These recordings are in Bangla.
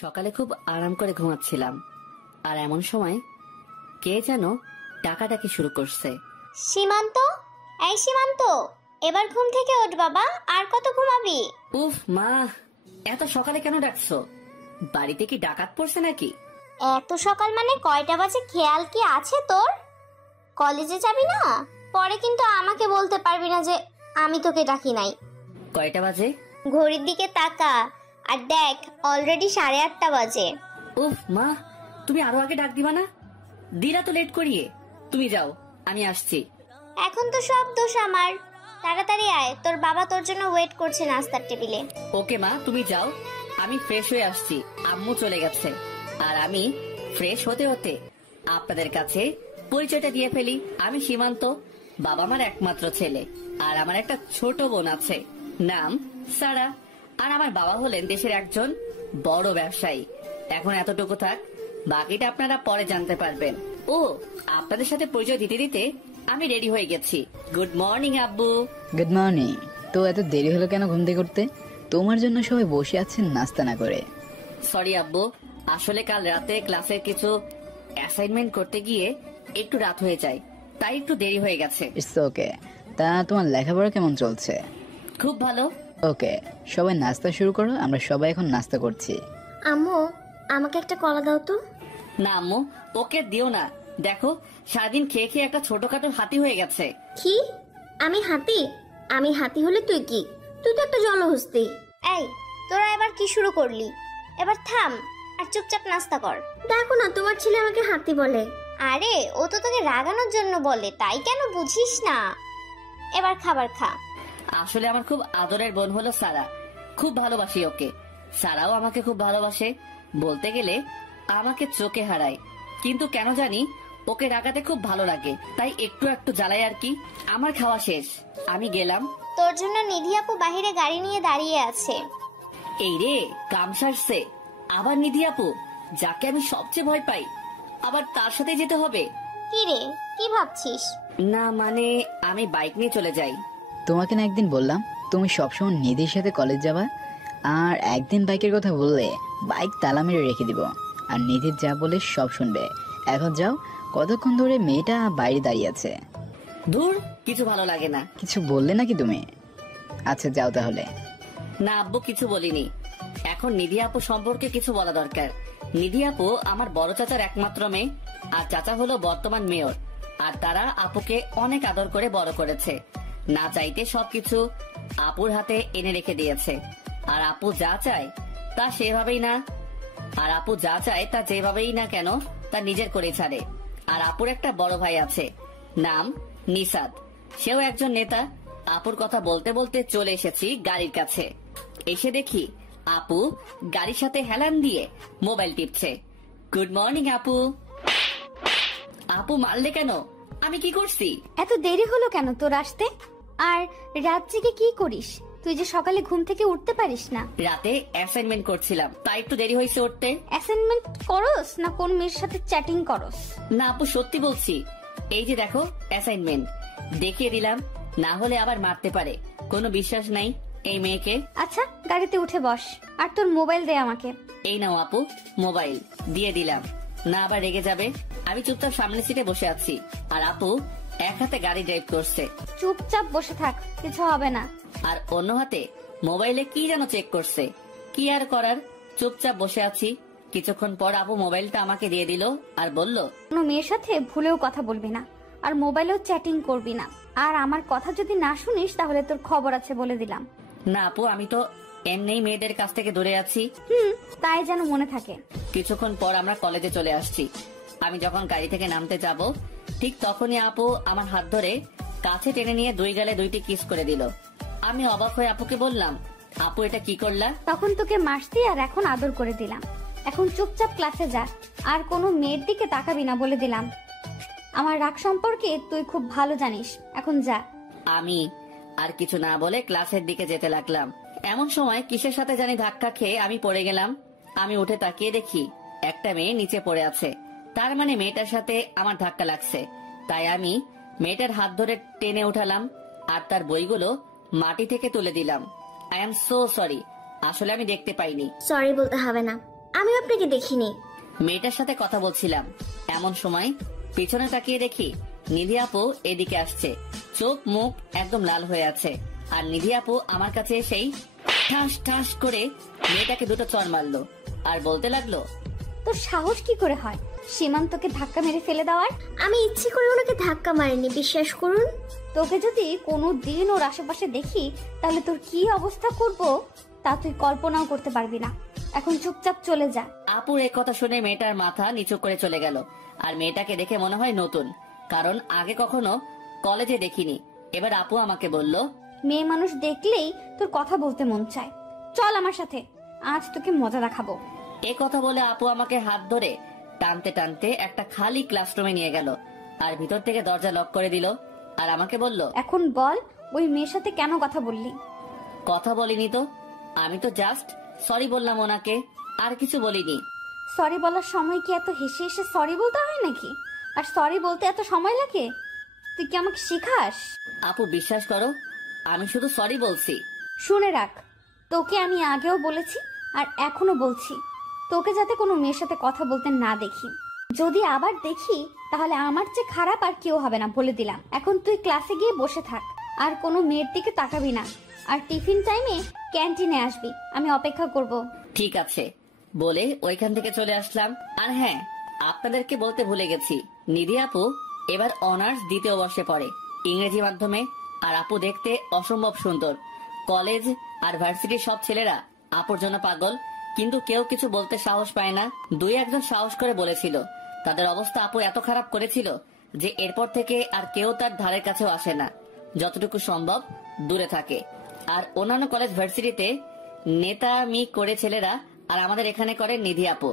সকালে খুব আরাম করে ঘুমাচ্ছিলাম, আর এমন সময় কে যেন ডাকাডাকি শুরু করছে। সীমান্ত, এই সীমান্ত, এবার ঘুম থেকে ওঠ বাবা, আর কত ঘুমাবি? উফ মা, এত সকালে কেন ডাকছো? বাড়িতে কি ডাকাত পড়ছে নাকি? এত সকাল মানে কয়টা বাজে খেয়াল কি আছে তোর? কলেজে যাবি না? পরে কিন্তু আমাকে বলতে পারবি না যে আমি তোকে ডাকি নাই। কয়টা বাজে? ঘড়ির দিকে তাকা আর দেখ, অলরেডি 8:30 বাজে। উফ মা, তুমি আরো আগে ডাক দিবা না? দিলা তো লেট করিয়ে। তুমি যাও, আমি আসছি। এখন তো সব দোষ আমার। তাড়াতাড়ি আয়, তোর বাবা তোর জন্য ওয়েট করছে নাস্তার টেবিলে। ওকে মা, তুমি যাও, আমি ফ্রেশ হয়ে আসছি। আম্মু চলে গেছে, আর আমি ফ্রেশ হতে হতে আপনাদের কাছে পরিচয়টা দিয়ে ফেলি। আমি সীমান্ত, বাবা মার একমাত্র ছেলে, আর আমার একটা ছোট বোন আছে, নাম সারা। আর আমার বাবা হলেন দেশের একজন বড় ব্যবসায়ী। এখন এতটুকু থাক, বাকিটা আপনারা পরে জানতে পারবেন। ও, আপনাদের সাথে পরিচয় দিতে দিতে আমি রেডি হয়ে গেছি। গুড মর্নিং আব্বু। Good morning. তো এত দেরি হলো কেন ঘুম থেকে উঠতে? তোমার জন্য সবাই বসে আছেন নাস্তা না করে। সরি আব্বু, আসলে কাল রাতে ক্লাসের কিছু অ্যাসাইনমেন্ট করতে গিয়ে একটু রাত হয়ে যায়, তাই একটু দেরি হয়ে গেছে। It's okay. তা তোমার লেখাপড়া কেমন চলছে? খুব ভালো। ওকে, সবাই নাস্তা শুরু করো, আমরা সবাই এখন নাস্তা করছি। আম্মু, আমাকে একটা কলা দাও তো। না আম্মু, ওকে দিও না। দেখো, সারাদিন খেয়ে খেয়ে একটা ছোটখাটো হাতি হয়ে গেছে। কি? আমি হাতি? আমি হাতি হলে তুই কি? তুই তো একটা জলহস্তি। এই, তোরা এবার কি শুরু করলি? এবার থাম আর চুপচাপ নাস্তা কর। দেখো না, তোমার ছেলে আমাকে হাতি বলে। আরে, ও তো তোকে রাগানোর জন্য বলে, তাই কেন বুঝিস না? এবার খাবার খা। আসলে আমার খুব আদরের বোন হলো সারা, খুব ভালোবাসি ওকে। সারাও আমাকে খুব ভালোবাসে, বলতে গেলে আমাকে চোখে হারায়। কিন্তু কেন জানি ওকে রাগাতে খুব ভালো লাগে, তাই একটু একটু জ্বালাই আর কি। আমার খাওয়া শেষ, আমি গেলাম। তোর জন্য নিধি আপু বাহিরে গাড়ি নিয়ে দাঁড়িয়ে আছে। এই রে, কাম সারছে। আবার নিধি আপু, যাকে আমি সবচেয়ে ভয় পাই, আবার তার সাথে যেতে হবে? কি রে, কি ভাবছিস? না মানে, আমি বাইক নিয়ে চলে যাই। তোমাকে না একদিন বললাম তুমি সবসময় নিধির সাথে কলেজ যাবা, আর একদিন বাইকের কথা বললে বাইক তালা মেরে রেখে দিব, আর নিধির যা বলে সব শুনবে। এখন যাও, কতক্ষণ ধরে মেয়েটা বাইরে দাঁড়িয়ে আছে। দূর, কিছু ভালো লাগে না। কিছু বললে নাকি তুমি? আচ্ছা যাও তাহলে। না আব্বু, কিছু বলিনি। এখন নিধি আপু সম্পর্কে কিছু বলা দরকার। নিধি আপু আমার বড় চাচার একমাত্র মেয়ে, আর চাচা হলো বর্তমান মেয়র। আর তারা আপুকে অনেক আদর করে বড় করেছে। না চাইতে সবকিছু আপুর হাতে এনে রেখে দিয়েছে। আর আপু যা চায় তা সেভাবেই না আর আপু যা চায় তা যেভাবেই না কেন তা নিজের করে ছাড়ে। আর আপুর একটা বড় ভাই আছে, নাম নিসাদ, সেও একজন নেতা। আপুর কথা বলতে বলতে চলে এসেছি গাড়ির কাছে। এসে দেখি আপু গাড়ির সাথে হেলান দিয়ে মোবাইল টিপছে। গুড মর্নিং আপু। আপু মারলে কেন? আমি কি করছি? এত দেরি হলো কেন তোর আসতে? আর রাত জেগে কি করিস? তুই যে সকালে ঘুম থেকে উঠতে পারিস না। রাতে অ্যাসাইনমেন্ট করছিলাম, তাই একটু দেরি হয়েছে উঠতে। অ্যাসাইনমেন্ট করস না কোন মেয়ের সাথে চ্যাটিং করস? না আপু, সত্যি বলছি। এই যে দেখো অ্যাসাইনমেন্ট, দেখিয়ে দিলাম, না হলে আবার মারতে পারে। কোনো বিশ্বাস নাই এই মেয়েকে। আচ্ছা, গাড়িতে উঠে বস, আর তোর মোবাইল দে আমাকে। এই নাও আপু, মোবাইল দিয়ে দিলাম, না আবার রেগে যাবে। আমি চুপচাপ সামনের সিটে বসে আছি, আর আপু এক হাতে গাড়ি ড্রাইভ করছে। চুপচাপ বসে থাক, কিছু হবে না। আর অন্য হাতে মোবাইলে কি যেন চেক করছে। কি আর করার, চুপচাপ বসে আছি। কিছুক্ষণ পর আপু মোবাইলটা আমাকে দিয়ে দিল আর বলল, কোনো মেয়ের সাথে ভুলেও কথা বলবি না, আর মোবাইলেও চ্যাটিং করবি না। আর আমার কথা যদি না শুনিস তাহলে তোর খবর আছে বলে দিলাম। না আপু, আমি তো এমনিই মেয়েদের কাছ থেকে দূরে আছি। তাই যেন মনে থাকে। কিছুক্ষণ পর আমরা কলেজে চলে আসছি। আমি যখন গাড়ি থেকে নামতে যাব, ঠিক তখনই আপু আমার হাত ধরে কাছে টেনে নিয়ে দুই গালে দুইটি কিস করে দিল। আমি অবাক হয়ে আপুকে বললাম, আপু এটা কি করলা? তখন তোকে মারতি আর এখন আদর করে দিলাম। এখন চুপচাপ ক্লাসে যা, আর কোনো মেয়ের দিকে তাকাবি না বলে দিলাম। আমার রাগ সম্পর্কে তুই খুব ভালো জানিস, এখন যা। আমি আর কিছু না বলে ক্লাসের দিকে যেতে লাগলাম। এমন সময় কিসের সাথে জানি ধাক্কা খেয়ে আমি পড়ে গেলাম। আমি উঠে তাকিয়ে দেখি একটা মেয়ে নিচে পড়ে আছে। তার মানে মেয়েটার সাথে আমার ধাক্কা লাগছে। তাই আমি মেয়েটার হাত ধরে টেনে উঠালাম আর তার বইগুলো মাটি থেকে তুলে দিলাম। আই এম সো সরি, আসলে আমি দেখতে পাইনি। সরি বলতে হবে না, আমি আপনাকে দেখিনি। মেয়েটার সাথে কথা বলছিলাম, এমন সময় পিছনে তাকিয়ে দেখি নিধি আপু এদিকে আসছে। চোখ মুখ একদম লাল হয়ে আছে। আর নিধি আপু আমার কাছে এসেই ঠাস ঠাস করে মেয়েটাকে দুটো চড় মারলো আর বলতে লাগলো, তোর সাহস কি করে হয় সীমান্তকে ধাক্কা মেরে ফেলে দেওয়ার? আমি ইচ্ছে করে ওনাকে ধাক্কা মারিনি, বিশ্বাস করুন। তোকে যদি কোনো দিন ওর আশেপাশে দেখি তাহলে তোর কি অবস্থা করব তা তুই কল্পনাও করতে পারবি না। এখন চুপচাপ চলে যা। আপুর এই কথা শুনে মেয়েটার মাথা নিচু করে চলে গেল। আর মেয়েটাকে দেখে মনে হয় নতুন, কারণ আগে কখনো কলেজে দেখিনি। এবার আপু আমাকে বলল, মেয়ে মানুষ দেখলেই তোর কথা বলতে মন চায়, চল আমার সাথে, আজ তোকে মজা দেখাবো। এ কথা বলে আপু আমাকে হাত ধরে টানতে টানতে একটা খালি ক্লাসরুমে নিয়ে গেল আর ভিতর থেকে দরজা লক করে দিল। আর আমাকে বলল, এখন বল ওই মেয়ের সাথে কেন কথা বললি? কথা বলিনি তো, আমি তো জাস্ট সরি বললাম ওনাকে, আর কিছু বলিনি। সরি বলার সময় কি এত হেসে হেসে সরি বলতে হয় নাকি? আর সরি বলতে এত সময় লাগে? তুই কি আমাকে শিখাস? আপু বিশ্বাস করো, আমি শুধু সরি বলছি। শুনে রাখ, তোকে আমি আগেও বলেছি আর এখনো বলছি, তোকে যাতে কোনো মেয়ের সাথে কথা বলতে না দেখি। যদি আবার দেখি তাহলে আমার চেয়ে খারাপ আর কেউ হবে না, বলে দিলাম। এখন তুই ক্লাসে গিয়ে বসে থাক আর কোনো মেয়ের দিকে তাকাবি না। আর টিফিন টাইমে ক্যান্টিনে আসবি, আমি অপেক্ষা করব। ঠিক আছে বলে ওইখান থেকে চলে আসলাম। আর হ্যাঁ, আপনাদেরকে বলতে ভুলে গেছি, নিধি আপু এবার অনার্স দ্বিতীয় বর্ষে পড়ে ইংরেজি মাধ্যমে। আর আপু দেখতে অসম্ভব সুন্দর। কলেজ আর ভার্সিটির সব ছেলেরা আপুর জন্য পাগল, কিন্তু কেউ কিছু বলতে সাহস পায় না। দুই একজন সাহস করে বলেছিল। তাদের অবস্থা আপু এত খারাপ করেছিল যে এরপর থেকে আর কেউ তার ধারের কাছেও আসে না, যতটুকু সম্ভব দূরে থাকে। আর অন্যান্য কলেজ ভার্সিটিতে নেতামি করে ছেলেরা, আর আমাদের এখানে করে নিধি আপু।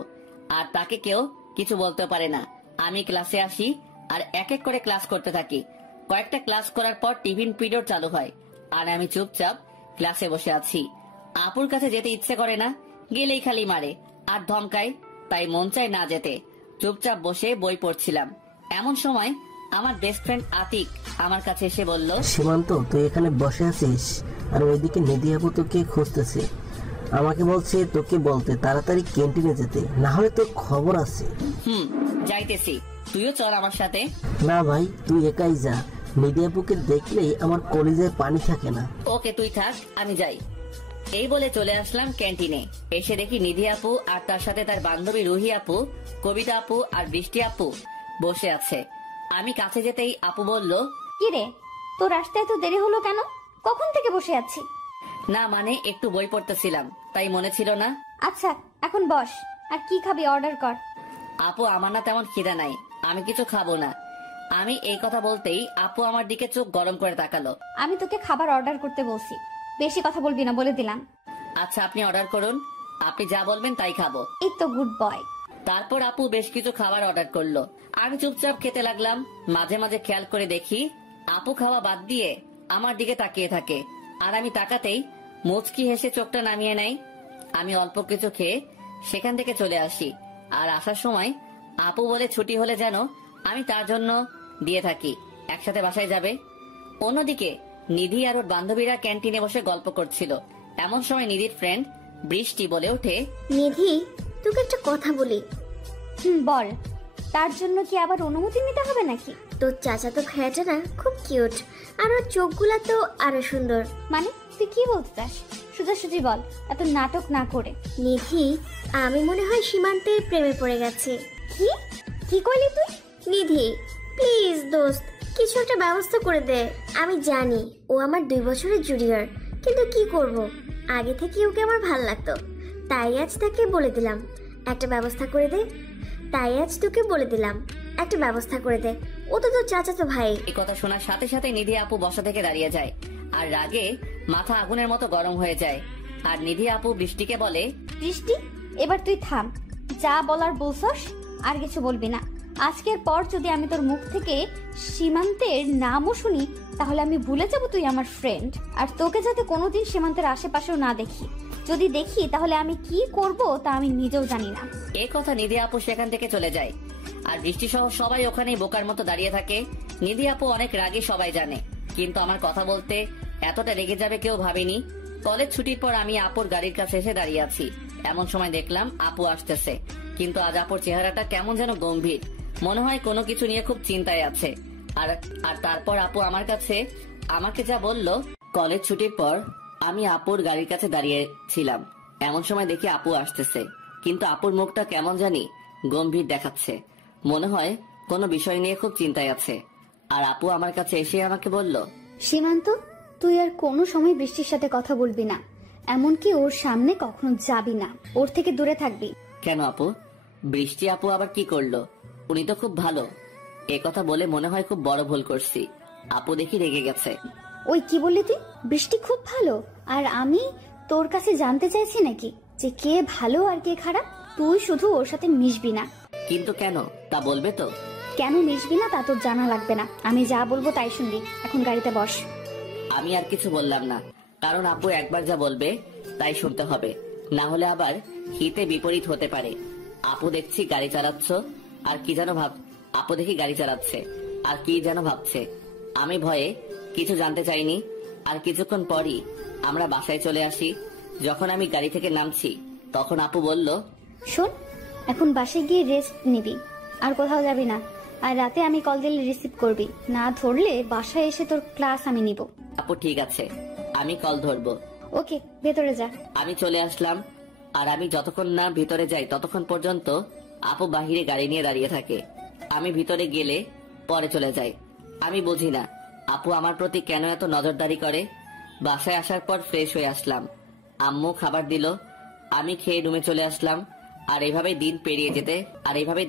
আর তাকে কেউ কিছু বলতে পারে না। আমি ক্লাসে আসি আর এক এক করে ক্লাস করতে থাকি। কয়েকটা ক্লাস করার পর টিফিন পিরিয়ড চালু হয় আর আমি চুপচাপ ক্লাসে বসে আছি। আপুর কাছে যেতে ইচ্ছে করে না, গেলেই খালি মারে আর ধমকায়, তাই মন চায় না যেতে। চুপচাপ বসে বই পড়ছিলাম। এমন সময় আমার বেস্ট ফ্রেন্ড আতিক আমার কাছে এসে বলল, সীমান্ত তুই এখানে বসে আছিস আর ওইদিকে নিধি আপু তোকে খুঁজতেছে। আমাকে বলছে তোকে বলতে তাড়াতাড়ি ক্যান্টিনে যেতে, না হলে তোর খবর আছে। যাইতেছি, তুইও চল আমার সাথে। না ভাই, তুই একাই যা, নিধি আপুকে দেখলেই আমার কলিজায় পানি থাকে না। ওকে তুই থাক, আমি যাই। এই বলে চলে আসলাম ক্যান্টিনে। এসে দেখি নিধি আপু আর তার সাথে তার বান্ধবী রুহি আপু, কবিতা আপু আর বৃষ্টি আপু বসে আছে। আমি কাছে যেতেই আপু বলল, কি রে, তোর আসতে এত দেরি হলো কেন? কখন থেকে বসে আছি? না মানে একটু বই পড়তেছিলাম, তাই মনে ছিল না। আচ্ছা এখন বস, আর কি খাবি অর্ডার কর। আপু আমার না তেমন খিদা নাই, আমি কিছু খাবো না। আমি এই কথা বলতেই আপু আমার দিকে চোখ গরম করে তাকালো। আমি তোকে খাবার অর্ডার করতে বলছি, বেশি কথা বলবি না, বলে দিলাম। আচ্ছা আপনি অর্ডার করুন, আপনি যা বলবেন তাই খাবো। এই তো গুড বয়। তারপর আপু বেশ কিছু খাবার অর্ডার করলো। আমি চুপচাপ খেতে লাগলাম। মাঝে মাঝে খেয়াল করে দেখি আপু খাওয়া বাদ দিয়ে আমার দিকে তাকিয়ে থাকে। আর আমি তাকাতেই মুচকি হেসে চোখটা নামিয়ে নেয়। আমি অল্প কিছু খেয়ে সেখান থেকে চলে আসি। আর আসার সময় আপু বলে ছুটি হলে যেন আমি তার জন্য দিয়ে থাকি, একসাথে বাসায় যাবে। অন্যদিকে নিধি আর ওর বান্ধবীরা ক্যান্টিনে বসে গল্প করছিল। এমন সময় নিধির ফ্রেন্ড বৃষ্টি বলে ওঠে, নিধি, তোকে একটা কথা বলি। বল। তার জন্য কি আবার অনুমতি নিতে হবে নাকি? তোর চাচাতো ভাইয়াটা না খুব কিউট, আর ওর চোখগুলা তো আরো সুন্দর। মানে তুই কি বলতে চাস? সোজাসুজি বল, এত নাটক না করে। নিধি, আমি মনে হয় সীমান্তের প্রেমে পড়ে গেছে। কি কি কইলি তুই? নিধি প্লিজ দোস্ত, কিছু একটা ব্যবস্থা করে দে। আমি জানি ও আমার 2 বছরের জুনিয়র, কিন্তু কি করব, আগে থেকে ওকে আমার ভাল লাগতো, তাই আজ তাকে বলে দিলাম একটা ব্যবস্থা করে দে। একটা ব্যবস্থা করে দে। ও তো তোর চাচাতো ভাই। এই কথা শোনার সাথে সাথে নিধি আপু বসা থেকে দাঁড়িয়ে যায় আর রাগে মাথা আগুনের মতো গরম হয়ে যায়। আর নিধি আপু বৃষ্টিকে বলে, বৃষ্টি, এবার তুই থাম, যা বলার বলছস, আর কিছু বলবি না। আজকের পর যদি আমি তোর মুখ থেকে সীমান্তের নামও শুনি তাহলে আমি ভুলে যাব তুই আমার ফ্রেন্ড। আর তোকে যাতে কোনোদিন সীমান্তের আশেপাশেও না দেখি, যদি দেখি তাহলে আমি কি করব তা আমি নিজেও জানি না। এই কথা নিধি আপু সেখান থেকে চলে যায়। আর বৃষ্টি সহ সবাই ওখানেই বোকার মতো দাঁড়িয়ে থাকে। নিধি আপু অনেক রাগী সবাই জানে, কিন্তু আমার কথা বলতে এতটা রেগে যাবে কেউ ভাবেনি। কলেজ ছুটির পর আমি আপুর গাড়ির কাছে এসে দাঁড়িয়ে আছি। এমন সময় দেখলাম আপু আসতেছে, কিন্তু আজ আপুর চেহারাটা কেমন যেন গম্ভীর, মনে হয় কোনো কিছু নিয়ে খুব চিন্তায় আছে। আর আর তারপর আপু আমার কাছে আমাকে যা বলল। কলেজ ছুটির পর আমি আপুর গাড়ির কাছে দাঁড়িয়ে ছিলাম, এমন সময় দেখি আপু আসতেছে, কিন্তু আপুর মুখটা কেমন জানি গম্ভীর দেখাচ্ছে, মনে হয় কোনো বিষয় নিয়ে খুব চিন্তায় আছে। আর আপু আমার কাছে এসে আমাকে বলল, সীমান্ত, তুই আর কোনো সময় বৃষ্টির সাথে কথা বলবি না, এমনকি ওর সামনে কখনো যাবি না, ওর থেকে দূরে থাকবি। কেন আপু? বৃষ্টি আপু আবার কি করলো? উনি তো খুব ভালো। এ কথা বলে মনে হয় খুব বড় ভুল করছি। আপু দেখি রেগে গেছে। ওই কি বললি তুই? বৃষ্টি খুব ভালো আর আমি তোর কাছে জানতে চাইছি নাকি যে কে ভালো আর কে খারাপ? তুই শুধু ওর সাথে মিশবি না। কিন্তু কেন তা বলবে তো? কেন মিশবি না তা তোর জানা লাগবে না, আমি যা বলবো তাই শুনবি। এখন গাড়িতে বস। আমি আর কিছু বললাম না, কারণ আপু একবার যা বলবে তাই শুনতে হবে, না হলে আবার হিতে বিপরীত হতে পারে। আপু দেখছি গাড়ি চালাচ্ছ আর কি যেন আপু দেখি গাড়ি চালাচ্ছে আর কি যেন ভাবছে। আমি ভয়ে কিছু জানতে চাইনি। আর কিছুক্ষণ পরই আমরা বাসায় চলে আসি। যখন আমি গাড়ি থেকে নামছি তখন আপু বলল, শোন, এখন বাসায় গিয়ে রেস্ট নিবি, আর কোথাও যাবি না। আর রাতে আমি কল দিলে রিসিভ করবি, না ধরলে বাসায় এসে তোর ক্লাস আমি নিব। আপু ঠিক আছে, আমি কল ধরবো। ওকে, ভেতরে যা। আমি চলে আসলাম। আর আমি যতক্ষণ না ভিতরে যাই ততক্ষণ পর্যন্ত আপু বাহিরে গাড়ি নিয়ে দাঁড়িয়ে থাকে। আমি ভিতরে গেলে পরে চলে যাই। আমি বুঝি না আপু আমার প্রতি কেন এত নজরদারি করে। বাসায় আসার পর ফ্রেশ হয়ে আসলাম, আম্মু খাবার দিল, আমি খেয়ে রুমে চলে আসলাম। আর এইভাবে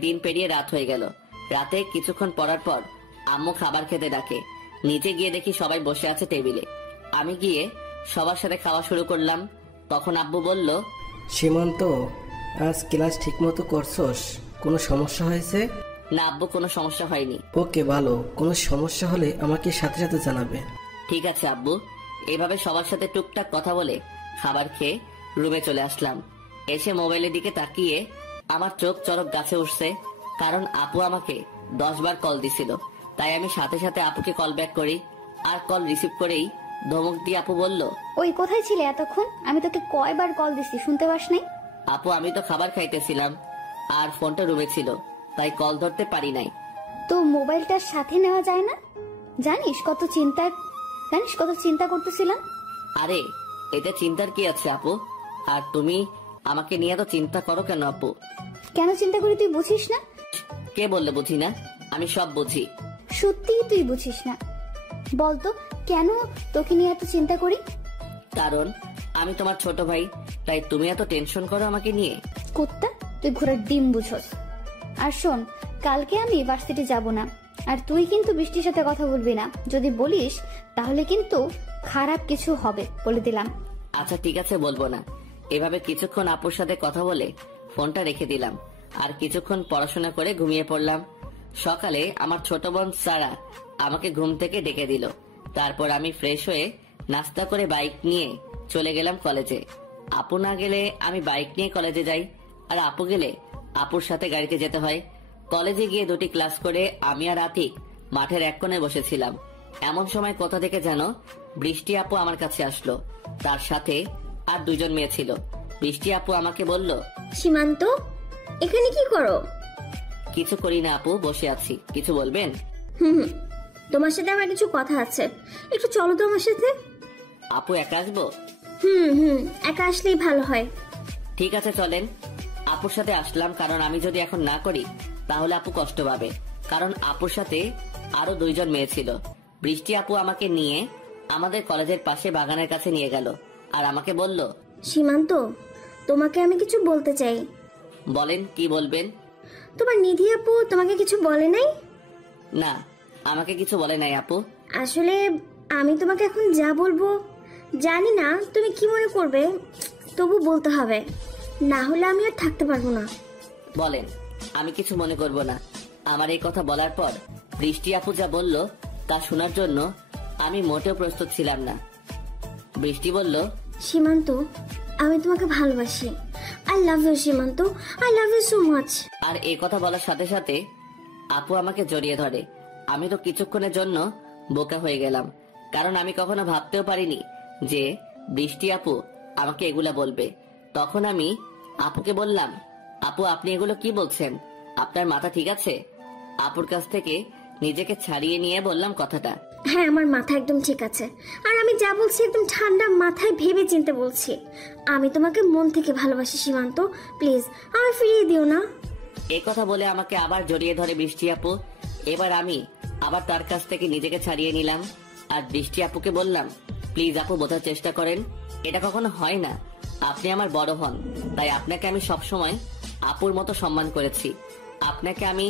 দিন পেরিয়ে রাত হয়ে গেল। রাতে কিছুক্ষণ পরার পর আম্মু খাবার খেতে ডাকে। নিচে গিয়ে দেখি সবাই বসে আছে টেবিলে। আমি গিয়ে সবার সাথে খাওয়া শুরু করলাম। তখন আব্বু বলল, সীমান্ত, আজ ক্লাস ঠিক মতো করছস? কোনো সমস্যা হয়েছে? না আব্বু, কোনো সমস্যা হয়নি। ওকে, ভালো। কোনো সমস্যা হলে আমাকে সাথে সাথে জানাবে। ঠিক আছে আব্বু। এভাবে সবার সাথে টুকটাক কথা বলে খাবার খেয়ে রুমে চলে আসলাম। এসে মোবাইলের দিকে তাকিয়ে আমার চোখ চরক গাছে উঠছে, কারণ আপু আমাকে 10 বার কল দিছিল। তাই আমি সাথে সাথে আপুকে কল ব্যাক করি। আর কল রিসিভ করেই ধমক দিয়ে আপু বলল, ওই কোথায় ছিলে এতক্ষণ? আমি তোকে কয়বার কল দিছি, শুনতে পাস নাই? আপু আমি তো খাবার খাইতেছিলাম আর ফোনটা রুমে ছিল, তাই কল ধরতে পারি নাই। তো মোবাইলটার সাথে নেওয়া যায় না? জানিস কত চিন্তা করতেছিলাম। আরে এতে চিন্তার কি আছে আপু? আর তুমি আমাকে নিয়ে তো চিন্তা করো কেন আপু? কেন চিন্তা করি তুই বুঝিস না? কে বললে বুঝি না? আমি সব বুঝি। সত্যিই তুই বুঝিস না? বলতো কেন তোকে নিয়ে এত চিন্তা করি? কারণ আমি তোমার ছোট ভাই, তাই তুমি এত টেনশন করো আমাকে নিয়ে। কুত্তা, তুই ঘোড়ার ডিম বুঝোস। আর শোন, কালকে আমি ভার্সিটি যাব না, আর তুই কিন্তু বৃষ্টির সাথে কথা বলবি না। যদি বলিস তাহলে কিন্তু খারাপ কিছু হবে, বলে দিলাম। আচ্ছা ঠিক আছে, বলবো না। এভাবে কিছুক্ষণ আপুর সাথে কথা বলে ফোনটা রেখে দিলাম আর কিছুক্ষণ পড়াশোনা করে ঘুমিয়ে পড়লাম। সকালে আমার ছোট বোন সারা আমাকে ঘুম থেকে ডেকে দিল। তারপর আমি ফ্রেশ হয়ে নাস্তা করে বাইক নিয়ে চলে গেলাম কলেজে। আপু না গেলে আমি বাইক নিয়ে কলেজে যাই, আর আপু গেলে আপুর সাথে গাড়িতে যেতে হয়। কলেজে গিয়ে 2টি ক্লাস করে আমি আর আতিক মাঠের এক কোণে বসেছিলাম। এমন সময় কোথা থেকে যেন বৃষ্টি আপু আমার কাছে আসলো। তার সাথে আর 2জন মেয়ে ছিল। বৃষ্টি আপু আমাকে বলল, সীমান্ত, এখানে কি করো? কিছু করি না আপু, বসে আছি। কিছু বলবেন? হুম, তোমার সাথে আমার কিছু কথা আছে, একটু চলো তো আমার সাথে। আপু একা আসবো? একা আসলেই ভালো হয়। ঠিক আছে চলেন। আপুর সাথে আসলাম, কারণ আমি যদি এখন না করি তাহলে আপু কষ্ট পাবে। কারণ আপুর সাথে আরো 2জন মেয়ে ছিল। বৃষ্টি আপু আমাকে নিয়ে আমাদের কলেজের পাশে বাগানের কাছে নিয়ে গেল আর আমাকে বলল, সীমান্ত, তোমাকে আমি কিছু বলতে চাই। বলেন, কি বলবেন? তোমার নিধি আপু তোমাকে কিছু বলে নাই? না, আমাকে কিছু বলে নাই আপু। আসলে আমি তোমাকে এখন যা বলবো জানি না তুমি কি মনে করবে, তবু বলতে হবে, না হলে আমি আর থাকতে পারবো না। বলেন, আমি কিছু মনে করব না। আমার এই কথা বলার পর বৃষ্টি আপু যা বলল তা শোনার জন্য আমি মোটেও প্রস্তুত ছিলাম না। বৃষ্টি বলল, সীমান্ত, আমি তোমাকে ভালোবাসি। I love you Simanta, I love you so much. আর এই কথা বলার সাথে সাথে আপু আমাকে জড়িয়ে ধরে। আমি তো কিছুক্ষণের জন্য বোকা হয়ে গেলাম, কারণ আমি কখনো ভাবতেও পারিনি যে বৃষ্টি আপু আমাকে এগুলা বলবে। তখন আমি আপুকে বললাম, আপু আপনি এগুলো কি বলছেন? আপনার মাথা ঠিক আছে? আপুর কাছ থেকে নিজেকে ছাড়িয়ে নিয়ে বললাম কথাটা। হ্যাঁ, আমার মাথা একদম ঠিক আছে। আর আমি যা বলছি একদম ঠান্ডা মাথায় ভেবে চিন্তে বলছি। আমি তোমাকে মন থেকে ভালোবাসি সীমান্ত, প্লিজ আমায় ফিরিয়ে দিও না। এই কথা বলে আমাকে আবার জড়িয়ে ধরে বৃষ্টি আপু। এবার আমি আবার তার কাছ থেকে নিজেকে ছাড়িয়ে নিলাম আর বৃষ্টি আপুকে বললাম, প্লিজ আপু বোঝার চেষ্টা করেন, এটা কখনো হয় না। আপনি আমার বড় হন, তাই আপনাকে আমি সবসময় আপুর মতো সম্মান করেছি। আপনাকে আমি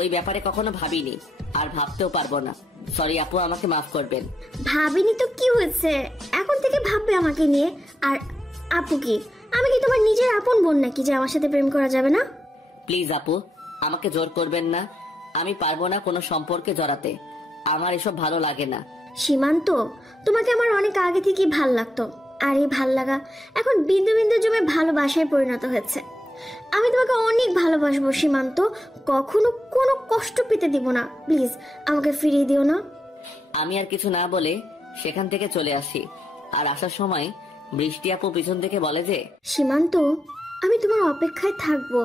ওই ব্যাপারে কখনো ভাবিনি আর ভাবতেও পারবো না। সরি আপু, আমাকে মাফ করবেন। ভাবিনি তো কি হয়েছে, এখন থেকে ভাববে আমাকে নিয়ে। আর আপু কি, আমি কি তোমার নিজের আপন বোন নাকি যে আমার সাথে প্রেম করা যাবে না? প্লিজ আপু, আমাকে জোর করবেন না। আমি পারবো না কোনো সম্পর্কে জড়াতে, আমার এসব ভালো লাগে না। সীমান্ত, তোমাকে আমার অনেক আগে থেকেই ভাল লাগতো, আর এই ভাল লাগা এখন বিন্দু বিন্দু জমে ভালোবাসায় পরিণত হয়েছে। আমি তোমাকে অনেক ভালোবাসবো সীমান্ত, কখনো কোনো কষ্ট পেতে দিব না। প্লিজ আমাকে ফিরিয়ে দিও না। আমি আর কিছু না বলে সেখান থেকে চলে আসি। আর আসার সময় বৃষ্টি আপু পিছন থেকে বলে যে, সীমান্ত, আমি তোমার অপেক্ষায় থাকবো।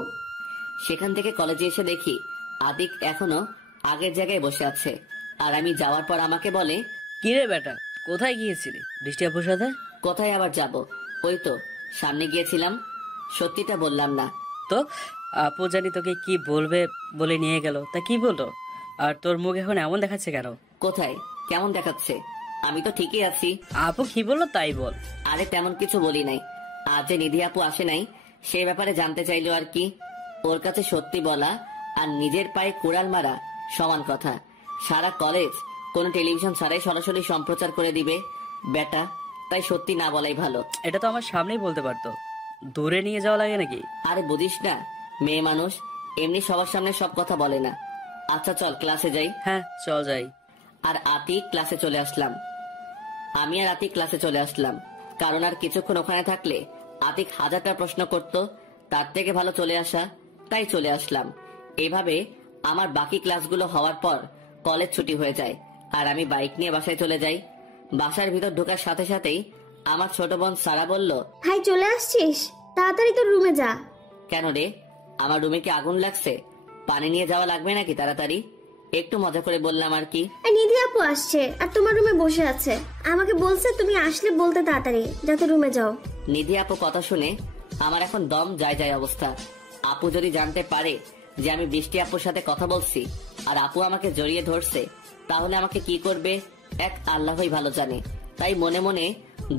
সেখান থেকে কলেজে এসে দেখি আতিক এখনো আগের জায়গায় বসে আছে। আর আমি যাওয়ার পর আমাকে বলে, কি রে বেটা, কোথায় গিয়েছিলি বৃষ্টি আপুর সাথে? কোথায় আবার যাব, ওই তো সামনে গিয়েছিলাম। সত্যিটা বললাম না তো আপু জানি তোকে কি বলবে বলে নিয়ে গেল, তা কি বললো? আর তোর মুখ এখন এমন দেখাচ্ছে কেন? কোথায় কেমন দেখাচ্ছে? আমি তো ঠিকই আছি। আপু কি বললো তাই বল। আরে তেমন কিছু বলি নাই। আজ যে নিধি আপু আসে নাই সে ব্যাপারে জানতে চাইলো আর কি। ওর কাছে সত্যি বলা আর নিজের পায়ে কুড়াল মারা সমান কথা। সারা কলেজ কোন টেলিভিশন ছাড়াই সরাসরি সম্প্রচার করে দিবে বেটা, তাই সত্যি না বলাই ভালো। এটা তো আমার সামনেই বলতে পারতো, দূরে নিয়ে যাওয়া লাগে নাকি? আরে বুঝিস না, মেয়ে মানুষ এমনি সবার সামনে সব কথা বলে না। আচ্ছা চল ক্লাসে যাই। হ্যাঁ চল যাই। আর আতিক ক্লাসে চলে আসলাম। আমি আর আতিক ক্লাসে চলে আসলাম, কারণ আর কিছুক্ষণ ওখানে থাকলে আতিক হাজারটা প্রশ্ন করত। তার থেকে ভালো চলে আসা, তাই চলে আসলাম। এভাবে আমার বাকি ক্লাসগুলো হওয়ার পর কলেজ ছুটি হয়ে যায় আর আমি বাইক নিয়ে বাসায় চলে যাই। বাসার ভিতর ঢোকার সাথে সাথেই আমার ছোট বোন সারা বলল, হাই, চলে আসছিস? তাড়াতাড়ি তোর রুমে যা। কেন রে, আমার রুমে কি আগুন লাগছে? পানি নিয়ে যাওয়া লাগবে নাকি তাড়াতাড়ি? একটু মজা করে বললাম আর কি। নিধি আপু আসছে আর তোমার রুমে বসে আছে, আমাকে বলছে তুমি আসলে বলতে তাড়াতাড়ি যাতে রুমে যাও। নিধি আপু কথা শুনে আমার এখন দম যায় যায় অবস্থা। আপু যদি জানতে পারে যে আমি বৃষ্টি আপুর সাথে কথা বলছি আর আপু আমাকে জড়িয়ে ধরছে, তাহলে আমাকে কি করবে এক আল্লাহই ভালো জানে। তাই মনে মনে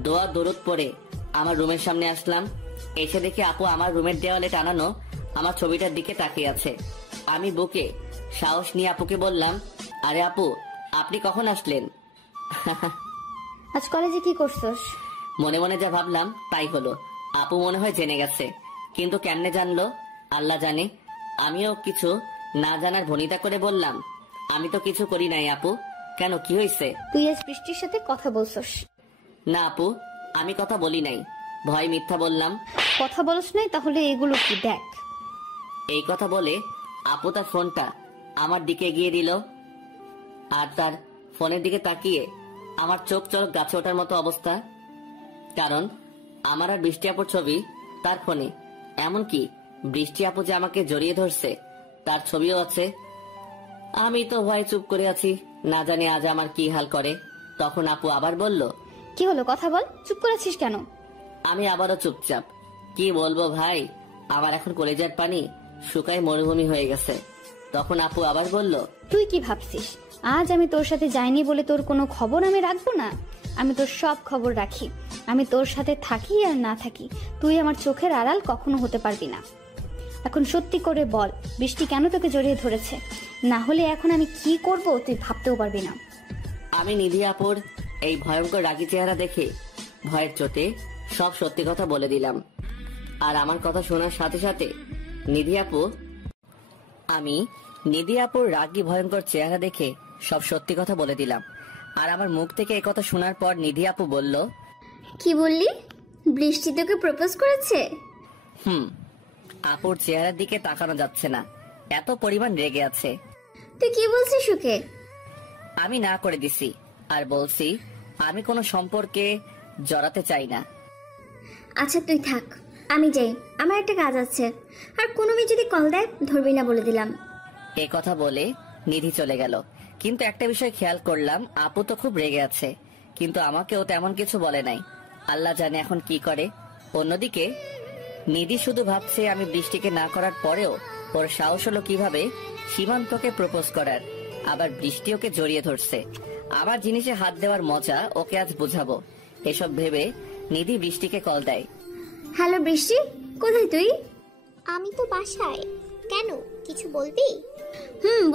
দোয়া দরুদ পড়ে আমার রুমের সামনে আসলাম। এসে দেখি আপু আমার রুমের দেওয়ালে টানানো আমার ছবিটার দিকে তাকিয়ে আছে। আমি বুকে সাহস নিয়ে আপুকে বললাম, আরে আপু আপনি কখন আসলেন? আজ কলেজে কি করছস? মনে মনে যা ভাবলাম তাই হলো। আপু মনে হয় জেনে গেছে, কিন্তু কেমনে জানলো আল্লাহ জানে। আমিও কিছু না জানার ভনিতা করে বললাম, আমি তো কিছু করি নাই আপু। কেন, কি হয়েছে? তুই আজ বৃষ্টির সাথে কথা বলছস? না আপু, আমি কথা বলি নাই, ভয় মিথ্যা বললাম। কথা বলছ নাই তাহলে এগুলো কি দেখ। এই কথা বলে আপু তার ফোনটা আমার দিকে এগিয়ে দিল। আর তার ফোনের দিকে তাকিয়ে আমার চোখ চোখ গাছে ওঠার মতো অবস্থা, কারণ আমার আর বৃষ্টি আপুর ছবি তার ফোনে। এমনকি বৃষ্টি আপু যে আমাকে জড়িয়ে ধরছে তার ছবিও আছে। আমি তো ভয়ে চুপ করে আছি, না জানি আজ আমার কি হাল করে। তখন আপু আবার বলল, কি হলো কথা বল, চুপ করেছিস কেন? আমি আবারও চুপচাপ। কি বলবো ভাই, আমার এখন কলেজের পানি শুকায় মরুভূমি হয়ে গেছে। তখন আপু আবার বলল, তুই কি ভাবছিস আজ আমি তোর সাথে যাইনি বলে তোর কোনো খবর আমি রাখবো না? আমি তোর সব খবর রাখি। আমি তোর সাথে থাকি আর না থাকি, তুই আমার চোখের আড়াল কখনো হতে পারবি না। এখন সত্যি করে বল, বৃষ্টি কেন তোকে জড়িয়ে ধরেছে? না হলে এখন আমি কি করব তুই ভাবতেও পারবি না। আমি নিধি আপুর এই ভয়ঙ্কর রাগী চেহারা দেখে ভয়ের চোটে সব সত্যি কথা বলে দিলাম। আর আমার কথা শোনার সাথে সাথে আমি নিধি আপুর রাগী ভয়ঙ্কর চেহারা দেখে সব সত্যি কথা বলে দিলাম। আর আমার মুখ থেকে এই কথা শোনার পর নিধি আপু বলল, কি বললি? বৃষ্টি তোকে প্রপোজ করেছে? আপুর চেহারার দিকে তাকানো যাচ্ছে না, এত পরিমাণ রেগে আছে। তুই কি বলছিস ওকে? আমি না করে দিছি আর বলছি আমি কোনো সম্পর্কে জড়াতে চাই না। আচ্ছা তুই থাক, আমি যাই, আমার একটা কাজ আছে। আর কোনো মেয়ে যদি কল দেয় ধরবি না বলে দিলাম। এ কথা বলে নিধি চলে গেল। কিন্তু একটা বিষয় খেয়াল করলাম, আপু তো খুব রেগে আছে, কিন্তু আমাকেও তেমন কিছু বলে নাই। আল্লাহ জানে এখন কি করে। অন্যদিকে নিধি শুধু ভাবছে আমি বৃষ্টিকে না করার পরেও ওর সাহস হলো কিভাবে সীমান্তকে প্রপোজ করার। আবার বৃষ্টি ওকে জড়িয়ে ধরছে। আমার জিনিসে হাত দেওয়ার মজা ওকে আজ বুঝাবো। এসব ভেবে নিধি বৃষ্টিকে কল দেয়। হ্যালো বৃষ্টি, কোথায় তুই? আমি তো বাসায়। কেন, কিছু বলবি?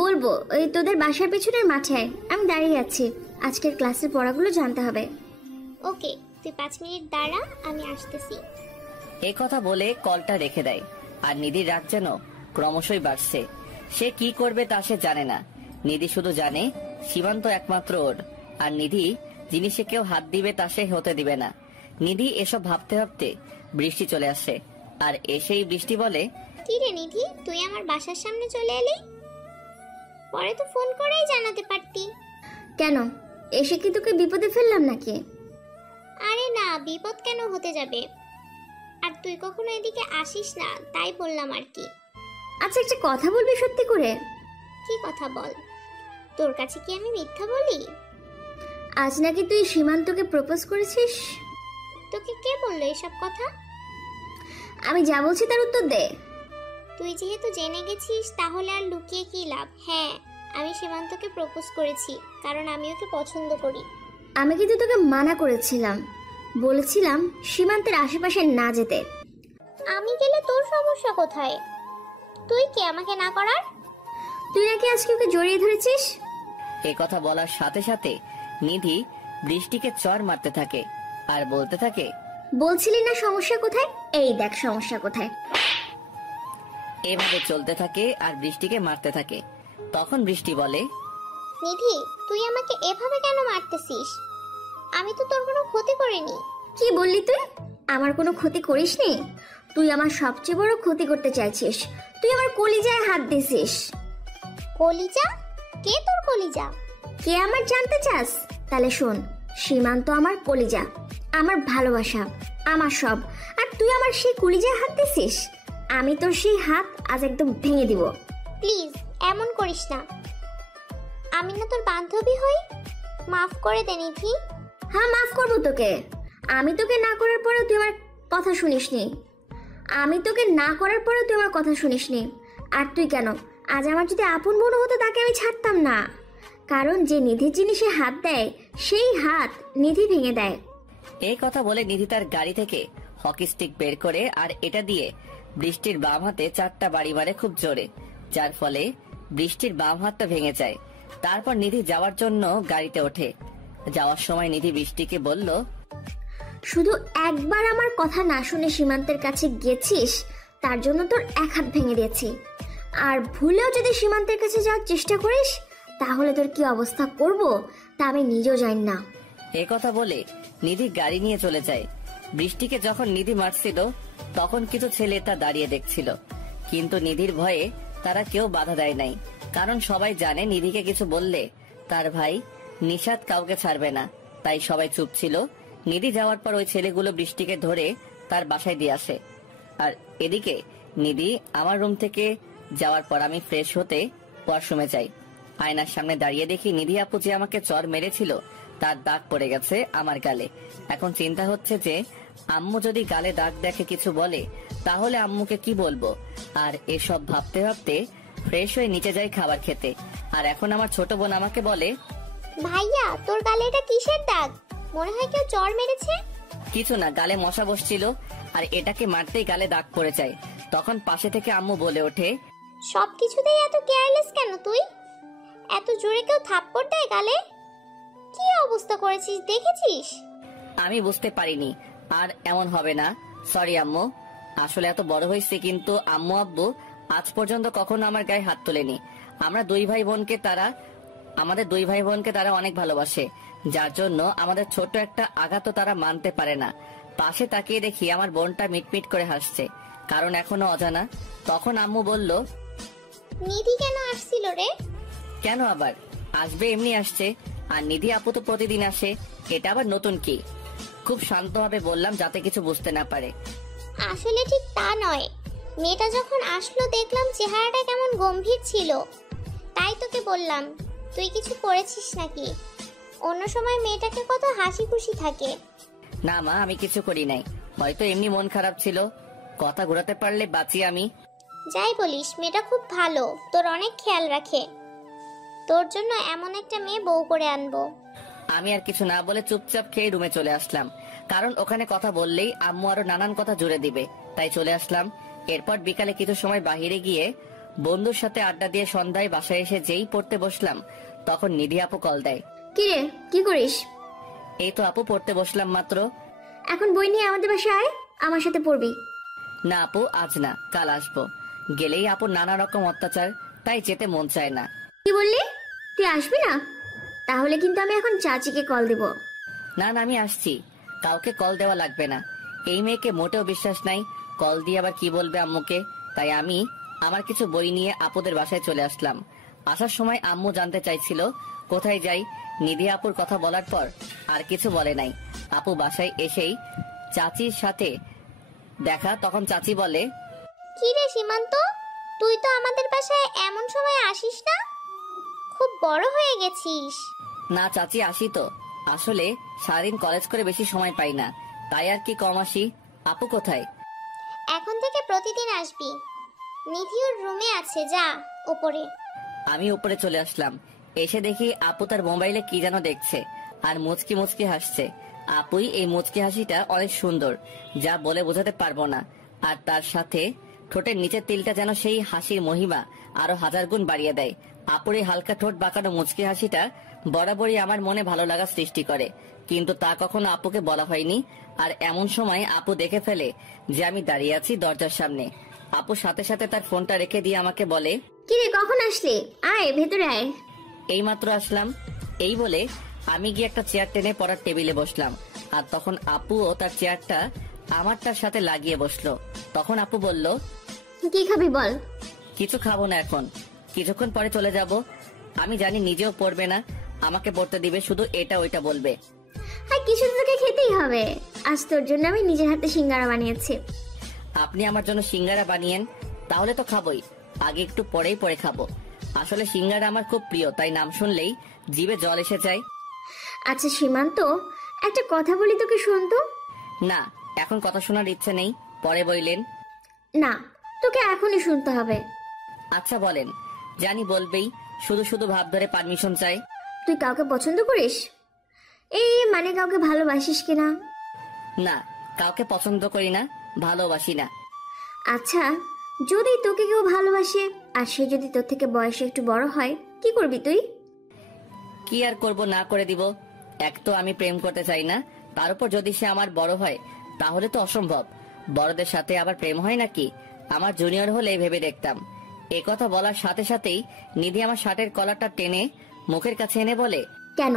বলবো। ওই তোদের বাসার পেছনের মাঠে আমি দাঁড়িয়ে আছি। আজকের ক্লাসের পড়াগুলো জানতে হবে। ওকে, তুই 5 মিনিট দাঁড়া, আমি আসতেছি। এ কথা বলে কলটা রেখে দেয়। আর নিধির রাগ যেন ক্রমশই বাড়ছে। সে কি করবে তা সে জানে না। নিধি শুধু জানে সীমান্ত একমাত্র ওর, আর নিধি জিনিসে কেউ হাত দিবে তা সে হতে দিবে না। নিধি এসব ভাবতে ভাবতে বৃষ্টি চলে আসে। আর এসেই বৃষ্টি বলে, কি রে নিধি, তুই আমার বাসার সামনে চলে এলি? পরে তো ফোন করেই জানাতে পারতি। কেন, এসে কি তোকে বিপদে ফেললাম নাকি? আরে না, বিপদ কেন হতে যাবে? আর তুই কখনো এদিকে আসিস না, তাই বললাম আর কি। আচ্ছা, একটা কথা বলবি সত্যি করে? কি কথা বল? তোর কাছে কি আমি মিথ্যা বলি? আজ নাকি তুই সীমান্তকে প্রপোজ করেছিস। তোকে কে বললো এসব কথা? আমি যা বলছি তার উত্তর দে। তুই যেহেতু জেনে গেছিস তাহলে আর লুকিয়ে কি লাভ? হ্যাঁ, আমি সীমান্তকে প্রপোজ করেছি, কারণ আমি ওকে পছন্দ করি। আমি কিন্তু তোকে মানা করেছিলাম, বলেছিলাম সীমান্তের আশেপাশে না যেতে। আমি গেলে তোর সমস্যা কোথায়? তুই কে আমাকে না করার? তুই নাকি আজকে ওকে জড়িয়ে ধরেছিস। এ কথা বলার সাথে সাথে নিধি বৃষ্টিকে চড় মারতে থাকে আর বলতে থাকে, বলছিলি না সমস্যা কোথায়? এই দেখ সমস্যা কোথায়। এভাবে চলতে থাকে আর বৃষ্টিকে মারতে থাকে। তখন বৃষ্টি বলে, নিধি, তুই আমাকে এভাবে কেন মারতেছিস? আমি তো তোর কোনো ক্ষতি করিনি। কি বললি তুই? আমার কোনো ক্ষতি করিসনি? তুই আমার সবচেয়ে বড় ক্ষতি করতে চাইছিস। তুই আমার কলিজায় হাত দিছিস। কলিজা? কে তোর কলিজা? কে আমার জানতে চাস? তাহলে শোন, সীমান্ত আমার কলিজা, আমার ভালোবাসা, আমার সব। আর তুই আমার সেই কলিজায় হাত দিছিস। আমি তোর সেই হাত আজ একদম ভেঙে দিব। প্লিজ এমন করিস না। আমি না তোর বান্ধবী হই, মাফ করে দে নিধি। হ্যাঁ, মাফ করবো তোকে। আমি তোকে না করার পরেও তুই আমার কথা শুনিসনি। আর তুই কেন, আজ আমার যদি আপন বোন হতো তাকে আমি ছাড়তাম না। কারণ যে নিধির জিনিসে হাত দেয় সেই হাত নিধি ভেঙে দেয়। এই কথা বলে নিধি তার গাড়ি থেকে হকি স্টিক বের করে আর এটা দিয়ে বৃষ্টির বাম হাতে 4টা বাড়ি মারে খুব জোরে, যার ফলে বৃষ্টির বাম হাতটা ভেঙে যায়। তারপর নিধি যাওয়ার জন্য গাড়িতে ওঠে। যাওয়ার সময় নিধি বৃষ্টিকে বলল, শুধু একবার আমার কথা না শুনে সীমান্তের কাছে গেছিস, তার জন্য তোর এক হাত ভেঙে দিয়েছি। আর ভুলেও যদি সীমান্তের কাছে যাওয়ার চেষ্টা করিস তাহলে তোর কি অবস্থা করব তা আমি নিজেও জানি না। এ কথা বলে নিধি গাড়ি নিয়ে চলে যায়। বৃষ্টিকে যখন নিধি মারছিল তখন কিছু ছেলে তা দাঁড়িয়ে দেখছিল, কিন্তু নিধির ভয়ে তারা কেউ বাধা দেয় নাই। কারণ সবাই জানে নিধিকে কিছু বললে তার ভাই নিশাত কাউকে ছাড়বে না, তাই সবাই চুপ ছিল। নিধি যাওয়ার পর ওই ছেলেগুলো বৃষ্টিকে ধরে তার বাসায় দিয়ে আসে। আর এদিকে নিধি আমার রুম থেকে যাওয়ার পর আমি ফ্রেশ হতে ওয়াশরুমে যাই। আয়নার সামনে দাঁড়িয়ে দেখি নিধি আপু যে আমাকে চর মেরেছিল তার দাগ পড়ে গেছে আমার গালে। এখন চিন্তা হচ্ছে যে আম্মু যদি গালে দাগ দেখে কিছু বলে তাহলে আম্মুকে কি বলবো। আর এসব ভাবতে ভাবতে ফ্রেশ হয়ে নিচে যাই খাবার খেতে। আর এখন আমার ছোট বোন আমাকে বলে, ভাইয়া, তোর গালে এটা কিসের দাগ? মনে হয় কেউ চড় মেরেছে। কিছু না, গালে মশা বসছিল আর এটাকে মারতেই গালে দাগ পড়ে যায়। তখন পাশে থেকে আম্মু বলে ওঠে, সবকিছুতেই এত কেয়ারলেস কেন তুই? এত জোরে কেউ থাপ্পড় দেয় গালে? কি অবস্থা করেছিস দেখেছিস? আমি বুঝতে পারিনি, আর এমন হবে না। সরি আম্মু, আসলে এত বড় হয়েছে কিন্তু আম্মু আব্বু আজ পর্যন্ত কখনো আমার গায়ে হাত তোলেনি। আমাদের দুই ভাই বোনকে তারা অনেক ভালোবাসে, যার জন্য আমাদের ছোট একটা আঘাতও তারা মানতে পারে না। পাশে তাকিয়ে দেখি আমার বোনটা মিটমিট করে হাসছে, কারণ এখনো অজানা। তখন আম্মু বলল, নিধি কেন আসছিল রে? কেন আবার আসবে, এমনি আসছে। আর নিধি আপু তো প্রতিদিন আসে, এটা আবার নতুন কি? খুব শান্তভাবে বললাম যাতে কিছু বুঝতে না পারে। আসলে ঠিক তা নয়, মেয়েটা যখন আসলো দেখলাম চেহারাটা কেমন গম্ভীর ছিল, তাই তোকে বললাম তুই কিছু করেছিস নাকি। অন্য সময় মেয়েটাকে কত হাসি খুশি থাকে। না মা, আমি কিছু করি নাই, হয়তো এমনি মন খারাপ ছিল, কথা ঘোরাতে পারলে বাঁচি আমি। যাই বলিস, মেয়েটা খুব ভালো, তোর অনেক খেয়াল রাখে। তোর জন্য এমন একটা মেয়ে বউ করে আনবো। আমি আর কিছু না বলে চুপচাপ খেয়ে রুমে চলে আসলাম, কারণ ওখানে কথা বললেই আম্মু আরো নানান কথা জুড়ে দিবে, তাই চলে আসলাম। এরপর বিকালে কিছু সময় বাহিরে গিয়ে বন্ধুর সাথে আড্ডা দিয়ে সন্ধ্যায় বাসায় এসে যেই পড়তে বসলাম, তখন নিধি আপু কল দেয়। কি রে, কি করিস? এই তো আপু, পড়তে বসলাম মাত্র। এখন বই নিয়ে আমাদের বাসায় আয়, আমার সাথে পড়বি। না আপু, আজ না, কাল আসবো। গেলেই আপু নানা রকম অত্যাচার, তাই যেতে মন চায় না। কি বললি? তুই আসবি না? তাহলে কিন্তু আমি এখন চাচিকে কল দিব। না না, আমি আসছি, কাউকে কল দেওয়া লাগবে না। এই মেয়েকে মোটেও বিশ্বাস নাই, কল দিয়ে আবার কি বলবে আম্মুকে। তাই আমি আমার কিছু বই নিয়ে আপুদের বাসায় চলে আসলাম। আসার সময় আম্মু জানতে চাইছিল কোথায় যাই। নিধি আপুর কথা বলার পর আর কিছু বলে নাই। আপু বাসায় এসেই চাচির সাথে দেখা, তখন চাচি বলে, কি রে সীমান্ত, তুই তো আমাদের বাসায় এমন সময় আসিস না, খুব বড় হয়ে গেছিস। না চাচি, আসি তো, আসলে সারাদিন কলেজ করে বেশি সময় পাই না, তাই আর কি কম আসি। আপু কোথায়? এখন থেকে প্রতিদিন আসবি। নিধি ওর রুমে আছে, যা উপরে। আমি উপরে চলে আসলাম। এসে দেখি আপু তার মোবাইলে কি যেন দেখছে আর মুচকি মুচকি হাসছে। আপুই এই মুচকি হাসিটা অনেক সুন্দর, যা বলে বোঝাতে পারবো না। আর তার সাথে ঠোঁটের নিচের তিলটা যেন সেই হাসির মহিমা আরো 1000 গুণ বাড়িয়ে দেয়। আপুর এই হালকা ঠোঁট বাঁকানো মুচকি হাসিটা বরাবরই আমার মনে ভালো লাগা সৃষ্টি করে, কিন্তু তা কখনো আপুকে বলা হয়নি। আর এমন সময় আপু দেখে ফেলে যে আমি দাঁড়িয়ে আছি দরজার সামনে। আপু সাথে সাথে তার ফোনটা রেখে দিয়ে আমাকে বলে, কি রে, কখন আসলি? আয় ভেতরে আয়। এই মাত্র আসলাম। এই বলে আমি গিয়ে একটা চেয়ার টেনে পড়ার টেবিলে বসলাম। আর তখন আপুও তার চেয়ারটা আমারটার সাথে লাগিয়ে বসলো। তখন আপু বলল, কি খাবি বল? কিছু খাবো না এখন, কিছুক্ষণ পরে চলে যাব। আমি জানি নিজেও পড়বে না, আমাকে পড়তে দিবে, শুধু এটা ওইটা বলবে। আর কিছু তো তোকে খেতেই হবে। আজ তোর জন্য আমি নিজের হাতে সিঙ্গারা বানিয়েছি। আপনি আমার জন্য সিঙ্গারা বানিয়েন, তাহলে তো খাবোই, আগে একটু পরেই পরে খাবো। আসলে সিঙ্গারা আমার খুব প্রিয়, তাই নাম শুনলেই জিভে জল এসে যায়। আচ্ছা সীমান্ত, একটা কথা বলি তোকে, শোন তো। না, এখন কথা শোনার ইচ্ছে নেই, পরে বললেন। না, তোকে এখনই শুনতে হবে। আচ্ছা বলেন। জানি বলবেই, শুধু শুধু ভাব ধরে পারমিশন চাই। তুই কাউকে পছন্দ করিস? এই মানে কাউকে ভালোবাসিস কিনা? না, কাউকে পছন্দ করি না, ভালোবাসি না। আচ্ছা, যদি তোকে কেউ ভালোবাসে আর সে যদি তোর থেকে বয়সে একটু বড় হয়, কি করবি তুই? কি আর করব, না করে দিব। এক তো আমি প্রেম করতে চাই না, তার উপর যদি সে আমার বড় হয় তাহলে তো অসম্ভব। বড়দের সাথে আবার প্রেম হয় নাকি? আমার জুনিয়র হলে ভেবে দেখতাম। এ কথা বলার সাথে সাথেই নিধি আমার শার্টের কলারটা টেনে মুখের কাছে এনে বলে, কেন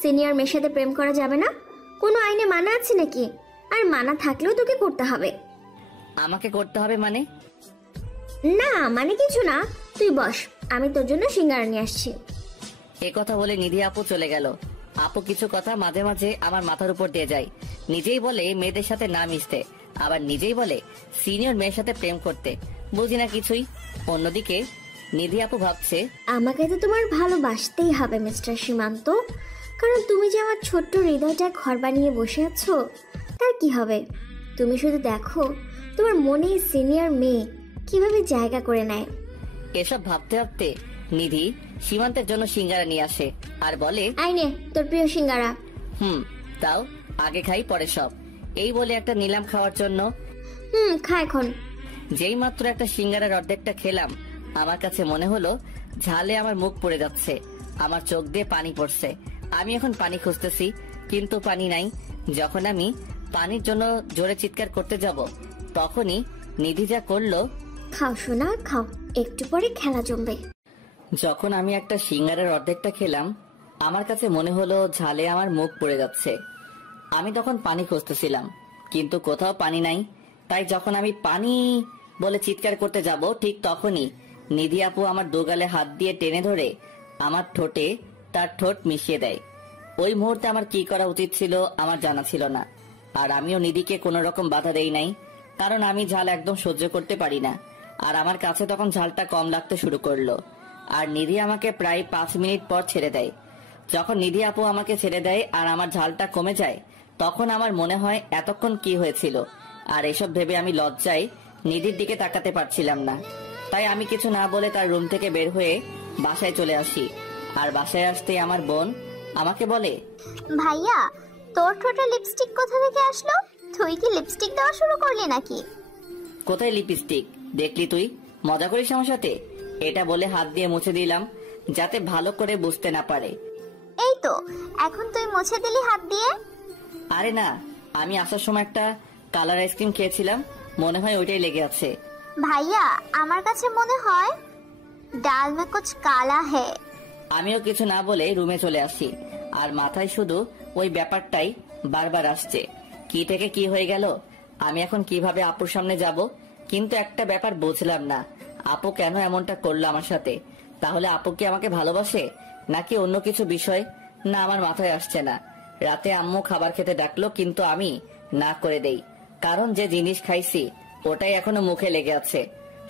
সিনিয়র মেয়ের সাথে প্রেম করা যাবে না? কোনো আইনে মানা আছে নাকি? আর মানা থাকলেও তোকে করতে হবে। আমাকে করতে হবে মানে? না মানে কিছু না, তুই বস, আমি তোর জন্য সিঙ্গারা নিয়ে আসছি। এ কথা বলে নিধি আপু চলে গেল। আপু কিছু কথা মাঝে মাঝে আমার মাথার উপর দিয়ে যায়। নিজেই বলে মেয়েদের সাথে না মিশতে, আবার নিজেই বলে সিনিয়র মেয়ের সাথে প্রেম করতে। বুঝি না কিছুই। অন্যদিকে নিধি আপু ভাবছে, আমাকে তো তোমার ভালোবাসতেই হবে মিস্টার সীমান্ত, কারণ তুমি যে আমার ছোট্ট হৃদয়টা ঘর বানিয়ে বসে আছো, তার কি হবে? তুমি শুধু দেখো তোমার মনে সিনিয়র মেয়ে কিভাবে জায়গা করে নেয়। এসব ভাবতে ভাবতে নিধি সীমান্তের জন্য সিঙ্গারা নিয়ে আসে আর বলে, আইনে তোর প্রিয় সিঙ্গারা। তাও আগে খাই পরে সব। এই বলে একটা নিলাম খাওয়ার জন্য। খা এখন। যেই মাত্র একটা সিঙ্গারার অর্ধেকটা খেলাম, আমার কাছে মনে হলো ঝালে আমার মুখ পুড়ে যাচ্ছে, আমার চোখ দিয়ে পানি পড়ছে। আমি এখন পানি খুঁজতেছি, কিন্তু পানি নাই। যখন আমি পানির জন্য জোরে চিৎকার করতে যাব, তখনই নিধি যা করলো। খাও সোনা খাও, একটু পরে খেলা জমবে। যখন আমি একটা সিঙ্গারার অর্ধেকটা খেলাম, আমার কাছে মনে হলো ঝালে আমার মুখ পুড়ে যাচ্ছে। আমি তখন পানি খুঁজতেছিলাম, কিন্তু কোথাও পানি নাই। তাই যখন আমি পানি বলে চিৎকার করতে যাব, ঠিক তখনই নিধি আপু আমার দুগালে হাত দিয়ে টেনে ধরে আমার ঠোঁটে তার ঠোঁট মিশিয়ে দেয়। ওই মুহূর্তে আমার কি করা উচিত ছিল আমার জানা ছিল না, আর আমিও নিধিকে কোনো রকম বাধা দেই নাই। কারণ আমি ঝাল একদম সহ্য করতে পারি না। আর আমার কাছে তখন ঝালটা কম লাগতে শুরু করলো। আর নিধি আমাকে প্রায় 5 মিনিট পর ছেড়ে দেয়। যখন নিধি আপু আমাকে ছেড়ে দেয় আর আমার ঝালটা কমে যায়, তখন আমার মনে হয় এতক্ষণ কি হয়েছিল। আর এসব ভেবে আমি লজ্জায় নিধির দিকে তাকাতে পারছিলাম না। তাই আমি কিছু না বলে তার রুম থেকে বের হয়ে বাসায় চলে আসি। আর বাসায় আসতেই আমার বোন আমাকে বলে, ভাইয়া, তোর ঠোঁটে লিপস্টিক কোথা থেকে আসলো? তুই কি লিপস্টিক দেওয়া শুরু করলি নাকি? কোথায় লিপস্টিক? দেখলি তুই মজা করিস আমার সাথে? এটা বলে হাত দিয়ে মুছে দিলাম, যাতে ভালো করে বুঝতে না পারে। এই তো, এখন তুই মুছে দিলি হাত দিয়ে? আরে না, আমি আসার সময় একটা কালার আইসক্রিম খেয়েছিলাম, মনে হয় ওইটাই লেগে আছে। ভাইয়া, আমার কাছে মনে হয় ডাল মে কুছ কালা হে। আমিও কিছু না বলে রুমে চলে আসি। আর মাথায় শুধু ওই ব্যাপারটাই বারবার আসছে, কি থেকে কি হয়ে গেল, আমি এখন কিভাবে আপুর সামনে যাব। কিন্তু একটা ব্যাপার বুঝলাম না, আপু কেন এমনটা করলো আমার সাথে? তাহলে আপু কি আমাকে ভালোবাসে নাকি অন্য কিছু বিষয়? না, আমার মাথায় আসছে না। রাতে আম্মু খাবার খেতে ডাকলো, কিন্তু আমি না করে দেই, কারণ যে জিনিস খাইছি ওটাই এখনো মুখে লেগে আছে।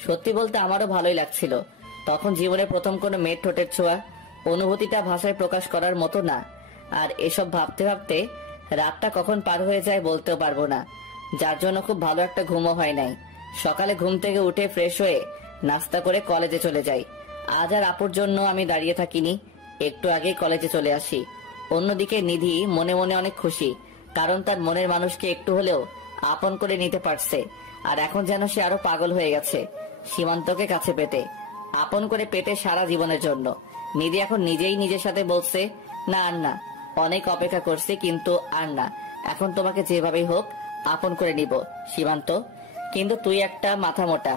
সত্যি বলতে আমারও ভালোই লাগছিল। তখন জীবনে প্রথম কোনো মেয়ের ঠোঁটের ছোঁয়া, অনুভূতিটা ভাষায় প্রকাশ করার মতো না। আর এসব ভাবতে ভাবতে রাতটা কখন পার হয়ে যায় বলতেও পারবো না, যার জন্য খুব ভালো একটা ঘুমও হয় নাই। সকালে ঘুম থেকে উঠে ফ্রেশ হয়ে নাস্তা করে কলেজে চলে যাই। আজ আর আপুর জন্য আমি দাঁড়িয়ে থাকিনি, একটু আগেই কলেজে চলে আসি। অন্যদিকে নিধি মনে মনে অনেক খুশি, কারণ তার মনের মানুষকে একটু হলেও আপন করে নিতে পারছে। আর এখন যেন সে আরো পাগল হয়ে গেছে সীমান্তকে কাছে পেতে, আপন করে পেতে সারা জীবনের জন্য। নিধি এখন নিজেই নিজের সাথে বলছে, না আর না, অনেক অপেক্ষা করছি, কিন্তু আর না, এখন তোমাকে যেভাবেই হোক আপন করে নিব সীমান্ত। কিন্তু তুই একটা মাথা মোটা,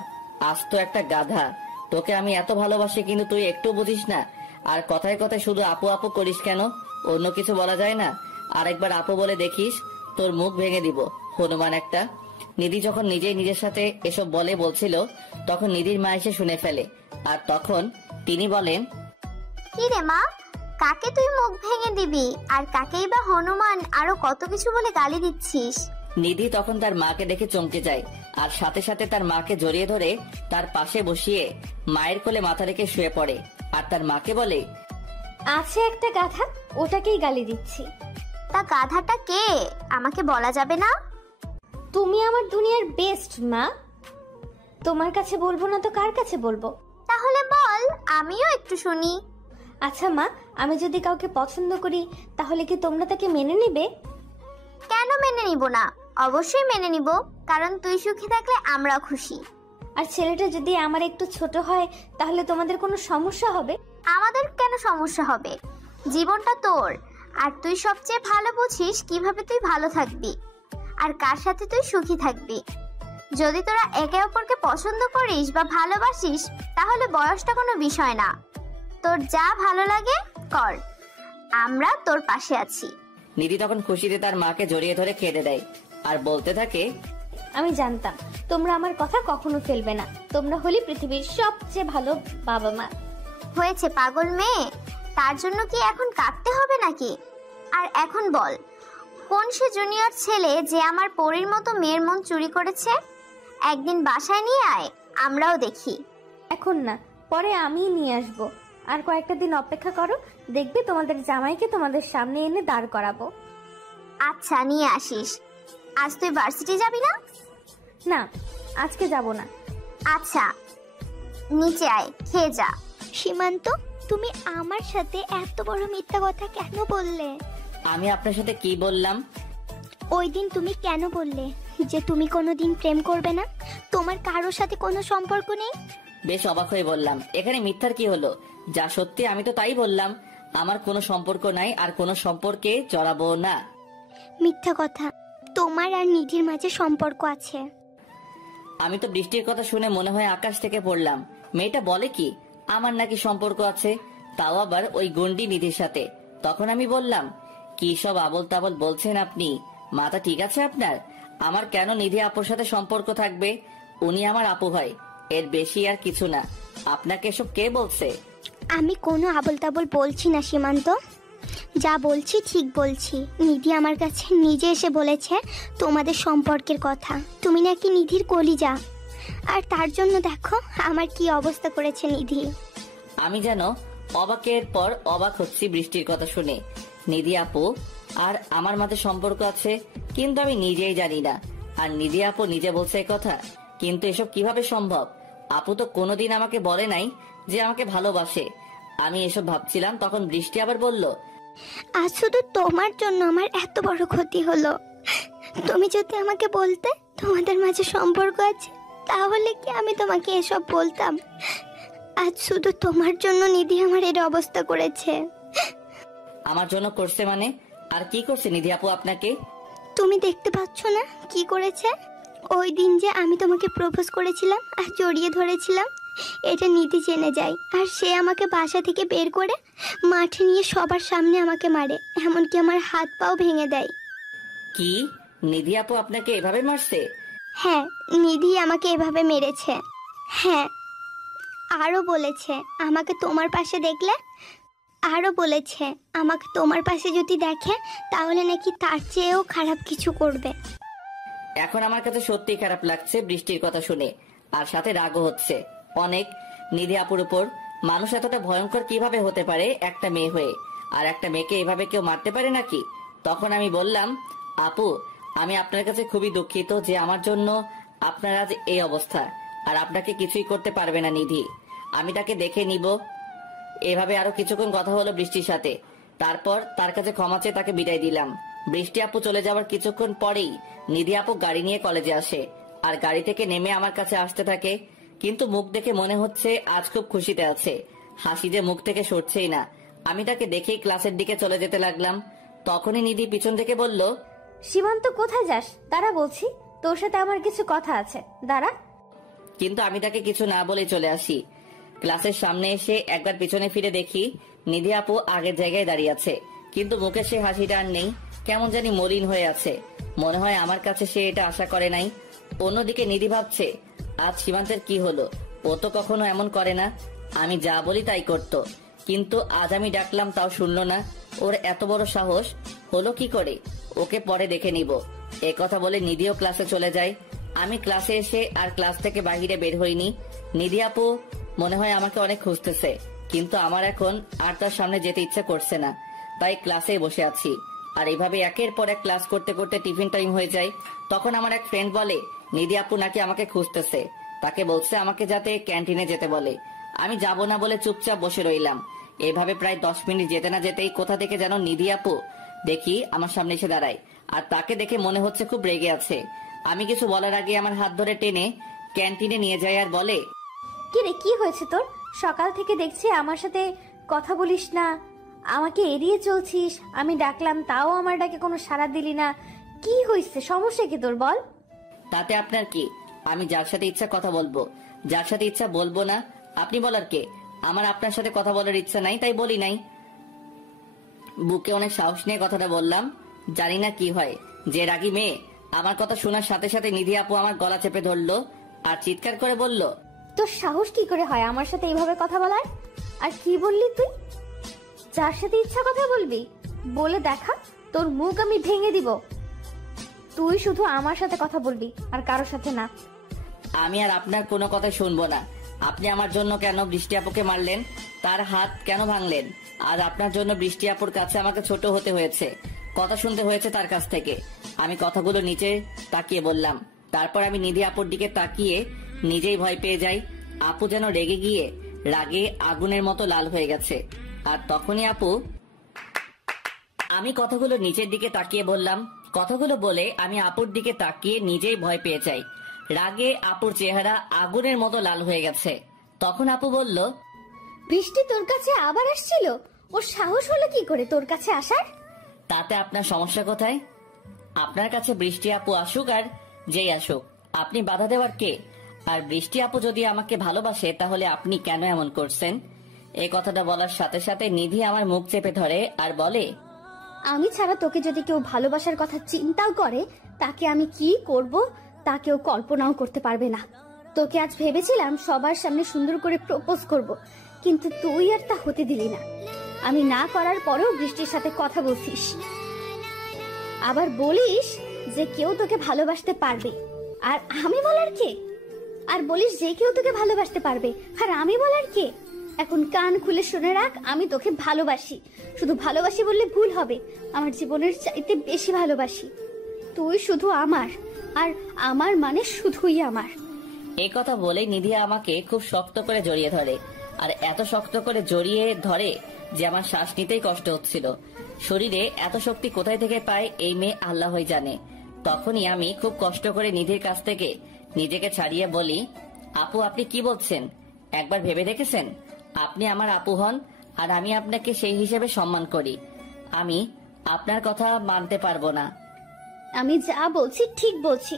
আস্ত একটা গাধা। তোকে আমি এত ভালোবাসি, কিন্তু তুই একটু বুঝিস না। আর কথায় কথায় শুধু আপু আপু করিস কেন? অন্য কিছু বলা যায় না? আরেকবার আপু বলে দেখিস, তোর মুখ ভেঙে দিব, হনুমান একটা। নিধি যখন নিজেই নিজের সাথে এসব বলছিল, তখন নিধির মা এসে শুনে ফেলে। আর তখন তিনি বলেন, কি রে মা, কাকে তুই মুখ ভেঙে দিবি? আর কাকেই বা হনুমান আরো কত কিছু বলে গালি দিচ্ছিস? নিধি তখন তার মাকে দেখে চমকে যায়, আর সাথে সাথে তার মাকে জড়িয়ে ধরে তার পাশে বসিয়ে মায়ের কোলে মাথা রেখে শুয়ে পড়ে। আর তার মাকে বলে, আছে একটা গাধা, ওটাকেই গালি দিচ্ছি। তা গাধাটা কে, আমাকে বলা যাবে না? তুমি আমার দুনিয়ার বেস্ট মা, তোমার কাছে বলবো না তো কার কাছে বলবো? তাহলে বল, আমিও একটু শুনি। আচ্ছা মা, আমি যদি কাউকে পছন্দ করি তাহলে কি তোমরা তাকে মেনে নেবে? কেন মেনে নিব না? অবশ্যই মেনে নিব, কারণ তুই সুখী থাকলে আমরাও খুশি। আর ছেলেটা যদি আমার একটু ছোট হয় তাহলে তোমাদের কোনো সমস্যা হবে? আমাদের কেন সমস্যা হবে? জীবনটা তোর, আর তুই সবচেয়ে ভালো বুঝিস কিভাবে তুই ভালো থাকবি আর কার সাথে তুই সুখী থাকবি। যদি তোরা একে অপরকে পছন্দ করিস বা ভালোবাসিস, তাহলে বয়সটা কোনো বিষয় না। তোর যা ভালো লাগে কর, আমরা তোর পাশে আছি। নিধি তখন খুশিতে তার মাকে জড়িয়ে ধরে কেঁদে দেয় আর বলতে থাকে, আমি জানতাম তোমরা আমার কথা কখনো ফেলবে না, তোমরা হলে পৃথিবীর সবচেয়ে ভালো বাবা মা। হয়েছে পাগল মেয়ে, তার জন্য কি এখন কাঁদতে হবে নাকি? আর এখন বল, কোন সে জুনিয়র ছেলে যে আমার পরীর মতো মেয়ের মন চুরি করেছে? একদিন বাসায় নিয়ে আয়, আমরাও দেখি। এখন না, পরে আমিই নিয়ে আসবো। আর কয়েকটা দিন অপেক্ষা করো, দেখবে তোমাদের জামাইকে তোমাদের সামনে এনে দাঁড় করাবো। আচ্ছা, নিয়ে আসিস। আজ তুই ভার্সিটি যাবি না? না, আজকে যাব না। আচ্ছা, নিচে আয়, খেয়ে যা। সীমান্ত, তুমি আমার সাথে এত বড় মিথ্যা কথা কেন বললে? আমি আপনার সাথে কি বললাম? ওই দিন তুমি কেন বললে যে তুমি কোনোদিন প্রেম করবে না, তোমার কারোর সাথে কোনো সম্পর্ক নেই? বেশ অবাক হয়ে বললাম, এখানে মিথ্যার কি হলো? যা সত্যি আমি তো তাই বললাম, আমার কোনো সম্পর্ক নাই আর কোনো সম্পর্কে জড়াবো না। মিথ্যা কথা, তোমার আর নিধির মাঝে সম্পর্ক আছে। আমি তো বৃষ্টির কথা শুনে মনে হয় আকাশ থেকে পড়লাম। মেয়েটা বলে কি আমার নাকি সম্পর্ক আছে, তাও আবার ওই গন্ডি নিধির সাথে। তখন আমি বললাম, কি সব আবল তাবল বলছেন আপনি? মাথা ঠিক আছে আপনার? আমার কেন নিধি আপুর সাথে সম্পর্ক থাকবে? উনি আমার আপু হয়, এর বেশি আর কিছু না। আপনাকে এসব কে বলছে? আমি কোনো আবল তাবল বলছি না সীমান্ত। যা বলছি ঠিক বলছি। নিধি আমার কাছে নিজে এসে বলেছে তোমাদের সম্পর্কের কথা। তুমি নাকি নিধির কলিজা, আর তার জন্য দেখো আমার কি অবস্থা করেছে নিধি। আমি যেন অবাকের পর অবাক হচ্ছি বৃষ্টির কথা শুনে। নিধি আপু আর আমার মাঝে সম্পর্ক আছে, কিন্তু আমি নিজেই জানি না। আর নিধি আপু নিজে বলছে এই কথা, কিন্তু এসব কিভাবে সম্ভব? আপু তো কোনোদিন আমাকে বলে নাই যে আমাকে ভালোবাসে। আমি এসব ভাবছিলাম, তখন বৃষ্টি আবার বলল, আজ শুধু তোমার জন্য আমার এত বড় ক্ষতি হলো। তুমি যদি আমাকে বলতে তোমাদের মাঝে সম্পর্ক আছে, তাহলে কি আমি তোমাকে এসব বলতাম? আজ শুধু তোমার জন্য নিধি আমার এর অবস্থা করেছে। আমার জন্য করছে মানে? আর কি করছে নিধি আপু আপনাকে? তুমি দেখতে পাচ্ছ না কি করেছে? ওই দিন যে আমি তোমাকে প্রপোজ করেছিলাম আর জড়িয়ে ধরেছিলাম, এটা নিধি জেনে যায়। আর সে আমাকে বাসা থেকে বের করে মাঠে নিয়ে সবার সামনে আমাকে মারে, এমনকি আমার হাত পাও ভেঙে দেয়। কি, নিধি আপু আপনাকে এভাবে মারছে? হ্যাঁ, নিধি আমাকে এভাবে মেরেছে। হ্যাঁ, আরও বলেছে আমাকে তোমার পাশে দেখলে, আরও বলেছে আমাকে তোমার পাশে যদি দেখে তাহলে নাকি তার চেয়েও খারাপ কিছু করবে। এখন আমার কাছে সত্যি খারাপ লাগছে বৃষ্টির কথা শুনে, আর সাথে রাগও হচ্ছে অনেক নিধি আপুর উপর। মানুষ এতটা ভয়ঙ্কর কিভাবে হতে পারে একটা মেয়ে হয়ে? আর একটা মেয়েকে এভাবে কেউ মারতে পারে নাকি? তখন আমি বললাম, আপু আমি আপনার কাছে খুবই দুঃখিত যে আমার জন্য আপনার আজ এই অবস্থা। আর আপনাকে কিছুই করতে পারবে না নিধি, আমি তাকে দেখে নিব। এভাবে আরো কিছুক্ষণ কথা হলো বৃষ্টির সাথে। তারপর তার কাছে ক্ষমা চেয়ে তাকে বিদায় দিলাম। বৃষ্টি আপু চলে যাওয়ার কিছুক্ষণ পরেই নিধি আপু গাড়ি নিয়ে কলেজে আসে, আর গাড়ি থেকে নেমে আমার কাছে আসতে থাকে। কিন্তু মুখ দেখে মনে হচ্ছে আজ খুব খুশিতে আছে, হাসি যে মুখ থেকে সরছেই না। আমি তাকে দেখেই ক্লাসের দিকে চলে যেতে লাগলাম। তখনই নিধি পিছন থেকে বলল, সীমান্ত কোথায় যাস? দাঁড়া বলছি, তোর সাথে আমার কিছু কথা আছে, দাঁড়া। কিন্তু আমি তাকে কিছু না বলে চলে আসি। ক্লাসের সামনে এসে একবার পিছনে ফিরে দেখি নিধি আপু আগের জায়গায় দাঁড়িয়ে আছে, কিন্তু মুখে সে হাসিটা আর নেই, কেমন জানি মলিন হয়ে আছে। মনে হয় আমার কাছে সে এটা আশা করে নাই। অন্যদিকে নিধি ভাবছে, আজ সীমান্তের কি হলো? ও তো কখনো এমন করে না, আমি যা বলি তাই করতো, কিন্তু আজ আমি ডাকলাম তাও শুনলো না। ওর এত বড় সাহস হলো কি করে? ওকে পরে দেখে নিব। এ কথা বলে নিধিও ক্লাসে চলে যায়। আমি ক্লাসে এসে আর ক্লাস থেকে বাহিরে বের হইনি। নিধি আপু মনে হয় আমাকে অনেক খুঁজতেছে, কিন্তু আমার এখন আর তার সামনে যেতে ইচ্ছা করছে না, তাই ক্লাসেই বসে আছি। আর এইভাবে একের পর এক ক্লাস করতে করতে টিফিন টাইম হয়ে যায়। তখন আমার এক ফ্রেন্ড বলে নিধি আপু নাকি আমাকে খুঁজতেছে, তাকে বলছে আমাকে যাতে ক্যান্টিনে যেতে বলে। আমি যাব না বলে চুপচাপ বসে রইলাম। এভাবে প্রায় 10 মিনিট যেতে না যেতেই কোথা থেকে যেন নিধি আপু দেখি আমার সামনে এসে দাঁড়ায়, আর তাকে দেখে মনে হচ্ছে খুব রেগে আছে। আমি কিছু বলার আগে আমার হাত ধরে টেনে ক্যান্টিনে নিয়ে যায় আর বলে, কি রে, কি হয়েছে তোর? সকাল থেকে দেখছি আমার সাথে কথা বলিস না, আমাকে এড়িয়ে চলছিস। আমি ডাকলাম তাও আমার ডাকে কোনো সাড়া দিলি না। কি হয়েছে, সমস্যা কি তোর, বল। তাতে আপনার কি? আমি যার সাথে ইচ্ছা কথা বলবো, যার সাথে ইচ্ছা বলবো না। আপনি বলার কে? আমার আপনার সাথে কথা বলার ইচ্ছা নাই, তাই বলি নাই। বুকে অনেক সাহস নিয়ে কথাটা বললাম। জানি না কি হয়, যে রাগী মেয়ে। আমার কথা শোনার সাথে সাথে নিধি আপু আমার গলা চেপে ধরলো আর চিৎকার করে বলল, তোর সাহস কি করে হয় আমার সাথে এইভাবে কথা বলার? আর কি বললি তুই? যার সাথে ইচ্ছা কথা বলবি? বলে দেখা, তোর মুখ আমি ভেঙে দিব। তুই শুধু আমার সাথে কথা বলবি, আর কারোর সাথে না। আমি আর আপনার কোনো কথা শুনবো না। আপনি আমার জন্য কেন বৃষ্টি আপুকে মারলেন? তার হাত কেন ভাঙলেন? আর আপনার জন্য বৃষ্টি আপুর কাছে আমাকে ছোট হতে হয়েছে, কথা শুনতে হয়েছে তার কাছ থেকে। আমি কথাগুলো নিচে তাকিয়ে বললাম। তারপর আমি নিধি আপুর দিকে তাকিয়ে নিজেই ভয় পেয়ে যাই। আপু যেন রেগে গিয়ে রাগে আগুনের মতো লাল হয়ে গেছে। আর তখনই আপু, আমি কথাগুলো নিচের দিকে তাকিয়ে বললাম। কথাগুলো বলে আমি আপুর দিকে তাকিয়ে নিজেই ভয় পেয়ে যাই। রাগে আপুর চেহারা আগুনের মতো লাল হয়ে গেছে। তখন আপু বলল, বৃষ্টি তোর কাছে আবার আসছিল? ওর সাহস হলো কি করে তোর কাছে আসার? তাতে আপনার সমস্যা কোথায়? আপনার কাছে বৃষ্টি আপু আসুক আর যেই আসুক, আপনি বাধা দেওয়ার কে? আর বৃষ্টি আপু যদি আমাকে ভালোবাসে তাহলে আপনি কেন এমন করছেন? এই কথাটা বলার সাথে সাথে নিধি আমার মুখ চেপে ধরে আর বলে, আমি ছাড়া তোকে যদি কেউ ভালোবাসার কথা চিন্তাও করে, তাকে আমি কি করব তা কেউ কল্পনাও করতে পারবে না। তোকে আজ ভেবেছিলাম সবার সামনে সুন্দর করে প্রপোজ করব, কিন্তু তুই আর তা হতে দিলি না। আমি না করার পরেও বৃষ্টির সাথে কথা বলছিস, আবার বলিস যে কেউ তোকে ভালোবাসতে পারবে আর আমি বলার কে? আর বলিস যে কেউ তোকে ভালোবাসতে পারবে আর আমি বলার কে? এখন কান খুলে শুনে রাখ, আমি তোকে ভালোবাসি। শুধু ভালোবাসি বললে ভুল হবে, আমার জীবনের চাইতে বেশি ভালোবাসি। তুই শুধু আমার, আর আমার মানে শুধুই আমার। এই কথা বলে নিধি আমাকে খুব শক্ত করে জড়িয়ে ধরে, আর এত শক্ত করে জড়িয়ে ধরে যে আমার শ্বাস নিতেই কষ্ট হচ্ছিল। শরীরে এত শক্তি কোথায় থেকে পায় এই মেয়ে আল্লাহই জানে। তখনই আমি খুব কষ্ট করে নিধির কাছ থেকে নিজেকে ছাড়িয়ে বলি, আপু আপনি কি বলছেন? একবার ভেবে দেখেছেন? আপনি আমার আপু হন, আর আমি আপনাকে সেই হিসেবে সম্মান করি। আমি আপনার কথা মানতে পারবো না। আমি যা বলছি ঠিক বলছি।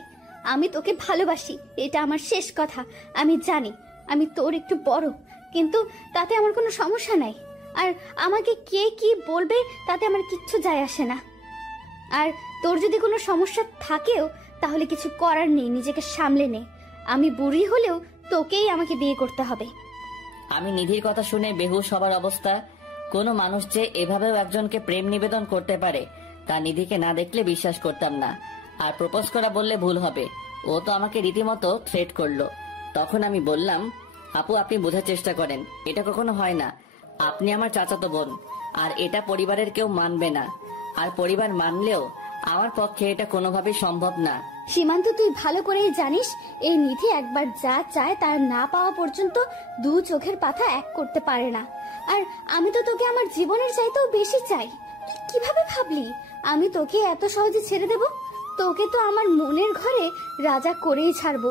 আমি তোকে ভালোবাসি, এটা আমার শেষ কথা। আমি জানি আমি তোর একটু বড়, কিন্তু তাতে আমার কোনো সমস্যা নাই। আর আমাকে কে কি বলবে তাতে আমার কিচ্ছু যায় আসে না। আর তোর যদি কোনো সমস্যা থাকেও তাহলে কিছু করার নেই, নিজেকে সামলে নে। আমি বুড়ি হলেও তোকেই আমাকে বিয়ে করতে হবে। আমি নিধির কথা শুনে বেহুশ হবার অবস্থা। কোনো মানুষ যে এভাবেও একজনকে প্রেম নিবেদন করতে পারে তা নিধিকে না দেখলে বিশ্বাস করতাম না। আর প্রপোজ করা বললে ভুল হবে, ও তো আমাকে রীতিমতো থ্রেট করলো। তখন আমি বললাম, আপু আপনি বোঝার চেষ্টা করেন, এটা কখনো হয় না। আপনি আমার চাচাতো বোন, আর এটা পরিবারের কেউ মানবে না। আর পরিবার মানলেও আমার পক্ষে এটা কোনোভাবেই সম্ভব না। সীমান্ত, তুই ভালো করেই জানিস এই নিধি একবার যা চায় তার না পাওয়া পর্যন্ত দু চোখের পাতা এক করতে পারে না। আর আমি তো তোকে আমার জীবনের চাইতেও বেশি চাই। তুই কিভাবে ভাবলি আমি তোকে এত সহজে ছেড়ে দেব? তোকে তো আমার মনের ঘরে রাজা করেই ছাড়বো।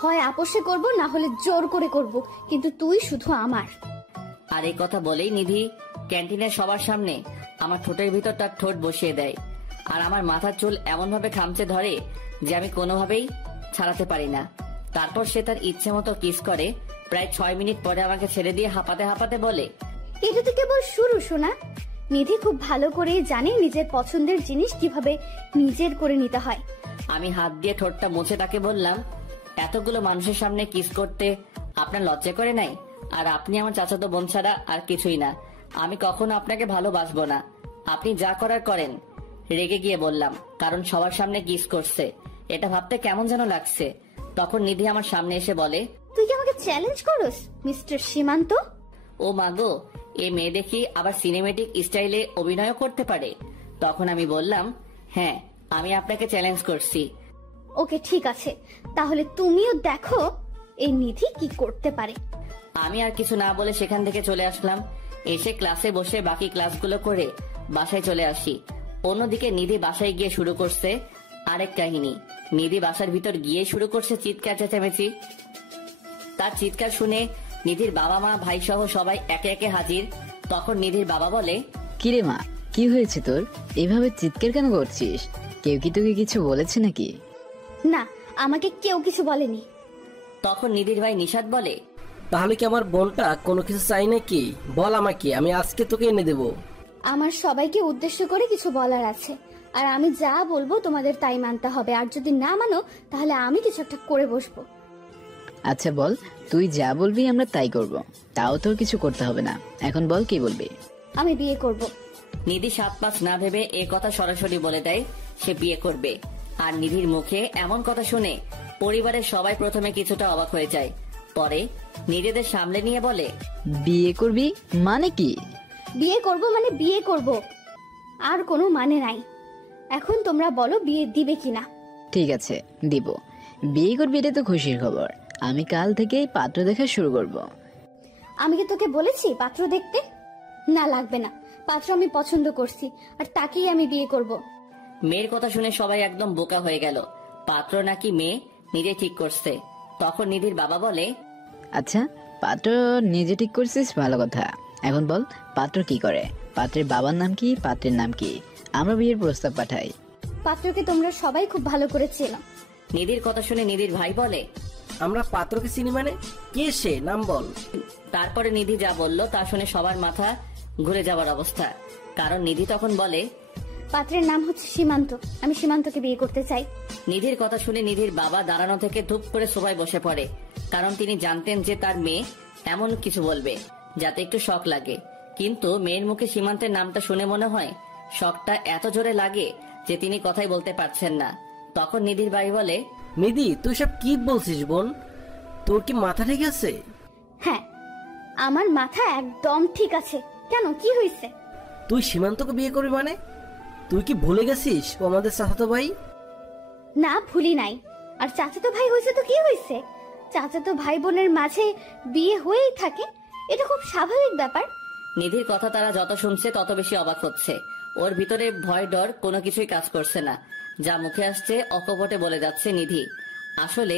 হয় আপোষে করব, না হলে জোর করে করব, কিন্তু তুই শুধু আমার। আর এই কথা বলেই নিধি ক্যান্টিনের সবার সামনে আমার ঠোঁটের ভিতর তার ঠোঁট বসিয়ে দেয়, আর আমার মাথার চুল এমন ভাবে খামচে ধরে যে আমি কোনোভাবেই ছাড়াতে পারি না। তারপর সে তার ইচ্ছে মতো কিস করে। প্রায় 6 মিনিট পরে আমাকে ছেড়ে দিয়ে হাঁপাতে হাঁপাতে বলে, এটা তো কেবল শুরু শোনা। নিধি খুব ভালো করেই জানে নিজের পছন্দের জিনিস কিভাবে নিজের করে নিতে হয়। আমি হাত দিয়ে ঠোঁটটা মুছে তাকে বললাম, এতগুলো মানুষের সামনে কিস করতে আপনার লজ্জা করে নাই? আর আপনি আমার চাচাতো বোন ছাড়া আর কিছুই না। আমি কখনো আপনাকে ভালোবাসবো না। আপনি যা করার করেন। রেগে গিয়ে বললাম, কারণ সবার সামনে কিস করছে, এটা ভাবতে কেমন যেন লাগছে। তখন নিধি আমার সামনে এসে বলে, তুই কি আমাকে চ্যালেঞ্জ করস মিস্টার সীমান্ত? ও মাগো, এ মেয়ে দেখি আবার সিনেমেটিক স্টাইলে অভিনয় করতে পারে। তখন আমি বললাম, হ্যাঁ আমি আপনাকে চ্যালেঞ্জ করছি। ওকে ঠিক আছে, তাহলে তুমিও দেখো এই নিধি কি করতে পারে। আমি আর কিছু না বলে সেখান থেকে চলে আসলাম। এসে ক্লাসে বসে বাকি ক্লাসগুলো করে বাসায় চলে আসি। অন্যদিকে নিধি বাসায় গিয়ে শুরু করছে আরেক কাহিনী। নিধি বাসার ভিতর গিয়ে শুরু করছে চিৎকার চেঁচামেচি। তার চিৎকার শুনে নিধির বাবা মা ভাই সহ সবাই একে একে হাজির। তখন নিধির বাবা বলে, কিরে মা, কি হয়েছে তোর? এভাবে চিৎকার কেন করছিস? কেউ কি তোকে কিছু বলেছে নাকি? না, আমাকে কেউ কিছু বলেনি। তখন নিধির ভাই নিশাদ বলে, তাহলে কি আমার বোনটা কোনো কিছু চাই নাকি? বল আমাকে, আমি আজকে তোকে এনে দেবো। আমার সবাইকে উদ্দেশ্য করে কিছু বলার আছে, আর আমি যা বলবো তোমাদের তাই মানতে হবে। আর যদি না মানো তাহলে আমি কিছু একটা করে বসবো। আচ্ছা বল, তুই যা বলবি আমরা তাই করব। তাও তোর কিছু করতে হবে না। এখন বল কি বলবি? আমি বিয়ে করব। নিধি 7-5 না ভেবে এ কথা সরাসরি বলে দেয় সে বিয়ে করবে। আর নিধির মুখে এমন কথা শুনে পরিবারের সবাই প্রথমে কিছুটা অবাক হয়ে যায়, পরে নিজেদের সামলে নিয়ে বলে, বিয়ে করবি মানে কি? বিয়ে করব মানে বিয়ে করব, আর কোনো মানে নাই। এখন তোমরা বলো বিয়ে দিবে কিনা? ঠিক আছে, দিব। বিয়ে করবি এটা তো খুশির খবর। আমি কাল থেকেই পাত্র দেখা শুরু করব। আমি কি তোকে বলেছি পাত্র দেখতে? না, লাগবে না। পাত্র আমি পছন্দ করছি, আর তাকেই আমি বিয়ে করব। মেয়ের কথা শুনে সবাই একদম বোকা হয়ে গেল। পাত্র নাকি মেয়ে নিজে ঠিক করছে। তখন নিধির বাবা বলে, আচ্ছা, পাত্র নিজে ঠিক করছিস, ভালো কথা। এখন বল পাত্র কি করে? পাত্রের বাবার নাম কি, পাত্রের নাম কি? আমরা বিয়ের প্রস্তাব পাঠাই। পাত্রকে তোমরা সবাই খুব ভালো করে চেনো। নিধির কথা শুনে নিধির ভাই বলে, আমরা পাত্রকে চিনি মানে? কে সে, নাম বল। তারপরে নিধি যা বলল তা শুনে সবার মাথা ঘুরে যাওয়ার অবস্থা। কারণ নিধি তখন বলে, পাত্রের নাম হচ্ছে সীমান্ত। আমি সীমান্তকে বিয়ে করতে চাই। নিধির কথা শুনে নিধির বাবা দাঁড়ানো থেকে ধুপ করে সোফায় বসে পড়ে। কারণ তিনি জানতেন যে তার মেয়ে এমন কিছু বলবে যাতে একটু শক লাগে। কিন্তু মেয়ের মুখে সীমান্তের নামটা শুনে মনে হয় শখটা এত জোরে লাগে যে তিনি কথাই বলতে পারছেন না। তখন নিধির ভাই বলে, নিধি তুই সব কি বলছিস বোন? তোর কি মাথা ঠিক আছে? হ্যাঁ, আমার মাথা একদম ঠিক আছে। কেন, কি হয়েছে? তুই সীমান্তকে বিয়ে করবি মানে? তুই কি ভুলে গেছিস ও আমাদের চাচাতো ভাই? না, ভুলি নাই। আর চাচাতো ভাই হয়েছে তো কি হয়েছে? চাচাতো ভাই বোনের মাঝে বিয়ে হয়েই থাকে, এটা খুব স্বাভাবিক ব্যাপার। নিধির কথা তারা যত শুনছে তত বেশি অবাক হচ্ছে। ওর ভিতরে ভয় ডর কোনো কিছুই কাজ করছে না, যা মুখে আসছে অকপটে বলে যাচ্ছে নিধি। আসলে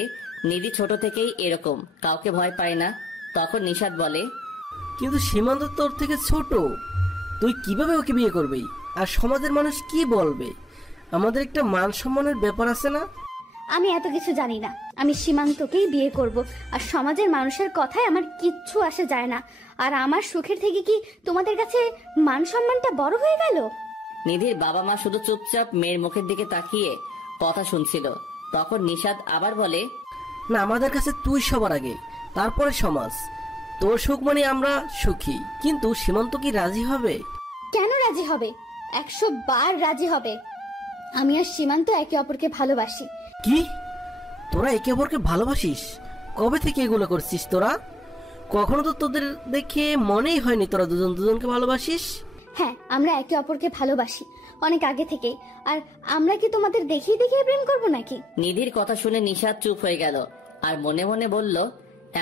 নিধি ছোট থেকেই এরকম, কাউকে ভয় পায় না। তখন নিশাদ বলে, কিন্তু সীমান্ত তোর থেকে ছোট, তুই কিভাবে ওকে বিয়ে করবি? আর সমাজের মানুষ কি বলবে? আমাদের একটা মান সম্মানের ব্যাপার আছে না? আমি এত কিছু জানি না। আমি সীমান্তকেই বিয়ে করব, আর সমাজের মানুষের কথায় আমার কিচ্ছু আসে যায় না। আর আমার সুখের থেকে কি তোমাদের কাছে মান সম্মানটা বড় হয়ে গেল? নিধির বাবা মা শুধু চুপচাপ মেয়ের মুখের দিকে তাকিয়ে কথা শুনছিল। তখন নিশাদ আবার বলে, না, আমাদের কাছে তুই সবার আগে, তারপরে সমাজ। তোর সুখ মানে আমরা সুখী, কিন্তু সীমান্ত কি রাজি হবে? কেন রাজি হবে? 100 বার রাজি হবে। আমি আর সীমান্ত একে অপরকে ভালোবাসি। কি? তোরা একে অপরকে ভালোবাসিস? কবে থেকে এগুলো করছিস তোরা? কখনো তো তোদের দেখে মনেই হয়নি তোরা দুজন দুজনকে ভালোবাসিস। হ্যাঁ, আমরা একে অপরকে ভালোবাসি অনেক আগে থেকে। আর আমরা কি তোমাদের দেখিয়ে দেখিয়ে প্রেম করব নাকি? নিধির কথা শুনে নিশাদ চুপ হয়ে গেল আর মনে মনে বলল,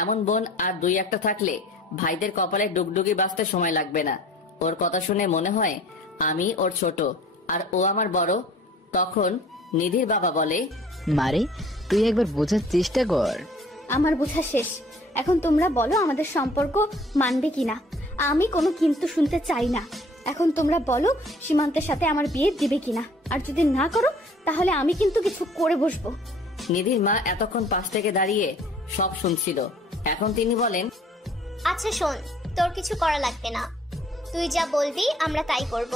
এমন বোন আর 2-1টা থাকলে ভাইদের কপালে ডুগডুগি বাঁচতে সময় লাগবে না। ওর কথা শুনে মনে হয় আমি ওর ছোট আর ও আমার বড়। তখন নিধির বাবা বলে, মারে তুই একবার বোঝার চেষ্টা কর। আমার বোঝা শেষ। এখন তোমরা বলো আমাদের সম্পর্ক মানবে কিনা। আমি কোনো কিন্তু শুনতে চাই না। এখন তোমরা বলো সীমান্তের সাথে আমার বিয়ে দিবে কিনা। আর যদি না করো তাহলে আমি কিন্তু কিছু করে বসবো। নিধির মা এতক্ষণ পাশ থেকে দাঁড়িয়ে সব শুনছিল। এখন তিনি বলেন, আচ্ছা শোন, তোর কিছু করা লাগবে না। তুই যা বলবি আমরা তাই করব।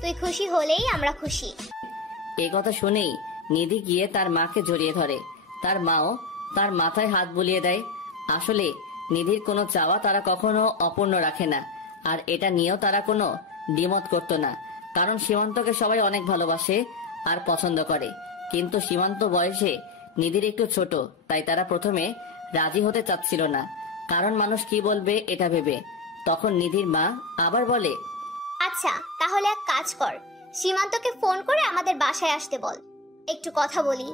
তুই খুশি হলেই আমরা খুশি। এই কথা শুনেই নিধি গিয়ে তার মাকে জড়িয়ে ধরে। তার মাও তার মাথায় হাত বুলিয়ে দেয়। আসলে নিধির কোনো চাওয়া তারা কখনো অপূর্ণ রাখে না, আর এটা নিয়েও তারা কোনো দ্বিমত করতো না। কারণ সীমান্তকে সবাই অনেক ভালোবাসে আর পছন্দ করে। কিন্তু সীমান্ত বয়সে নিধির একটু ছোট, তাই তারা প্রথমে রাজি হতে চাচ্ছিল না, কারণ মানুষ কি বলবে এটা ভেবে। তখন নিধির মা আবার বলে, আচ্ছা তাহলে এক কাজ কর, সীমান্তকে ফোন করে আমাদের বাসায় আসতে বল, একটু কথা বলি।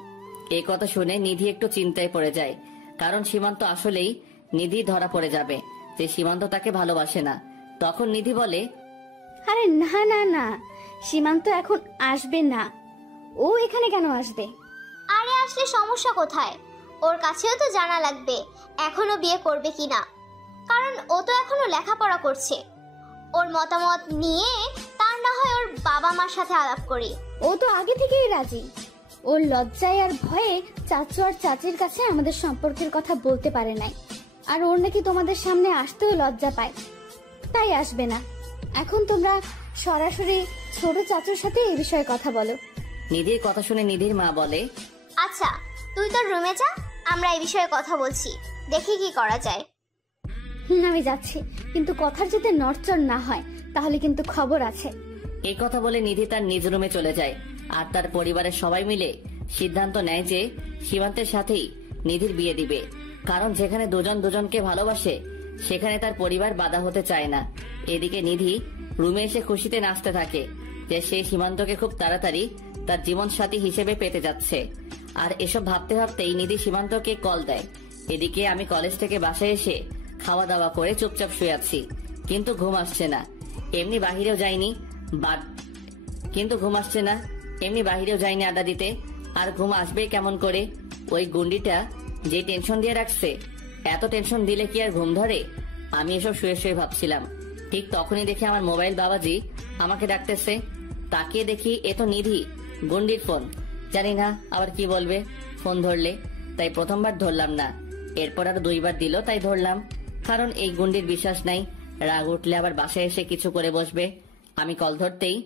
এই কথা শুনে নিধি একটু চিন্তায় পড়ে যায়, কারণ সীমান্ত আসলেই নিধি ধরা পড়ে যাবে যে সীমান্ত তাকে ভালোবাসে না। তখন নিধি বলে, আরে না না না, সীমান্ত এখন আসবে না। ও এখানে কেন আসবে? আরে আসলে সমস্যা কোথায়? ওর কাছেও তো জানা লাগবে এখনো বিয়ে করবে কিনা, কারণ ও তো এখনো লেখাপড়া করছে। ওর মতামত নিয়ে তার না হয় ওর বাবা মার সাথে আলাপ করি। ও তো আগে থেকেই রাজি। ওর লজ্জায় আর ভয়ে চাচু আর চাচির কাছে আমাদের সম্পর্কের কথা বলতে পারে নাই। আর ওর নাকি তোমাদের সামনে আসতেও লজ্জা পায়, তাই আসবে না। এখন তোমরা সরাসরি ছোট চাচুর সাথে এই বিষয়ে কথা বলো। নিধির কথা শুনে নিধির মা বলে, আচ্ছা তুই তোর রুমে যা, আমরা এই বিষয়ে কথা বলছি, দেখি কি করা যায়। আমি যাচ্ছি, কিন্তু কথার যাতে নড়চড় না হয়, তাহলে কিন্তু খবর আছে। এই কথা বলে নিধি তার নিজ রুমে চলে যায়। আর তার পরিবারের সবাই মিলে সিদ্ধান্ত নেয় যে সীমান্তের সাথেই নিধির বিয়ে দিবে, কারণ যেখানে দুজন দুজনকে ভালোবাসে সেখানে তার পরিবার বাধা হতে চায় না। এদিকে নিধি রুমে এসে খুশিতে নাচতে থাকে যে সে সীমান্তকে খুব তাড়াতাড়ি তার জীবন সাথী হিসেবে পেতে যাচ্ছে। আর এসব ভাবতে ভাবতেই নিধি সীমান্তকে কল দেয়। এদিকে আমি কলেজ থেকে বাসায় এসে খাওয়া দাওয়া করে চুপচাপ শুয়ে আছি, কিন্তু ঘুম আসছে না। এমনি বাহিরেও যাইনি আড্ডা দিতে, আর ঘুম আসবে কেমন করে? ওই গুন্ডিটা যে টেনশন দিয়ে রাখছে, এত টেনশন দিলে কি আর ঘুম ধরে? আমি এসব শুয়ে শুয়ে ভাবছিলাম, ঠিক তখনই দেখি আমার মোবাইল বাবাজি আমাকে ডাকতেছে। তাকিয়ে দেখি এ তো নিধি, গুন্ডির ফোন। জানি না আবার কি বলবে ফোন ধরলে, তাই প্রথমবার ধরলাম না। এরপর আর 2বার দিল, তাই ধরলাম। কারণ এই গুন্ডির বিশ্বাস নাই, রাগ উঠলে আবার বাসায় এসে কিছু করে বসবে। আমি কল ধরতেই,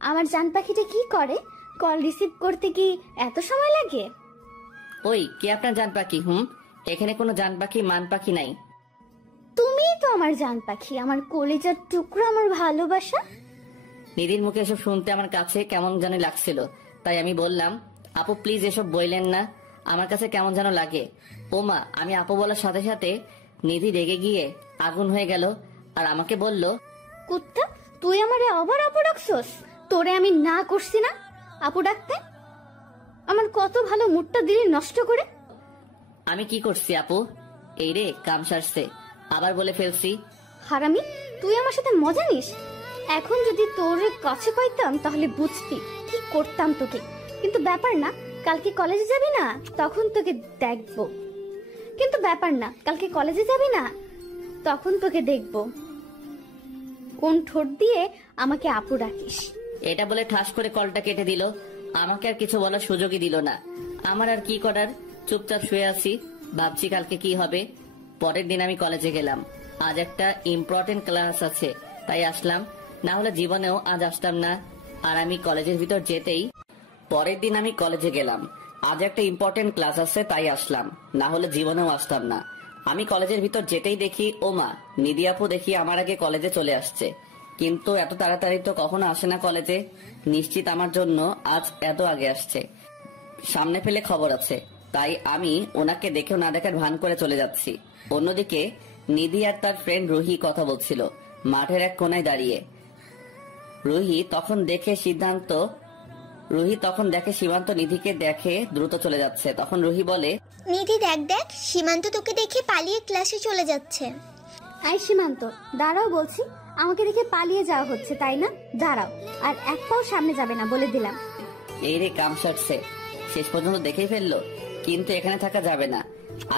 আমার জান পাখিটা কি করে? কল রিসিভ করতে কি এত সময় লাগে? ওই কে আপনার জান পাখি? এখানে কোনো জান পাখি মান পাখি নাই। তুমি তো আমার জান পাখি, আমার কলিজার টুকরো, আমার ভালোবাসা। নিধির মুখে এসব শুনতে আমার কাছে কেমন যেন লাগছিল, তাই আমি বললাম, আপু প্লিজ এসব বললেন না, আমার কাছে কেমন যেন লাগে। ওমা, আমি আপু বলার সাথে সাথে নিধি রেগে গিয়ে আগুন হয়ে গেল আর আমাকে বলল, কুত্তা, তুই আমারে আবার আপু ডাকছস? তোরে আমি না করছি না আপু ডাকতে? আমার কত ভালো মুডটা দিলি নষ্ট করে। আমি কি করছি আপু? এই রে কাম সারছে, আবার বলে ফেলছি। হারামি, তুই আমার সাথে মজা নিস? এখন যদি তোর কাছে পাইতাম তাহলে বুঝতি কি করতাম তোকে। কিন্তু ব্যাপার না, কালকে কলেজে যাবি না, তখন তোকে দেখবো। কিন্তু ব্যাপার না, কালকে কলেজে যাবি না, তখন তোকে দেখবো কোন ঠোঁট দিয়ে আমাকে আপু ডাকিস। এটা বলে ঠাস করে কলটা কেটে দিল। আমাকে আর কিছু বলার সুযোগই দিল না। আমার আর কি করার, চুপচাপ শুয়ে আছি, ভাবছি কালকে কি হবে। পরের দিন আমি কলেজে গেলাম। আজ একটা ইম্পর্টেন্ট ক্লাস আছে, তাই আসলাম, না হলে জীবনেও আজ আসতাম না। আর আমি কলেজের ভিতর যেতেই, পরের দিন আমি কলেজে গেলাম। আজ একটা ইম্পর্টেন্ট ক্লাস আছে, তাই আসলাম, না হলে জীবনেও আসতাম না। আমি কলেজের ভিতর যেতেই দেখি ওমা, নিধি আপু দেখি আমার আগে কলেজে চলে আসছে। কিন্তু এত তাড়াতাড়ি তো কখনো আসে না কলেজে, নিশ্চিত আমার জন্য আজ এত আগে আসছে। সামনে ফেলে খবর আছে, তাই আমি ওনাকে দেখেও না দেখার ভান করে চলে যাচ্ছি। অন্যদিকে নিধি আর তার ফ্রেন্ড রুহি কথা বলছিল মাঠের এক কোনায় দাঁড়িয়ে। রুহি তখন দেখে সীমান্ত নিধিকে দেখে দ্রুত চলে যাচ্ছে। তখন রুহি বলে, নিধি দেখ দেখ, সীমান্ত তোকে দেখে পালিয়ে ক্লাসে চলে যাচ্ছে। আই সীমান্ত, দাঁড়াও বলছি। আমাকে দেখে পালিয়ে যাওয়া হচ্ছে তাই না? দাঁড়াও, আর এক পাও সামনে যাবে না, বলে দিলাম। এই রে কাম সারছে, শেষ পর্যন্ত দেখেই ফেললো। কিন্তু এখানে থাকা যাবে না,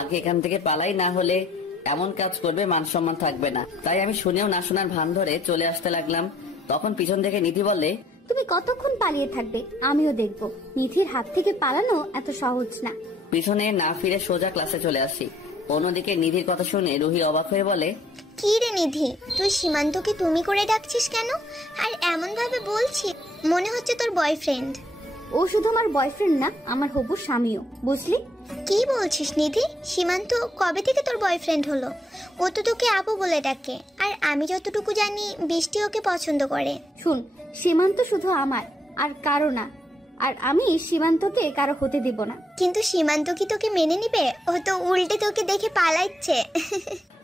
আগে এখান থেকে পালাই, না হলে এমন কাজ করবে মান সম্মান থাকবে না। তাই আমি শুনেও না শোনার ভান ধরে চলে আসতে লাগলাম। তখন পিছন থেকে নিধি বলে, তুমি কতক্ষণ পালিয়ে থাকবে আমিও দেখবো। নিধির হাত থেকে পালানো এত সহজ না। পিছনে না ফিরে সোজা ক্লাসে চলে আসি। অন্যদিকে নিধির কথা শুনে রুহি অবাক হয়ে বলে, কি রে নিধি, তুই সীমান্তকে তুমি করে ডাকছিস কেন? আর এমন ভাবে বলছিস মনে হচ্ছে তোর বয়ফ্রেন্ড। ও শুধু আমার বয়ফ্রেন্ড না, আমার হবু স্বামীও, বুঝলি? কি বলছিস নিধি? সীমান্ত কবে থেকে তোর বয়ফ্রেন্ড হলো? ও তো তোকে আপু বলে ডাকে, আর আমি যতটুকু জানি বৃষ্টি ওকে পছন্দ করে। শুন, সীমান্ত শুধু আমার আর কারো না, আর আমি সীমান্তকে কারো হতে দিব না। কিন্তু সীমান্ত কি তোকে মেনে নিবে? ও তো উল্টে তোকে দেখে পালাচ্ছে।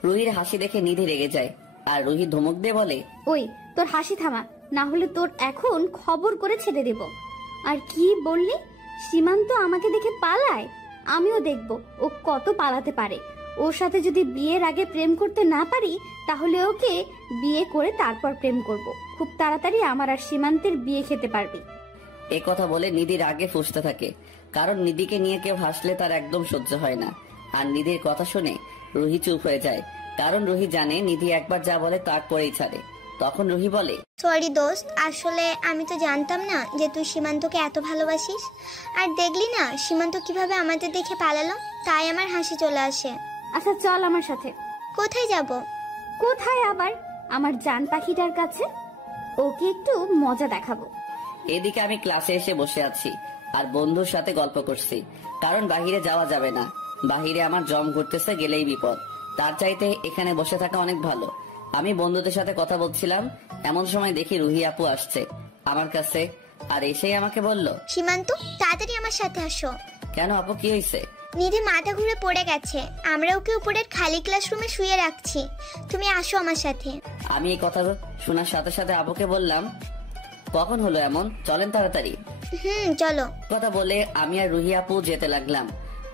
রুহির হাসি দেখে নিধি রেগে যায়, আর রুহি ধমক দিয়ে বলে, ওই তোর হাসি থামা, না হলে তোর এখন খবর করে ছেড়ে দেব। আর কি বললি? সীমান্ত আমাকে দেখে পালায়? আমিও দেখব ও কত পালাতে পারে। ওর সাথে যদি বিয়ের আগে প্রেম করতে না পারি, তাহলে ওকে বিয়ে করে তারপর প্রেম করব। খুব তাড়াতাড়ি আমার আর সীমান্তের বিয়ে খেতে পারবি। এ কথা বলে নিধির আগে ফুঁসতে থাকে, কারণ নিধিকে নিয়ে কেউ হাসলে তার একদম সহ্য হয় না। আর নিধির কথা শুনে রুহি চুপ হয়ে যায়, কারণ রুহি জানে নিধি একবার যা বলে তা করেই ছাড়ে। তখন রুহি বলে, সরি দোস্ত, আসলে আমি তো জানতাম না যে তুই সীমান্তকে এত ভালোবাসিস। আর দেখলি না সীমান্ত কিভাবে আমাদের দেখে পালালো, তাই আমার হাসি চলে আসে। আচ্ছা চল আমার সাথে। কোথায় যাব? কোথায় আবার? আমার জান পাখিটার কাছে, ওকে একটু মজা দেখাবো। এদিকে আমি ক্লাসে এসে বসে আছি আর বন্ধুর সাথে গল্প করছি, কারণ বাহিরে যাওয়া যাবে না। বাহিরে আমার জম ঘুরতেছে, গেলেই বিপদ। তার চাইতে এখানে বসে থাকা অনেক ভালো। আমি বন্ধুদের সাথে কথা বলছিলাম, এমন সময় দেখি রুহি আপু আসছে আমার কাছে, আর এসেই আমাকে বলল, সীমান্ত তাড়াতাড়ি আমার সাথে আসো। কেন আপু, কি হয়েছে? নিধি মাথা ঘুরে পড়ে গেছে, আমরা ওকে উপরের খালি ক্লাসরুমে শুয়ে রাখছি, তুমি আসো আমার সাথে। আমি এই কথা শোনার সাথে সাথে আপুকে বললাম, কখন হলো এমন, চলেন তাড়াতাড়ি। চলো। কথা বলে আমি আর রুহি আপু যেতে লাগলাম।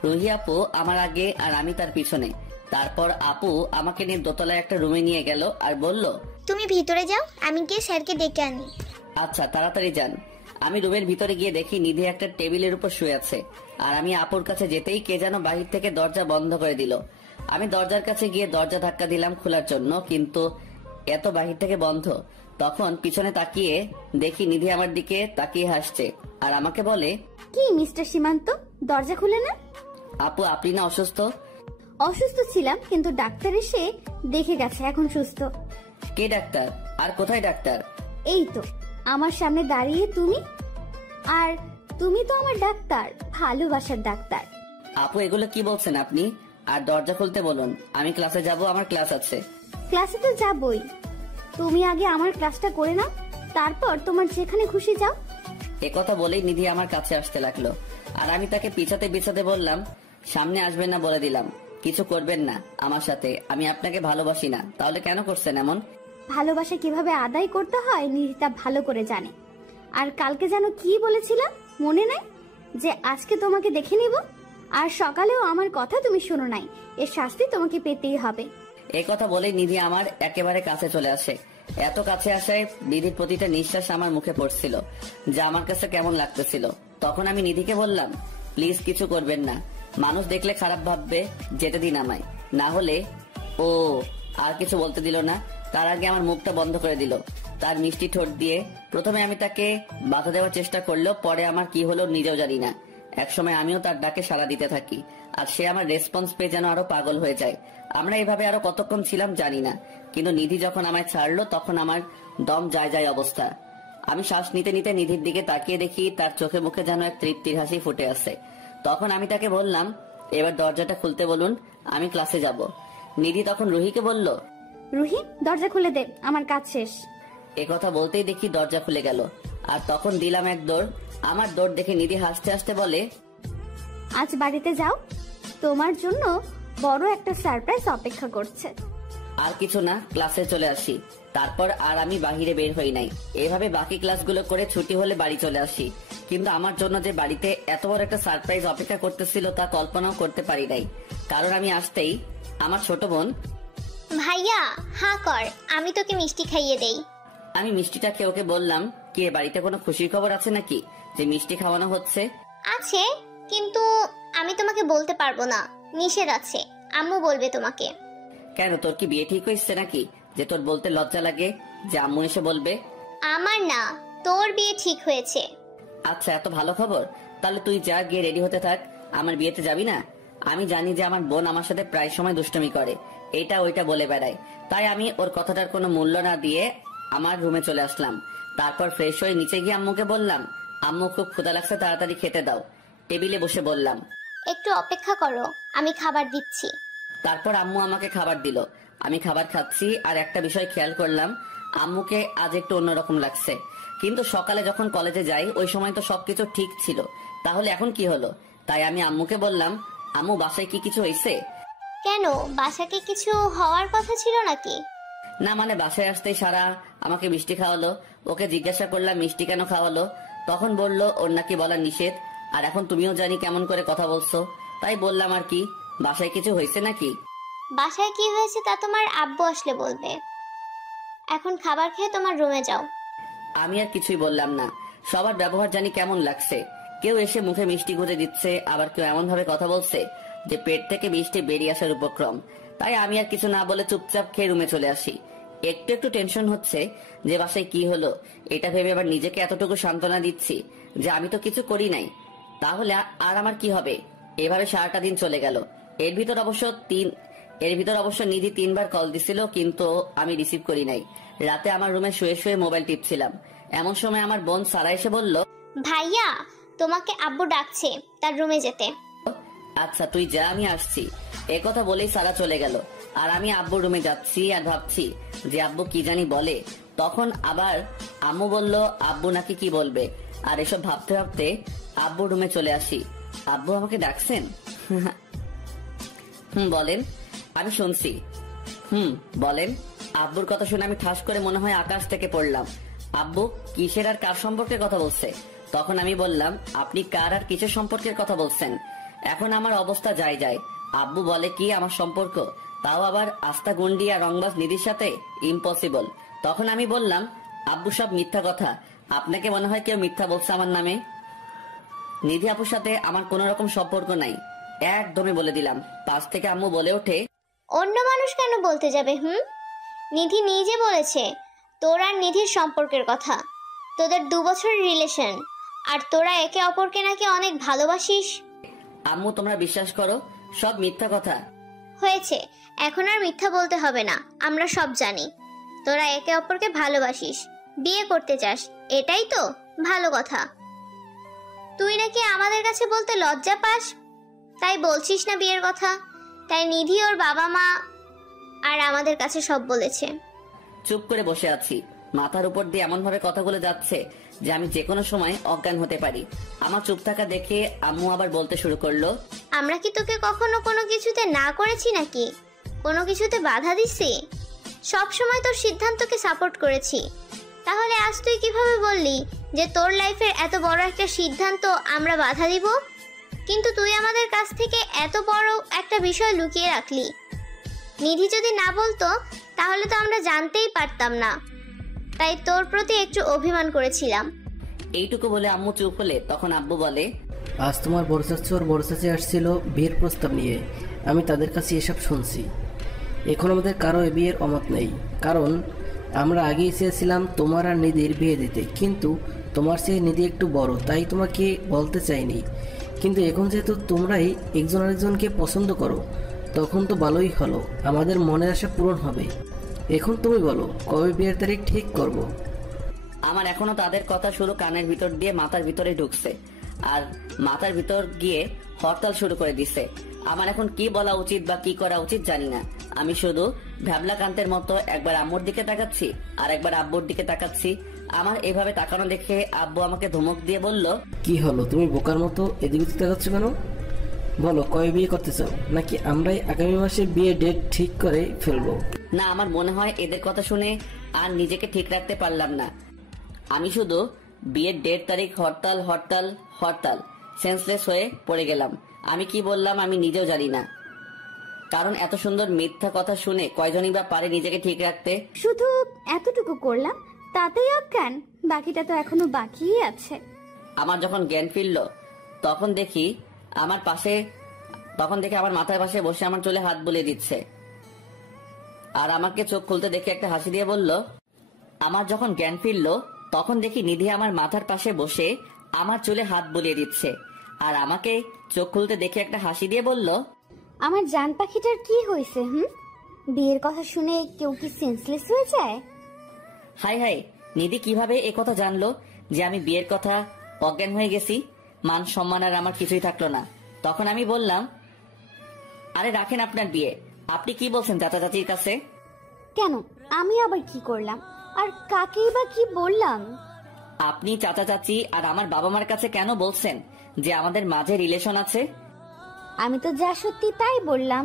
রুহি আপু আমার আগে আর আমি তার পিছনে। তারপর আপু আমাকে নিয়ে দোতলায় একটা রুমে নিয়ে গেল আর বলল, তুমি ভিতরে যাও, আমি গিয়ে স্যারকে ডেকে আনি। আচ্ছা তাড়াতাড়ি যান। আমি রুমের ভিতরে গিয়ে দেখি নিধি একটা টেবিলের উপর শুয়ে আছে, আর আমি আপুর কাছে যেতেই কে যেন বাহির থেকে দরজা বন্ধ করে দিল। আমি দরজার কাছে গিয়ে দরজা ধাক্কা দিলাম খোলার জন্য, কিন্তু এত বাহির থেকে বন্ধ। তখন পিছনে তাকিয়ে দেখি নিধি আমার দিকে তাকিয়ে হাসছে আর আমাকে বলে, কি মিস্টার সীমান্ত, দরজা খুলে না? আপু আপনি না অসুস্থ? অসুস্থ ছিলাম, কিন্তু ডাক্তার এসে দেখে গেছে এখন সুস্থ। কে ডাক্তার? আর কোথায় ডাক্তার? এই তো আমার সামনে দাঁড়িয়ে তুমি, আর তুমি তো আমার ডাক্তার, ভালোবাসার ডাক্তার। আপু এগুলো কি বলছেন আপনি? আর দরজা খুলতে বলুন, আমি ক্লাসে যাব, আমার ক্লাস আছে। ক্লাসে তো যাবই, তুমি আগে আমার ক্লাসটা করে নাও, তারপর তোমার যেখানে খুশি যাও। একথা বলেই নিধি আমার কাছে আসতে লাগলো, আর আমি তাকে পিছাতে পিছাতে বললাম, সামনে আসবেন না বলে দিলাম, কিছু করবেন না আমার সাথে, আমি আপনাকে ভালোবাসি না। তাহলে কেন করছেন এমন? ভালোবাসা কিভাবে আদায় করতে হয় নিধি তা ভালো করে জানে। আর কালকে যেন কি বলেছিলাম মনে নাই, যে আজকে তোমাকে দেখে নিব, আর সকালেও আমার কথা তুমি শোনো নাই, এর শাস্তি তোমাকে পেতেই হবে। এই কথা বলেই নিধি আমার একেবারে কাছে চলে আসে। এত কাছে আসায় নিধির প্রতিটা নিঃশ্বাস আমার মুখে পড়ছিল, যা আমার কাছে কেমন লাগতেছিল। তখন আমি নিধিকে বললাম, প্লিজ কিছু করবেন না, মানুষ দেখলে খারাপ ভাববে, যেতে দিন আমায়। না হলে ও আর কিছু বলতে দিল না, তার আগে আমার মুখটা বন্ধ করে দিল তার মিষ্টি ঠোঁট দিয়ে। প্রথমে আমি তাকে বাধা দেওয়ার চেষ্টা করলেও পরে আমার কি হলো নিজেও জানি না। একসময় আমিও তার ডাকে সাড়া দিতে থাকি, আর সে আমার রেসপন্স পেয়ে যেন আরো পাগল হয়ে যায়। আমরা এভাবে আরো কতক্ষণ ছিলাম জানি না, কিন্তু নিধি যখন আমায় ছাড়লো তখন আমার দম যায় যায় অবস্থা। আমি শ্বাস নিতে নিতে নিধির দিকে তাকিয়ে দেখি তার চোখে মুখে যেন এক তৃপ্তির হাসি ফুটে আসে। তখন আমি তাকে বললাম, এবার দরজাটা খুলতে বলুন, আমি ক্লাসে যাব। নিধি তখন রুহিকে বলল, রুহি দরজা খুলে দে, আমার কাজ শেষ। একথা বলতেই দেখি দরজা খুলে গেল, আর তখন দিলাম এক দৌড়। আমার দৌড় দেখে নিধি হাসতে হাসতে বলে, আজ বাড়িতে যাও, তোমার জন্য বড় একটা সারপ্রাইজ অপেক্ষা করছে। আর কিছু না, ক্লাসে চলে আসি। তারপর আর আমি বাহিরে বের হই নাই। এভাবে বাকি ক্লাসগুলো করে ছুটি হলে বাড়ি চলে আসি। কিন্তু আমার জন্য যে বাড়িতে এত বড় একটা সারপ্রাইজ অপেক্ষা করতেছিল তা কল্পনাও করতে পারি নাই। কারণ আমি আসতেই আমার ছোট বোন, ভাইয়া হা কর, আমি তোকে মিষ্টি খাইয়ে দেই। আমি মিষ্টিটা খেয়ে ওকে বললাম, কি বাড়িতে কোনো খুশির খবর আছে নাকি যে মিষ্টি খাওয়ানো হচ্ছে? আছে, কিন্তু আমি তোমাকে বলতে পারবো না, নিষেধ আছে, আম্মু বলবে তোমাকে। কেন, তোর কি বিয়ে ঠিক হয়েছে নাকি যে তোর বলতে লজ্জা লাগে যে আম্মু এসে বলবে? আমার না, তোর বিয়ে ঠিক হয়েছে। আচ্ছা, এত ভালো খবর, তাহলে তুই যা, গিয়ে রেডি হতে থাক। আমার বিয়েতে যাবি না? আমি জানি যে আমার বোন আমার সাথে প্রায় সময় দুষ্টুমি করে, এটা ওইটা বলে বেড়ায়, তাই আমি ওর কথাটার কোনো মূল্য না দিয়ে আমার রুমে চলে আসলাম। তারপর ফ্রেশ হয়ে নিচে গিয়ে আম্মুকে বললাম, আম্মু খুব ক্ষুধা লাগছে, তাড়াতাড়ি খেতে দাও। টেবিলে বসে বললাম, একটু অপেক্ষা করো, আমি খাবার দিচ্ছি। তারপর আম্মু আমাকে খাবার দিল। আমি খাবার খাচ্ছি, আর একটা বিষয় খেয়াল করলাম, আম্মুকে আজ একটু অন্যরকম লাগছে। কিন্তু সকালে যখন কলেজে যাই ওই সময় তো সবকিছু ঠিক ছিল, তাহলে এখন কি হলো? তাই আমি আম্মুকে বললাম, আম্মু বাসায় কি কিছু হয়েছে? কেন, বাসাকে কিছু হওয়ার কথা ছিল নাকি? না মানে বাসায় আসতেই সারা আমাকে মিষ্টি খাওয়ালো। ওকে জিজ্ঞাসা করলাম মিষ্টি কেন খাওয়ালো, তখন বলল ওর নাকি বলা নিষেধ, আর এখন তুমিও জানি কেমন করে কথা বলছো, তাই বললাম আর কি। বাসায় কিছু হয়েছে নাকি? বাসায় কি হয়েছে তা তোমার আব্বু আসলে বলবে। এখন খাবার খেয়ে তোমার রুমে যাও। আমি আর কিছুই বললাম না। সবার ব্যবহার জানি কেমন লাগছে, কেউ এসে মুখে মিষ্টি গুঁজে দিচ্ছে, আবার কেউ এমন ভাবে কথা বলছে যে পেট থেকে মিষ্টি বেরিয়ে আসার উপক্রম। তাই আমি আর কিছু না বলে চুপচাপ খেয়ে রুমে চলে আসি। একটু একটু টেনশন হচ্ছে যে বাসায় কি হলো, এটা ভেবে আবার নিজেকে এতটুকু সান্ত্বনা দিচ্ছি যে আমি তো কিছু করি নাই, তাহলে আর আমার কি হবে। এভাবে সারাটা দিন চলে গেল। এর ভিতর অবশ্য নিধি 3 বার কল দিছিল, কিন্তু আমি রিসিভ করি নাই। রাতে আমার রুমে শুয়ে শুয়ে মোবাইল টিপছিলাম, এমন সময় আমার বোন সারা এসে বলল, ভাইয়া তোমাকে আব্বু ডাকছে তার রুমে যেতে। আচ্ছা তুই যা, আমি আসছি। একথা বলেই সারা চলে গেল, আর আমি আব্বুর রুমে যাচ্ছি আর ভাবছি যে আব্বু কি জানি বলে। তখন আবার আম্মু বলল আব্বু নাকি কি বলবে, আর এসব ভাবতে ভাবতে আব্বুর রুমে চলে আসি। আব্বু আমাকে ডাকছেন? বলেন। আমি শুনছি। বলেন। আব্বুর কথা শুনে আমি ঠাস করে মনে হয় আকাশ থেকে পড়লাম। আব্বু কিসের আর কার সম্পর্কের কথা বলছে? তখন আমি বললাম, আপনি কার আর কিসের সম্পর্কের কথা বলছেন? এখন আমার অবস্থা যায় যায়। আব্বু বলে কি আমার সম্পর্ক, তাও আবার আস্থা গুন্ডি আর রংবাজ নিধির সাথে? ইম্পসিবল। তখন আমি বললাম, আব্বু সব মিথ্যা কথা, আপনাকে মনে হয় কেউ মিথ্যা বলছে আমার নামে। নিধি আপুর সাথে আমার কোন রকম সম্পর্ক নাই, একদমই বলে দিলাম। পাশ থেকে আম্মু বলে ওঠে, অন্য মানুষ কেন বলতে যাবে? নিধি নিজে বলেছে তোর আর নিধির সম্পর্কের কথা, তোদের 2 বছরের রিলেশন, আর তোরা একে অপরকে নাকি অনেক ভালোবাসিস। আম্মু তোমরা বিশ্বাস করো, সব মিথ্যা কথা। হয়েছে, এখন আর মিথ্যা বলতে হবে না, আমরা সব জানি। তোরা একে অপরকে ভালোবাসিস, বিয়ে করতে চাস, এটাই তো ভালো কথা। তুই নাকি আমাদের কাছে বলতে লজ্জা পাস, তাই বলছিস না বিয়ের কথা। তাই নিধি ওর বাবা মা আর আমাদের কাছে সব বলেছে। চুপ করে বসে আছি, মাথার উপর দিয়ে এমন ভাবে কথাগুলো যাচ্ছে যে আমি যে কোনো সময় অজ্ঞান হতে পারি। আমার চুপ থাকা দেখে আম্মু আবার বলতে শুরু করলো, আমরা কি তোকে কখনো কোনো কিছুতে না করেছি নাকি? কোনো কিছুতে বাধা দিছি? সব সময় তোর সিদ্ধান্তকে সাপোর্ট করেছি। তাহলে আজ তুই কিভাবে বললি যে তোর লাইফের এত বড় একটা সিদ্ধান্ত আমরা বাধা দিব? কিন্তু তুই আমাদের কাছ থেকে এত বড় একটা বিষয় লুকিয়ে রাখলি। নিধি যদি না বলতো তাহলে তো আমরা জানতেই পারতাম না, তাই তোর প্রতি একটু অভিমান করেছিলাম। এইটুকু বলে আম্মু চুপ হলে তখন আব্বু বলে, আজ তোমার বড় চাচু আর বড় চাচি আসছিল বিয়ের প্রস্তাব নিয়ে। আমি তাদের কাছে এসব শুনছি। এখন আমাদের কারো এ বিয়ের অমত নেই, কারণ আমরা আগেই চেয়েছিলাম তোমার আর নিধির বিয়ে দিতে, কিন্তু তোমার চেয়ে নিধি একটু বড়, তাই তোমাকে বলতে চাইনি। কিন্তু এখন যেহেতু তোমরাই একজন আরেকজনকে পছন্দ করো, তখন তো ভালোই হলো, আমাদের মনের আশা পূরণ হবে। এখন তুমি বলো কবে বিয়ের তারিখ ঠিক করব? আমার এখনো তাদের কথা শুরু কানের ভিতর দিয়ে মাথার ভিতরে ঢুকছে, আর মাথার ভিতর গিয়ে হরতাল শুরু করে দিছে। আমার এখন কি বলা উচিত বা কি করা উচিত জানি না। আমি শুধু ভ্যাবলাকান্তের মতো একবার আম্মুর দিকে তাকাচ্ছি আর একবার আব্বুর দিকে তাকাচ্ছি। আমার এভাবে তাকানো দেখে আব্বু আমাকে ধমক দিয়ে বলল, কি হলো, তুমি বোকার মতো এদিকে তাকাচ্ছ কেন? বলো কবে বিয়ে করতে চাও, নাকি আমরাই আগামী মাসে বিয়ে ডেট ঠিক করে ফেলবো? না, আমার মনে হয় এদের কথা শুনে আর নিজেকে ঠিক রাখতে পারলাম না। আমি শুধু বিয়ের ডেট তারিখ হরতাল হরতাল হরতাল সেন্সলেস হয়ে পড়ে গেলাম। আমি কি বললাম আমি নিজেও জানি না, কারণ এত সুন্দর মিথ্যা কথা শুনে কয়জনই বা পারে নিজেকে ঠিক রাখতে। শুধু এতটুকু করলাম, তাতেই অজ্ঞান? বাকিটা তো এখনো বাকিই আছে। আমার যখন জ্ঞান ফিরল তখন দেখি আমার মাথার পাশে বসে আমার চুলে হাত বুলিয়ে দিচ্ছে, আর আমাকে চোখ খুলতে দেখে একটা হাসি দিয়ে বলল, আমার যখন জ্ঞান ফিরল তখন দেখি নিধি আমার মাথার পাশে বসে আমার চুলে হাত বুলিয়ে দিচ্ছে, আর আমাকে চোখ খুলতে দেখে একটা হাসি দিয়ে বলল, আমার জান পাখিটার কি হয়েছে? বিয়ের কথা শুনে কেউ কি সেন্সলেস হয়ে যায়? হাই হাই, নিধি কিভাবে এ কথা জানলো যে আমি বিয়ের কথা অজ্ঞান হয়ে গেছি? মান সম্মান আর আমার কিছুই থাকলো না। তখন আমি বললাম, আরে রাখেন আপনার বিয়ে, আপনি কি বলছেন চাচা চাচির কাছে? কেন, আমি আবার কি করলাম? আর কাকেই বা কি বললাম? আপনি চাচা চাচি আর আমার বাবা মার কাছে কেন বলছেন যে আমাদের মাঝে রিলেশন আছে? আমি তো যা সত্যি তাই বললাম।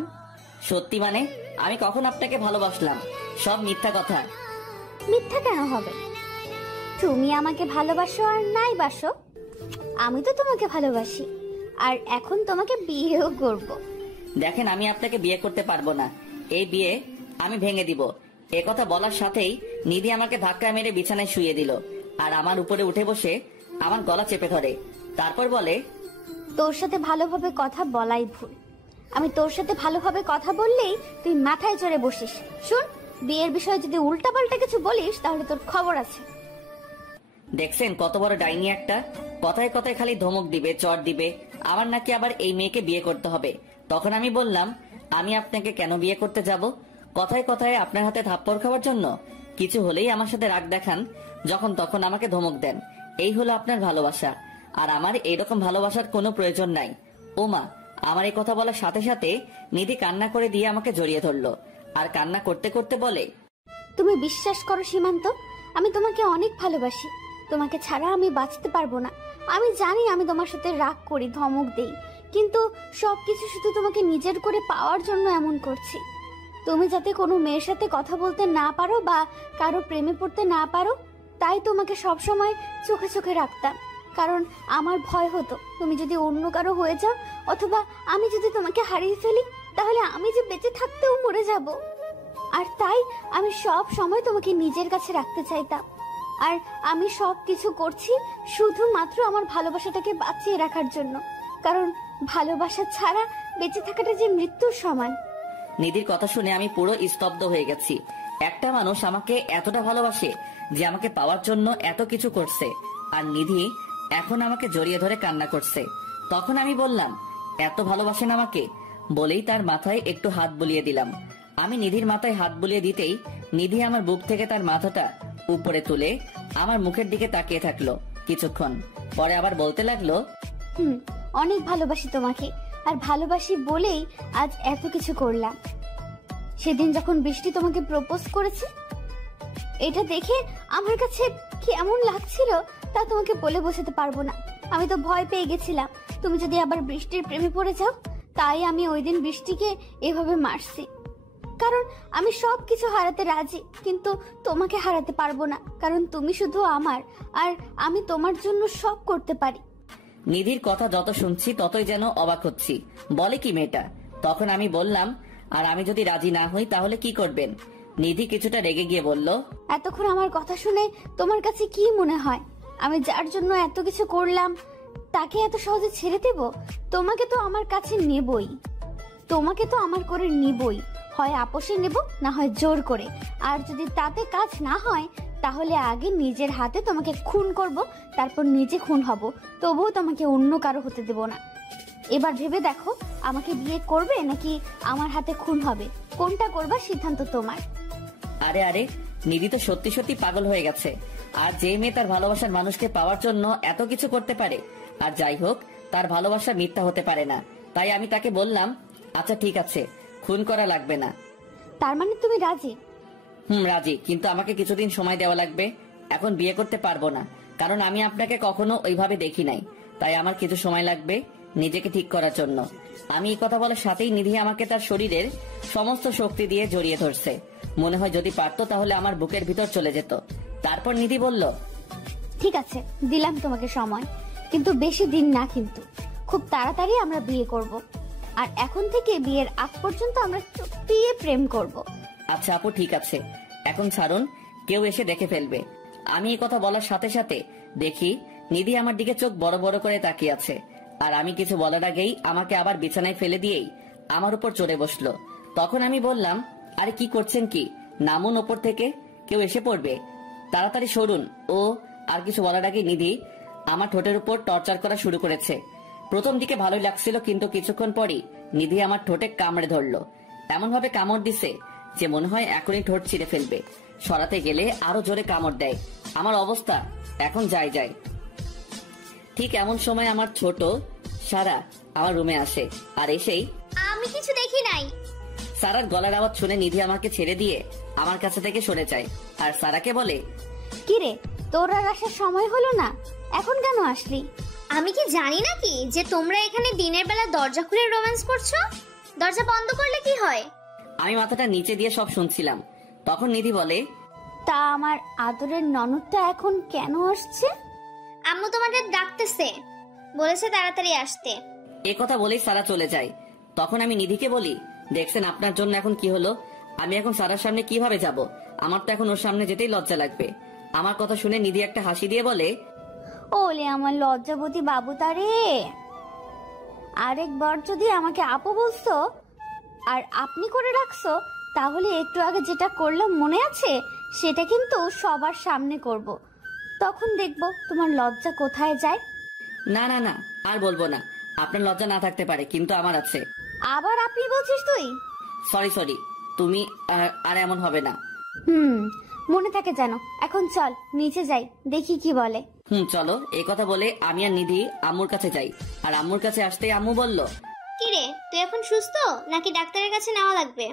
সত্যি মানে? আমি কখন আপনাকে ভালোবাসলাম? সব মিথ্যা কথা। মিথ্যা কেন হবে? তুমি আমাকে ভালোবাসো আর নাই বাসো, আমি তো তোমাকে ভালোবাসি, আর এখন তোমাকে বিয়েও করব। দেখেন, আমি আপনাকে বিয়ে করতে পারবো না। এই বিয়ে আমি ভেঙে দিব। এ কথা বলার সাথেই নিধি আমাকে ধাক্কা মেরে বিছানায় শুইয়ে দিল, আর আমার উপরে উঠে বসে আমার গলা চেপে ধরে। তারপর বলে, তোর সাথে ভালোভাবে কথা বলাই ভুল। আমি তোর সাথে ভালোভাবে কথা বললেই তুই মাথায় চড়ে বসিস। শুন, বিয়ের বিষয়ে যদি উল্টাপাল্টা কিছু বলিস তাহলে তোর খবর আছে। দেখছেন কত বড় ডাইনি একটা, কথায় কথায় খালি ধমক দিবে, চড় দিবে। আমার নাকি আবার এই মেয়েকে বিয়ে করতে হবে। তখন আমি বললাম, আমি আপনাকে কেন বিয়ে করতে যাব? কথায় কথায় আপনার হাতে থাপ্পড় খাওয়ার জন্য? কিছু হলেই আমার সাথে রাগ দেখান, যখন তখন আমাকে ধমক দেন। এই হলো আপনার ভালোবাসা, আর আমার এইরকম ভালোবাসার কোনো প্রয়োজন নাই। ও মা, আমার এই কথা বলার সাথে সাথে নিধি কান্না করে দিয়ে আমাকে জড়িয়ে ধরলো, আর কান্না করতে করতে বলে, তুমি বিশ্বাস করো সীমান্ত, আমি তোমাকে অনেক ভালোবাসি। তোমাকে ছাড়া আমি বাঁচতে পারবো না। আমি জানি আমি তোমার সাথে রাগ করি, ধমক দেই, কিন্তু সবকিছু শুধু তোমাকে নিজের করে পাওয়ার জন্য এমন করছি। তুমি যাতে কোনো মেয়ের সাথে কথা বলতে না পারো বা কারো প্রেমে পড়তে না পারো, তাই তোমাকে সবসময় চোখে চোখে রাখতাম। কারণ আমার ভয় হতো তুমি যদি অন্য কারো হয়ে যাও, অথবা আমি যদি তোমাকে হারিয়ে ফেলি, তাহলে আমি যে বেঁচে থাকতেও মরে যাব। আর তাই আমি সব সময় তোমাকে নিজের কাছে রাখতে চাইতাম। আর আমি সব কিছু করছি শুধুমাত্র আমার ভালোবাসাটাকে বাঁচিয়ে রাখার জন্য, কারণ ভালোবাসা ছাড়া বেঁচে থাকাটা যে মৃত্যুর সমান। নিধির কথা শুনে আমি পুরো স্তব্ধ হয়ে গেছি। একটা মানুষ আমাকে এতটা ভালোবাসে যে আমাকে পাওয়ার জন্য এত কিছু করছে, আর নিধি এখন আমাকে জড়িয়ে ধরে কান্না করছে। তখন আমি বললাম, এত ভালোবাসেন আমাকে? বলেই তার মাথায় একটু হাত বুলিয়ে দিলাম। আমি নিধির মাথায় হাত বুলিয়ে দিতেই নিধি আমার বুক থেকে তার মাথাটা উপরে তুলে আমার মুখের দিকে তাকিয়ে থাকলো কিছুক্ষণ, পরে আবার বলতে লাগলো, অনেক ভালোবাসি তোমাকে, আর ভালোবাসি বলেই আজ এত কিছু করলাম। সেদিন যখন বৃষ্টি তোমাকে প্রপোজ করেছে, এটা দেখে আমার কাছে কেমন লাগছিল তা তোমাকে বলে বোঝাতে পারবো না। আমি তো ভয় পেয়ে গেছিলাম তুমি যদি আবার বৃষ্টির প্রেমে পড়ে যাও, তাই আমি ওই দিন বৃষ্টিকে এভাবে মারছি। কারণ আমি সবকিছু হারাতে রাজি, কিন্তু তোমাকে হারাতে পারবো না, কারণ তুমি শুধু আমার, আর আমি তোমার জন্য সব করতে পারি। নিধির কথা যত শুনছি ততই যেন অবাক হচ্ছি। বলে কি মেয়েটা? তখন আমি বললাম, আর আমি যদি রাজি না হই তাহলে কি করবেন? নিধি কিছুটা রেগে গিয়ে বলল, এতক্ষণ আমার কথা শুনে তোমার কাছে কি মনে হয়? আমি যার জন্য এত কিছু করলাম তাকে এত সহজে ছেড়ে দেব? তোমাকে তো আমার কাছে নেবই, তোমাকে তো আমার করে নিবই। হয় আপোষে নেব, না হয় জোর করে। আর যদি তাতে কাজ না হয় তাহলে আগে নিজের হাতে তোমাকে খুন করব, তারপর নিজে খুন হব, তবুও তোমাকে অন্য কারো হতে দেব না। এবার ভেবে দেখো, আমাকে বিয়ে করবে নাকি আমার হাতে খুন হবে? কোনটা করবা সিদ্ধান্ত তোমার। আরে আরে, নিধি তো সত্যি সত্যি পাগল হয়ে গেছে। আর যে মেয়ে তার ভালোবাসার মানুষকে পাওয়ার জন্য এত কিছু করতে পারে, আর যাই হোক তার ভালোবাসা মিথ্যা হতে পারে না। তাই আমি তাকে বললাম, আচ্ছা ঠিক আছে, খুন করা লাগবে না। তার মানে তুমি রাজি? রাজি, কিন্তু আমাকে কিছুদিন সময় দেওয়া লাগবে। এখন বিয়ে করতে পারবো না, কারণ আমি আপনাকে কখনো ওইভাবে দেখি নাই। তাই আমার কিছু সময় লাগবে নিজেকে ঠিক করার জন্য। আমি এই কথা বলার সাথেই নিধি আমাকে তার শরীরের সমস্ত শক্তি দিয়ে জড়িয়ে ধরছে। মনে হয় যদি পারতো তাহলে আমার বুকের ভিতর চলে যেত। তারপর নিধি বলল, ঠিক আছে, দিলাম তোমাকে সময়, কিন্তু বেশি দিন না, কিন্তু খুব তাড়াতাড়ি আমরা বিয়ে করব। আর এখন থেকে বিয়ের আগ পর্যন্ত আমরা চুপিয়ে প্রেম করব। আচ্ছা আপু, ঠিক আছে, এখন ছাড়ুন, কেউ এসে দেখে ফেলবে। আমি এই কথা বলার সাথে সাথে দেখি নিধি আমার দিকে চোখ বড় বড় করে তাকিয়ে আছে। আর আমি কিছু বলার আগেই আমাকে আবার বিছানায় ফেলে দিয়েই আমার উপর চড়ে বসলো। তখন আমি বললাম, আরে কি করছেন কি? নামুন ওপর থেকে, কেউ এসে পড়বে, তাড়াতাড়ি সরুন। ও আর কিছু বলার আগে নিধি আমার ঠোঁটের উপর টর্চার করা শুরু করেছে। প্রথম দিকে ভালোই লাগছিল, কিন্তু কিছুক্ষণ পরই নিধি আমার ঠোঁটে কামড়ে ধরলো। এমন ভাবে কামড় দিছে যে মনে হয় এখনই ঠোঁট ছিঁড়ে ফেলবে। সরাতে গেলে আরো জোরে কামড় দেয়। আমার অবস্থা এখন যায় যায়। ঠিক এমন সময় আমার ছোট সারা আমার রুমে আসে, আর এসেই, আমি কিছু দেখি নাই। সারার গলার আওয়াজ শুনে নিধি আমাকে ছেড়ে দিয়ে আমার কাছে থেকে সরে যায়, আর সারাকে বলে, কিরে, তোর আর আসার সময় হলো না, এখন কেন আসলি? আমি কি জানি নাকি যে তোমরা এখানে দিনের বেলা দরজা খুলে রোম্যান্স করছো? দরজা বন্ধ করলে কি হয়? আমি মাথাটা নিচে দিয়ে সব শুনছিলাম। তখন নিধি বলে, তা আমার আদরের ননদটা এখন কেন আসছে? আম্মু তোমাদের ডাকতেছে, বলেছে তাড়াতাড়ি আসতে। এ কথা বলেই সারা চলে যায়। তখন আমি নিধিকে বলি, দেখছেন আপনার জন্য এখন কি হলো? আমি এখন সারার সামনে কিভাবে যাব? আমার তো এখন ওর সামনে যেতেই লজ্জা লাগবে। আমার কথা শুনে নিধি একটা হাসি দিয়ে বলে, ওলে আমার লজ্জাবতী বাবু তারে, আরেকবার যদি আমাকে আপু বলছো আর আপনি করে রাখছো, তাহলে একটু আগে যেটা করলাম মনে আছে, সেটা কিন্তু সবার সামনে করব। তখন দেখবো তোমার লজ্জা কোথায় যায়। না না না, আর বলবো না। আপনার লজ্জা না থাকতে পারে, কিন্তু আমার আছে। আবার আপনি বলছিস তুই? সরি সরি, তুমি আর এমন হবে না। মনে থাকে যেন। এখন চল নিচে যাই, দেখি কি বলে। চলো। এই কথা বলে আমি আর নিধি আম্মুর কাছে যাই। আর আম্মুর কাছে আসতেই আম্মু বলল, কিরে, তুই এখন সুস্থ নাকি ডাক্তারের কাছে নেওয়া লাগবে?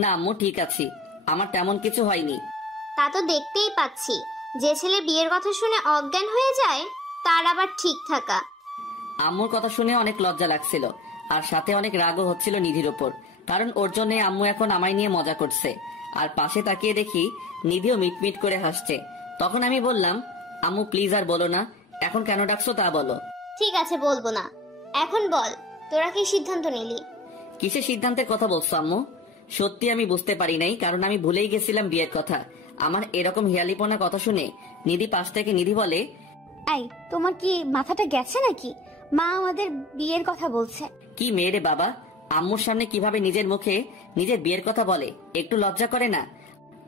না আম্মু, ঠিক আছি, আমার তেমন কিছু হয়নি। তা তো দেখতেই পাচ্ছি, যে ছেলে বিয়ের কথা শুনে অজ্ঞান হয়ে যায় তার আবার ঠিক থাকা। আম্মুর কথা শুনে অনেক লজ্জা লাগছিল, আর সাথে অনেক রাগও হচ্ছিল নিধির উপর, কারণ ওর জন্য আম্মু এখন আমায় নিয়ে মজা করছে। আর পাশে তাকিয়ে দেখি নিধিও মিটমিট করে হাসছে। তখন আমি বললাম, আম্মু প্লিজ আর বলো না, এখন কেন ডাকছো তা বলো। ঠিক আছে, বলবো না। এখন বল, তোরা কি সিদ্ধান্ত নিলি? কিসের সিদ্ধান্তের কথা বলছো আম্মু? সত্যি আমি বুঝতে পারি নাই, কারণ আমি ভুলেই গেছিলাম বিয়ের কথা। আমার এরকম হিয়ালিপনা কথা শুনে নিধি পাশ থেকে নিধি বলে, এই তোমার কি মাথাটা গেছে নাকি? মা আমাদের বিয়ের কথা বলছে। কি মেয়ে রে বাবা, আম্মুর সামনে কিভাবে নিজের মুখে নিজের বিয়ের কথা বলে, একটু লজ্জা করে না?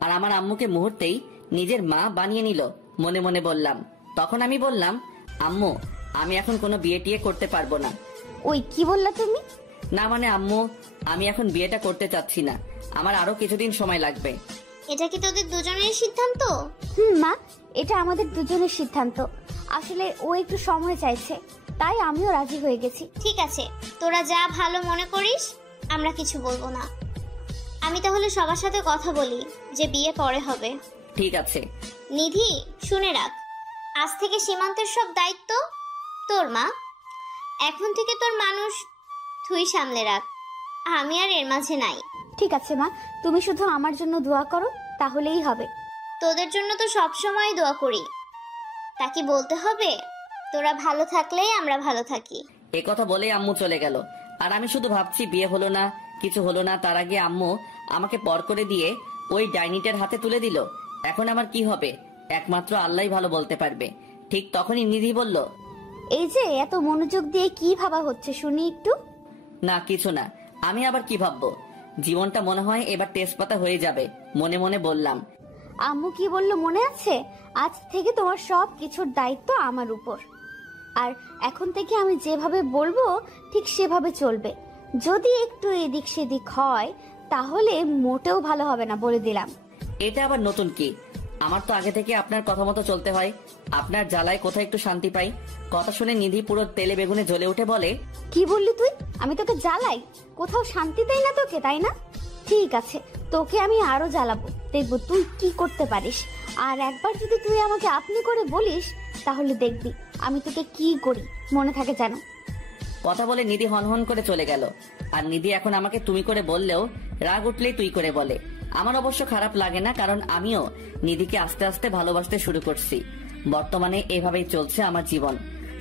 আর আমার আম্মুকে মুহূর্তেই নিজের মা বানিয়ে নিল, মনে মনে বললাম। তখন আমি বললাম, আম্মু আমি এখন কোনো বিয়ে টিয়ে করতে পারবো না। ওই কি বললা তুমি? না মানে আম্মু, আমি এখন বিয়েটা করতে চাচ্ছি না, আমার আরো কিছুদিন সময় লাগবে। এটা কি তোদের দুজনের সিদ্ধান্ত? মা, এটা আমাদের দুজনের সিদ্ধান্ত। আসলে ও একটু সময় চাইছে, তাই আমিও রাজি হয়ে গেছি। ঠিক আছে, তোরা যা ভালো মনে করিস, আমরা কিছু বলবো না। আমি তাহলে সবার সাথে কথা বলি যে বিয়ে পরে হবে। ঠিক আছে। নিধি শুনে রাখ, আজ থেকে সীমান্তের সব দায়িত্ব তোর। মা, এখন থেকে তোর মানুষ তুই সামলে রাখ, আমি আর এর মাঝে নাই। ঠিক আছে মা, তুমি শুধু আমার জন্য দোয়া করো, তাহলেই হবে। তোদের জন্য তো সব সময় দোয়া করি, তা কি বলতে হবে? তোরা ভালো থাকলেই আমরা ভালো থাকি। এ কথা বলে আম্মু চলে গেল। আর আমি শুধু ভাবছি বিয়ে হলো না, কিছু হলো না, তার আগে আম্মু আমাকে পর করে দিয়ে ওই ডাইনিটার হাতে তুলে দিল। এখন আমার কি হবে একমাত্র আল্লাহই ভালো বলতে পারবে। ঠিক তখনই নিধি বলল, এই যে এত মনোযোগ দিয়ে কি ভাবা হচ্ছে শুনি একটু। না কিছু না। আমি আবার কি ভাববো? জীবনটা মনে হয় এবার তেজপাতা হয়ে যাবে। মনে মনে বললাম। আম্মু কি বললো মনে আছে? আজ থেকে তোমার সব কিছুর দায়িত্ব আমার উপর, আর এখন থেকে আমি যেভাবে বলবো ঠিক সেভাবে চলবে। যদি একটু এদিক সেদিক হয় তাহলে মোটেও ভালো হবে না, বলে দিলাম। এটা আবার নতুন কি? আমার তো আগে থেকে আপনার কথা মতো চলতে হয়। আপনার জ্বালায় কোথায় একটু শান্তি পাই? কথা শুনে নিধি পুরো তেলে বেগুনে জ্বলে উঠে বলে, কি বললি তুই? আমি তোকে জ্বালাই? কোথাও শান্তি দেই না তোকে, তাই না? ঠিক আছে, তোকে আমি আরো জ্বালাবো, দেখবো তুই কি করতে পারিস। আর একবার যদি তুই আমাকে আপনি করে বলিস তাহলে দেখবি আমি তোকে কি করি, মনে থাকে যেন। কথা বলে নিধি হনহন করে চলে গেল। আর নিধি এখন আমাকে তুমি করে বললেও রাগ উঠলেই তুই করে বলে। আমার অবশ্য খারাপ লাগে না, কারণ আমিও নিধিকে আস্তে আস্তে ভালোবাসতে শুরু করছি। বর্তমানে এভাবেই চলছে আমার জীবন।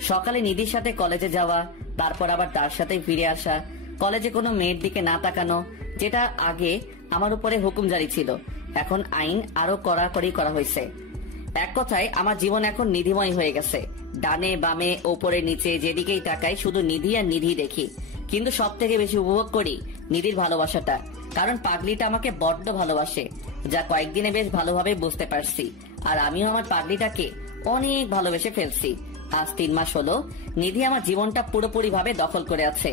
সকালে নিধির সাথে কলেজে যাওয়া, তারপর আবার তার সাথে ফিরে আসা, কলেজে কোনো মেয়ের দিকে না তাকানো, যেটা আগে আমার উপরে হুকুম জারি ছিল, এখন আইন আরো কড়াকড়ি করা হয়েছে। এক কথায় আমার জীবন এখন নিধিময় হয়ে গেছে। ডানে বামে ওপরে নিচে যেদিকেই তাকাই শুধু নিধি আর নিধি দেখি। কিন্তু সব থেকে বেশি উপভোগ করি নিধির ভালোবাসাটা, কারণ পাগলিটা আমাকে বড্ড ভালোবাসে, যা কয়েকদিনে বেশ ভালোভাবে বুঝতে পারছি। আর আমিও আমার পাগলিটাকে অনেক ভালোবেসে ফেলছি। আজ 3 মাস হলো নিধি আমার জীবনটা পুরোপুরি ভাবে দখল করে আছে।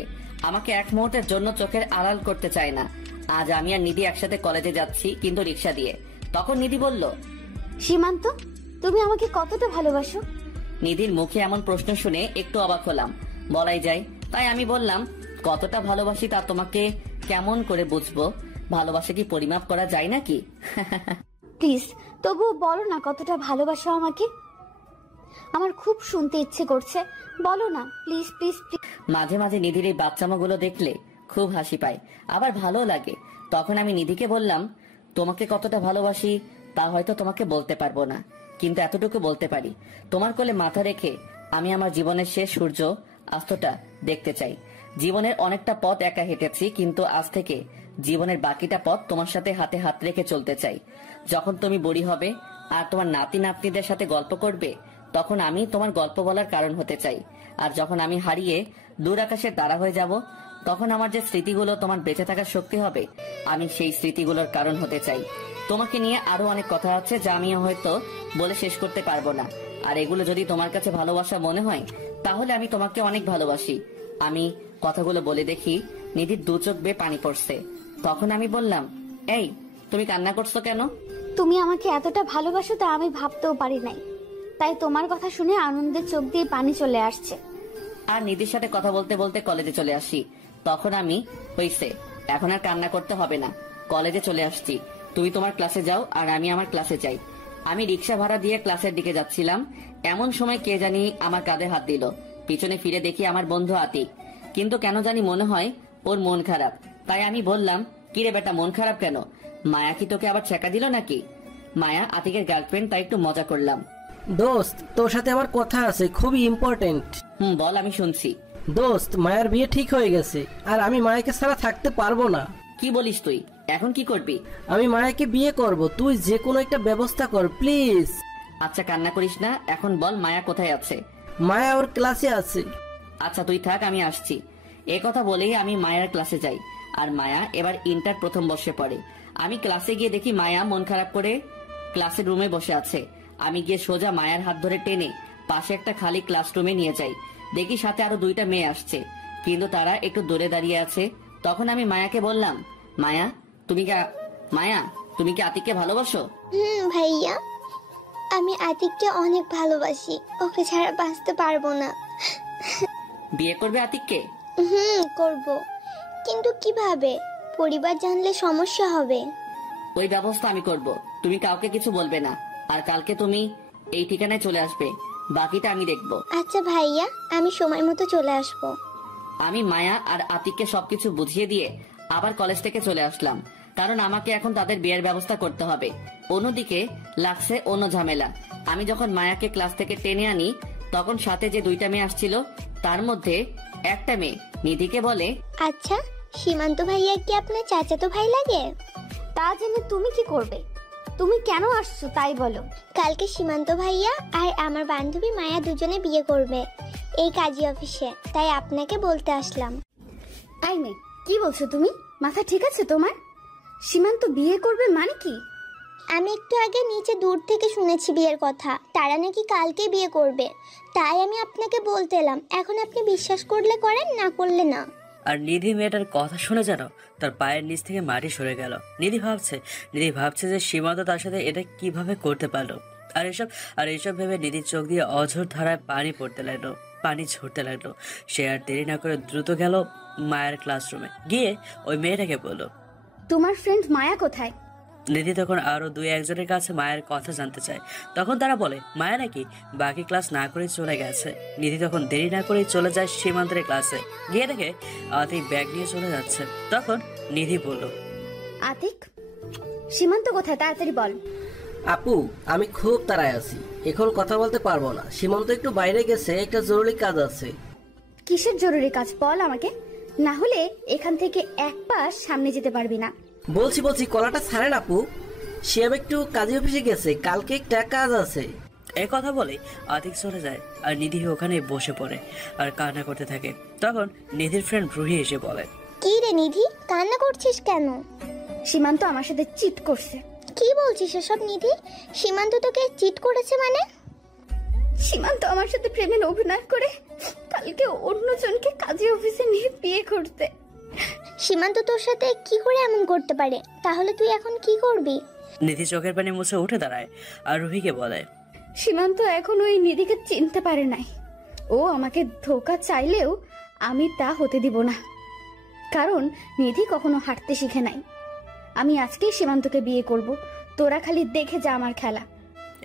আমাকে এক মুহূর্তের জন্য চোখের আড়াল করতে চায় না। আজ আমি আর নিধি একসাথে কলেজে যাচ্ছি, কিন্তু রিক্সা দিয়ে। তখন নিধি বলল, সীমান্ত, তুমি আমাকে কতটা ভালোবাসো? নিধির মুখে এমন প্রশ্ন শুনে একটু অবাক হলাম, বলাই যায়। তাই আমি বললাম, কতটা ভালোবাসি তা তোমাকে কেমন করে বুঝবো? ভালোবাসা কি পরিমাপ করা যায় নাকি? প্লিজ তবুও বলো না কতটা ভালোবাসো আমাকে। আমার খুব শুনতে ইচ্ছে করছে, বলো না প্লিজ প্লিজ প্লিজ। মাঝে মাঝে নিধির এই বাচ্চামাগুলো দেখলে খুব হাসি পায়, আবার ভালো লাগে। তখন আমি নিধিকে বললাম, তোমাকে কতটা ভালোবাসি তা হয়তো তোমাকে বলতে পারবো না, কিন্তু এতটুকু বলতে পারি, তোমার কোলে মাথা রেখে আমি আমার জীবনের শেষ সূর্য অস্তটা দেখতে চাই। জীবনের অনেকটা পথ একা হেঁটেছি, কিন্তু আজ থেকে জীবনের বাকিটা পথ তোমার সাথে হাতে হাত রেখে চলতে চাই। যখন তুমি বুড়ি হবে আর তোমার নাতি নাতনিদের সাথে গল্প করবে, তখন আমি তোমার গল্প বলার কারণ হতে চাই। আর যখন আমি হারিয়ে দূর আকাশের তারা হয়ে যাব, তখন আমার যে স্মৃতিগুলো তোমার বেঁচে থাকার শক্তি হবে, আমি সেই স্মৃতিগুলোর কারণ হতে চাই। তোমাকে নিয়ে আরো অনেক কথা আছে যা আমি হয়তো বলে শেষ করতে পারবো না। আর এগুলো যদি তোমার কাছে ভালোবাসা মনে হয়, তাহলে আমি তোমাকে অনেক ভালোবাসি। আমি কথাগুলো বলে দেখি নিধির 2 চোখ বেয়ে পানি পড়ছে। তখন আমি বললাম, এই তুমি কান্না করছো কেন? তুমি আমাকে এতটা ভালোবাসো তা আমি ভাবতেও পারি নাই, তাই তোমার কথা শুনে আনন্দের চোখ দিয়ে পানি চলে আসছে। আর নিধির সাথে কথা বলতে বলতে কলেজে চলে আসি। তখন আমি, হইছে, এখন আর কান্না করতে হবে না, কলেজে চলে আসছি, তুমি তোমার ক্লাসে যাও আর আমি আমার ক্লাসে যাই। আমি রিক্সা ভাড়া দিয়ে ক্লাসের দিকে যাচ্ছিলাম, এমন সময় কে জানি আমার কাঁধে হাত দিল। পিছনে ফিরে দেখি আমার বন্ধু আতিক, কিন্তু কেন জানি মনে হয় ওর মন খারাপ। তাই আমি বললাম, কিরে বেটা, মন খারাপ কেন? মায়া কি তোকে আবার ছেঁকা দিল নাকি? মায়া আতিকের গার্লফ্রেন্ড, তাই একটু মজা করলাম। দোস্ত, তোর সাথে আমার কথা আছে, খুবই ইম্পর্টেন্ট। বল, আমি শুনছি। দোস্ত, মায়ের বিয়ে ঠিক হয়ে গেছে, আর আমি মায়াকে ছাড়া থাকতে পারবো না। কি বলিস তুই? এখন কি করবি? আমি মায়াকে বিয়ে করব, তুই যে কোনো একটা ব্যবস্থা কর প্লিজ। আচ্ছা কান্না করিস না, এখন বল মায়া কোথায় আছে? মায়া ওর ক্লাসে আছে। আচ্ছা তুই থাক, আমি আসছি। এ কথা বলেই আমি মায়ার ক্লাসে যাই। আর মায়া এবার ইন্টার প্রথম বর্ষে পড়ে। আমি ক্লাসে গিয়ে দেখি মায়া মন খারাপ করে ক্লাসের রুমে বসে আছে। আমি গিয়ে সোজা মায়ার হাত ধরে টেনে পাশে একটা খালি ক্লাসরুমে নিয়ে যাই। দেখি সাথে আরো 2টা মেয়ে আসছে, কিন্তু তারা একটু দূরে দাঁড়িয়ে আছে। তখন আমি মায়াকে বললাম, মায়া তুমি কি আতিককে ভালোবাসো? ভাইয়া, আমি আতিককে অনেক ভালোবাসি, ওকে ছাড়া বাঁচতে পারবো না। বিয়ে করবে আতিককে? করব, কিন্তু কিভাবে? পরিবার জানলে সমস্যা হবে। ওই ব্যবস্থা আমি করব, তুমি কাউকে কিছু বলবে না। আর কালকে তুমি এই ঠিকানায় চলে আসবে, বাকিটা আমি দেখব। আচ্ছা ভাইয়া, আমি সময় মতো চলে আসবো। আমি মায়া আর আতিককে সবকিছু বুঝিয়ে দিয়ে আবার কলেজ থেকে চলে আসলাম, কারণ আমাকে এখন তাদের বিয়ের ব্যবস্থা করতে হবে। অন্যদিকে লাগছে অন্য ঝামেলা। আমি যখন মায়াকে ক্লাস থেকে টেনে আনি, তখন সাথে যে 2টা মেয়ে আসছিল, তার মধ্যে একটা মেয়ে নিধিকে বলে, আচ্ছা, সীমান্ত ভাইয়া কি আপনার চাচাতো ভাই লাগে? তা জেনে তুমি কি করবে? তুমি কেন আসছো তাই বলো। কালকে সীমান্ত ভাইয়া আর আমার বান্ধবী মায়া দুজনে বিয়ে করবে এই কাজী অফিসে, তাই আপনাকে বলতে আসলাম। আই মেয়ে, কি বলছো তুমি? মাথা ঠিক আছে তোমার? সীমান্ত বিয়ে করবে মানে কি? আমি একটু আগে নিচে দূর থেকে শুনেছি বিয়ের কথা, তারা নাকি কালকে বিয়ে করবে, তাই আমি আপনাকে বলতে এলাম। এখন আপনি বিশ্বাস করলে করেন, না করলে না। আর নিধি মেয়েটার কথা শুনে যেন তার পায়ের নিচ থেকে মাটি সরে গেল। নিধি ভাবছে যে সীমান্ত তার সাথে এটা কিভাবে করতে পারলো। আর এইসব ভেবে নিধির চোখ দিয়ে অঝোর ধারায় পানি ঝরতে লাগলো। সে আর দেরি না করে দ্রুত গেল মায়ের ক্লাসরুমে, গিয়ে ওই মেয়েটাকে বলল, তোমার ফ্রেন্ড মায়া কোথায়? নিধি তখন আরো 2-1 কাছে মায়ের কথা জানতে চায়। তখন তারা বলে মায়া নাকি বাকি ক্লাস না করে চলে গেছে। নিধি তখন দেরি না করে চলে যায় সীমান্তের ক্লাসে, গিয়ে দেখে আতিক ব্যাগ নিয়ে চলে যাচ্ছে। তখন নিধি বলল, আতিক, সীমান্ত কোথায়? তাড়াতাড়ি বল। আপু, আমি খুব তাড়ায় আছি, এখন কথা বলতে পারবো না। সীমান্ত একটু বাইরে গেছে, একটা জরুরি কাজ আছে। কিসের জরুরি কাজ বল আমাকে, না হলে এখান থেকে এক পা সামনে যেতে পারবি না। বলছি কলাটা ছাড়েন আপু, সে একটু কাজী অফিসে গেছে, কালকে একটা কাজ আছে। এই কথা বলে আতিক চলে যায় আর নিধি ওখানে বসে পড়ে আর কান্না করতে থাকে। তখন নিধির ফ্রেন্ড রুহি এসে বলে, কি রে নিধি, কান্না করছিস কেন? সীমান্ত আমার সাথে চিট করছে। কি বলছিস এসব নিধি? সীমান্ত তোকে চিট করেছে মানে? সীমান্ত আমার সাথে প্রেমের অভিনয় করে কালকে অন্যজনকে কাজী অফিসে নিয়ে বিয়ে করতে। সীমান্ত তোর সাথে কি করে এমন করতে পারে? তাহলে তুই এখন কি করবি? নিধি চোখের পানি মুছে উঠে দাঁড়ায় আর রুহিকে বলে, সীমান্ত এখন ওই নিধিকে চিনতে পারে নাই। ও আমাকে ধোকা চাইলেও আমি তা হতে দিব না, কারণ নিধি কখনো হাঁটতে শিখে নাই। আমি আজকেই সীমান্তকে বিয়ে করব, তোরা খালি দেখে যা আমার খেলা।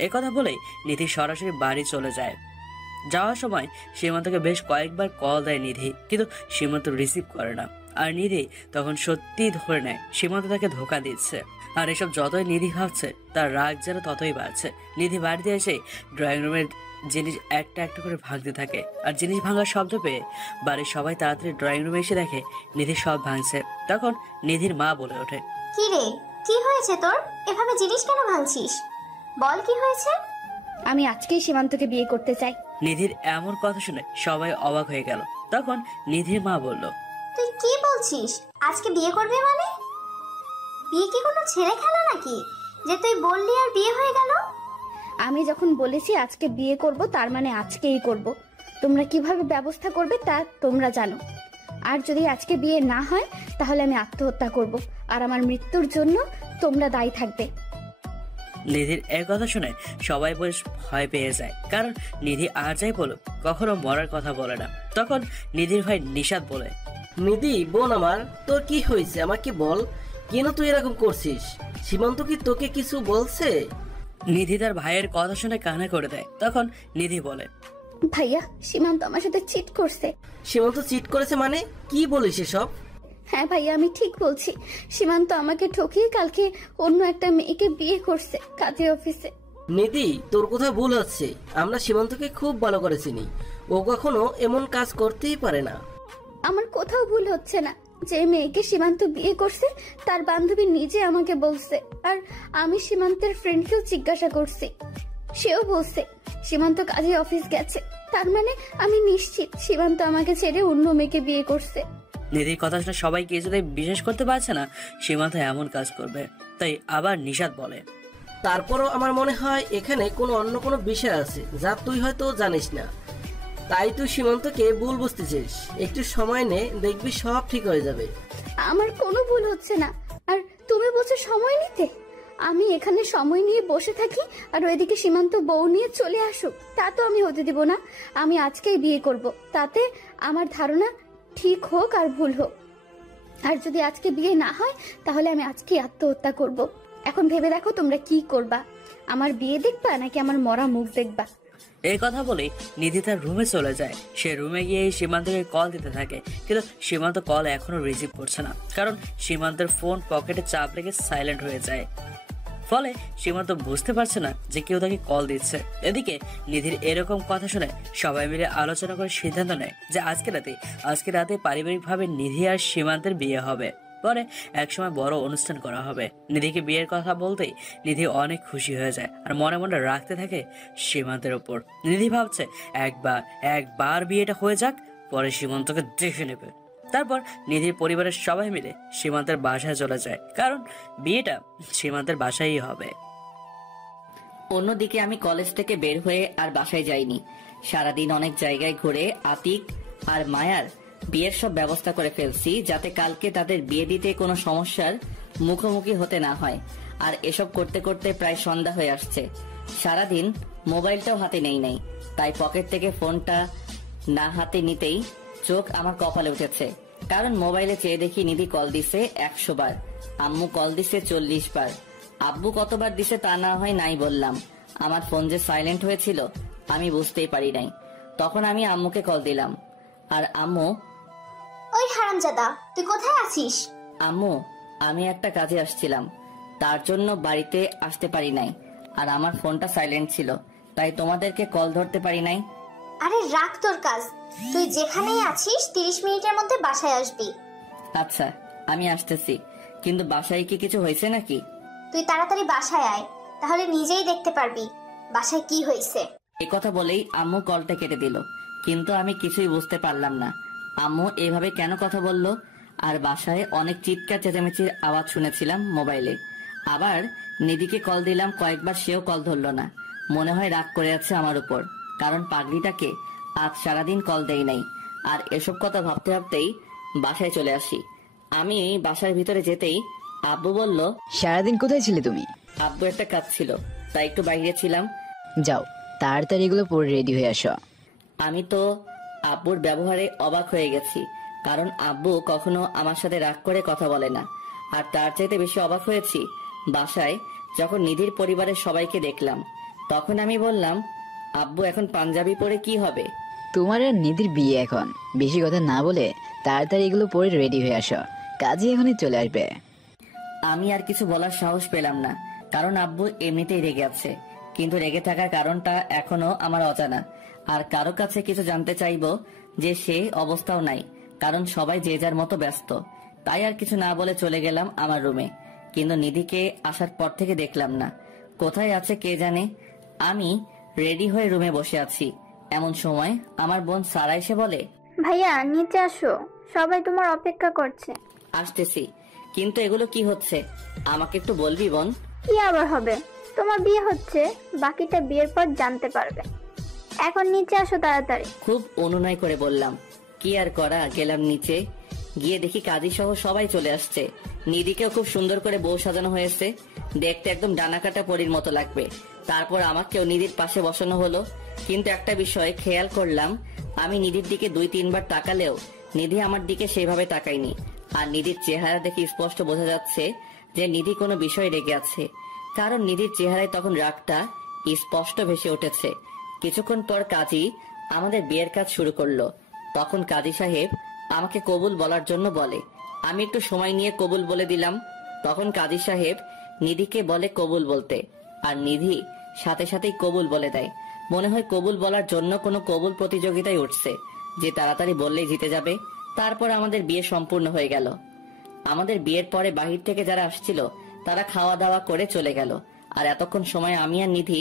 এই কথা বলেই নিধি সরাসরি বাড়ি চলে যায়। যাওয়ার সময় সীমান্তকে বেশ কয়েকবার কল দেয় নিধি, কিন্তু সীমান্ত রিসিভ করে না। আর নিধি তখন সত্যি ধরে নেয় সীমান্ত তাকে ধোকা দিচ্ছে। আর এসব যতই নিধি ভাবছে, তার রাগ যেন ততই বাড়ছে। নিধি বাড়িতে এসে ড্রয়িং রুমের জিনিস একটা একটা করে ভাঙতে থাকে। আর জিনিস ভাঙার শব্দ পেয়ে বাড়ির সবাই তাড়াতাড়ি ড্রয়িং রুমে এসে দেখে নিধি সব ভাঙছে। তখন নিধির মা বলে ওঠে, কি রে, কি হয়েছে তোর? এভাবে জিনিস কেন ভাঙছিস? বল কি হয়েছে? আমি আজকেই সীমান্তকে বিয়ে করতে চাই। নিধির এমন কথা শুনে সবাই অবাক হয়ে গেল। তখন নিধির মা বলল, তুই কি বলছিস? আজকে বিয়ে করবে মানে? বিয়ে কি কোনো ছেলে খেলা নাকি যে তুই বললি আর বিয়ে হয়ে গেল? আমি যখন বলেছি আজকে বিয়ে করব, তার মানে আজকেই করব। তোমরা কিভাবে ব্যবস্থা করবে তা তোমরা জানো। আর যদি আজকে বিয়ে না হয় তাহলে আমি আত্মহত্যা করব, আর আমার মৃত্যুর জন্য তোমরা দায়ী থাকবে। নিধির এই কথা শুনে সবাই বেশ ভয় পেয়ে যায়, কারণ নিধি আর যাই বলুক কখনো মরার কথা বলে না। তখন নিধির ভাই নিশাদ বলে, নিধি বোন আমার, তোর কি হয়েছে আমাকে বল, কেন তুই এরকম করছিস? সীমান্ত কি তোকে কিছু বলছে? নিধি তার ভাইয়ের কথা শুনে কান্না করে দেয়। তখন নিধি বলে, ভাইয়া, সীমান্ত আমার সাথে চিট করছে। সীমান্ত চিট করেছে মানে? কি বলিস এসব? হ্যাঁ ভাইয়া, আমি ঠিক বলছি। সীমান্ত আমাকে ঠকিয়ে কালকে অন্য একটা মেয়েকে বিয়ে করছে কাজী অফিসে। নিধি, তোর কোথাও ভুল হচ্ছে। আমরা সীমান্তকে খুব ভালো করে চিনি, ও কখনো এমন কাজ করতেই পারে না। আমার কোথাও ভুল হচ্ছে না। যে মেয়েকে সীমান্ত বিয়ে করছে তার বান্ধবী নিজে আমাকে বলছে, আর আমি সীমান্তের ফ্রেন্ডকেও জিজ্ঞাসা করছি, সেও বলছে সীমান্ত কাজী অফিস গেছে। তার মানে আমি নিশ্চিত সীমান্ত আমাকে ছেড়ে অন্য মেয়েকে বিয়ে করছে। নিধির কথা শুনে সবাই কিছুতেই বিশ্বাস করতে পারছে না সীমান্ত এমন কাজ করবে। তাই আবার নিশাদ বলে, তারপরও আমার মনে হয় এখানে অন্য কোনো বিষয় আছে যা তুই হয়তো জানিস না। তাই তুই সীমান্তকে ভুল বুঝতেছিস। একটু সময় নে, দেখবি সব ঠিক হয়ে যাবে। আমার কোনো ভুল হচ্ছে না। আর তুমি বলছো সময় নিতে? আমি এখানে সময় নিয়ে বসে থাকি আর ওইদিকে সীমান্ত বউ নিয়ে চলে আসুক, তা তো আমি হতে দিব না। আমি আজকেই বিয়ে করব, তাতে আমার ধারণা ঠিক হোক আর ভুল হোক। আর যদি আজকে বিয়ে না হয় তাহলে আমি আজকে আত্মহত্যা করব। এখন ভেবে দেখো তোমরা কি করবা, আমার বিয়ে দেখবা নাকি আমার মরা মুখ দেখবা? এই কথা বলেই নিধি তার রুমে চলে যায়। সে রুমে গিয়ে সীমান্তকে কল দিতে থাকে, কিন্তু সীমান্ত কল এখনো রিসিভ করছে না, কারণ সীমান্তের ফোন পকেটে চাপ লেগে সাইলেন্ট হয়ে যায়। ফলে সীমান্ত বুঝতে পারছে না যে কেউ তাকে কল দিচ্ছে। এদিকে নিধির এরকম কথা শুনে সবাই মিলে আলোচনা করে সিদ্ধান্ত নেয় যে আজকে রাতে পারিবারিকভাবে নিধি আর সীমান্তের বিয়ে হবে। পরে একসময় বড় অনুষ্ঠান করা হবে। নিধিকে বিয়ের কথা বলতেই নিধি অনেক খুশি হয়ে যায় আর মনে মনে রাখতে থাকে সীমান্তের ওপর। নিধি ভাবছে একবার বিয়েটা হয়ে যাক, পরে সীমান্তকে দেখে নেবে। তারপর নিধির পরিবারের সবাই মিলে সীমান্তের বাসায় চলে যায়, কারণ বিয়েটা সীমান্তের বাসায়ই হবে। অন্যদিকে আমি কলেজ থেকে বের হয়ে আর বাসায় যাইনি। সারাদিন অনেক জায়গায় ঘুরে আতিক আর মায়ার বিয়ের সব ব্যবস্থা করে ফেলছি, যাতে কালকে তাদের বিয়ে দিতে কোনো সমস্যার মুখোমুখি হতে না হয়। আর এসব করতে করতে প্রায় সন্ধ্যা হয়ে আসছে। সারাদিন মোবাইলটাও হাতে নেই, তাই পকেট থেকে ফোনটা না হাতে নিতেই চোখ আমার কপালে উঠেছে, কারণ মোবাইলে চেয়ে দেখি নিধি কল দিছে 100 বার, আম্মু কল দিছে 40 বার। আব্বু কতবার দিছে তা না হয় নাই বললাম, আমার ফোন যে সাইলেন্ট হয়েছিল আমি বুঝতেই পারি নাই। তখন আমি আম্মুকে কল দিলাম, আর আম্মু, ওই হারামজাদা তুই কোথায় আছিস? আম্মু আমি একটা কাজে আসছিলাম, তার জন্য বাড়িতে আসতে পারি নাই, আর আমার ফোনটা সাইলেন্ট ছিল, তাই তোমাদেরকে কল ধরতে পারি নাই। আরে রাখ তোর কাজ, তুই যেখানেই আছিস 30 মিনিটের মধ্যে বাসায় আসবি। আচ্ছা আমি আসতেছি, কিন্তু বাসায় কি কিছু হয়েছে নাকি? তুই তাড়াতাড়ি বাসায় আয়, তাহলে নিজেই দেখতে পারবি বাসায় কি হয়েছে। এই কথা বলেই আম্মু কলটা কেটে দিল, কিন্তু আমি কিছুই বুঝতে পারলাম না আম্মু এভাবে কেন কথা বলল। আর বাসায় অনেক চিৎকার চেঁচামেচির আওয়াজ শুনেছিলাম মোবাইলে। আবার নিধিকে কল দিলাম কয়েকবার, সেও কল ধরলো না। মনে হয় রাগ করে আছে আমার উপর, কারণ পাগড়িটাকে আজ সারাদিন কল দেই নাই। আর এসব কথা ভাবতে ভাবতেই বাসায় চলে আসি। আমি বাসার ভিতরে যেতেই আব্বু বলল, সারাদিন কোথায় ছিলে তুমি? আব্বু একটা কাজ ছিল, তাই একটু বাইরে ছিলাম। যাও তাড়াতাড়ি এগুলো পরে রেডি হয়ে আসো। আমি তো আব্বুর ব্যবহারে অবাক হয়ে গেছি, কারণ আব্বু কখনো আমার সাথে রাগ করে কথা বলে না। আর তার চাইতে বেশি অবাক হয়েছি বাসায় যখন নিধির পরিবারের সবাইকে দেখলাম। তখন আমি বললাম, আব্বু এখন পাঞ্জাবি পরে কি হবে? তোমার আর নিধির বিয়ে এখন, বেশি কথা না বলে তাড়াতাড়ি এগুলো পরে রেডি হয়ে আসো, কাজে এখনই চলে আসবে। আমি আর কিছু বলার সাহস পেলাম না, কারণ আব্বু এমনিতেই রেগে আছে, কিন্তু রেগে থাকার কারণটা এখনো আমার অজানা। আর কারো কাছে কিছু জানতে চাইবো যে সে অবস্থাও নাই, কারণ সবাই যে যার মতো ব্যস্ত। তাই আর কিছু না বলে চলে গেলাম আমার রুমে। কিন্তু নিধিকে আসার পর থেকে দেখলাম না, কোথায় আছে কে জানে। আমি রেডি হয়ে রুমে বসে আছি, এমন সময় আমার বোন সারা এসে বলে, ভাইয়া নিচে আসো, সবাই তোমার অপেক্ষা করছে। আসতেছি, কিন্তু এগুলো কি হচ্ছে আমাকে একটু বলবি বোন? কি আবার হবে, তোমার বিয়ে হচ্ছে, বাকিটা বিয়ের পর জানতে পারবে। এখন নিচে আসো তাড়াতাড়ি। খুব অনুনয় করে বললাম, কি আর করা, গেলাম নিচে। গিয়ে দেখি কাজী সহ সবাই চলে আসছে। নিধিকেও খুব সুন্দর করে বউ সাজানো হয়েছে, দেখতে একদম ডানা কাটা পরীর মতো লাগবে। তারপর আমাকেও নিধির পাশে বসানো হলো। কিন্তু একটা বিষয় খেয়াল করলাম, আমি নিধির দিকে 2-3 বার তাকালেও নিধি আমার দিকে সেভাবে তাকায়নি। আর নিধির চেহারা দেখে স্পষ্ট বোঝা যাচ্ছে যে নিধি কোনো বিষয় রেগে আছে, কারণ নিধির চেহারায় তখন রাগটা স্পষ্ট ভেসে উঠেছে। কিছুক্ষণ পর কাজী আমাদের বিয়ের কাজ শুরু করলো। তখন কাজী সাহেব আমাকে কবুল বলার জন্য বলে, আমি একটু সময় নিয়ে কবুল বলে দিলাম। তখন কাজী সাহেব নিধিকে বলে কবুল বলতে, আর নিধি সাথে সাথেই কবুল বলে দেয়। মনে হয় কবুল বলার জন্য কোনো কবুল প্রতিযোগিতায় উঠছে, যে তাড়াতাড়ি বললেই জিতে যাবে। তারপর আমাদের বিয়ে সম্পূর্ণ হয়ে গেল। আমাদের বিয়ের পরে বাহির থেকে যারা আসছিল তারা খাওয়া দাওয়া করে চলে গেল। আর এতক্ষণ সময় আমি আর নিধি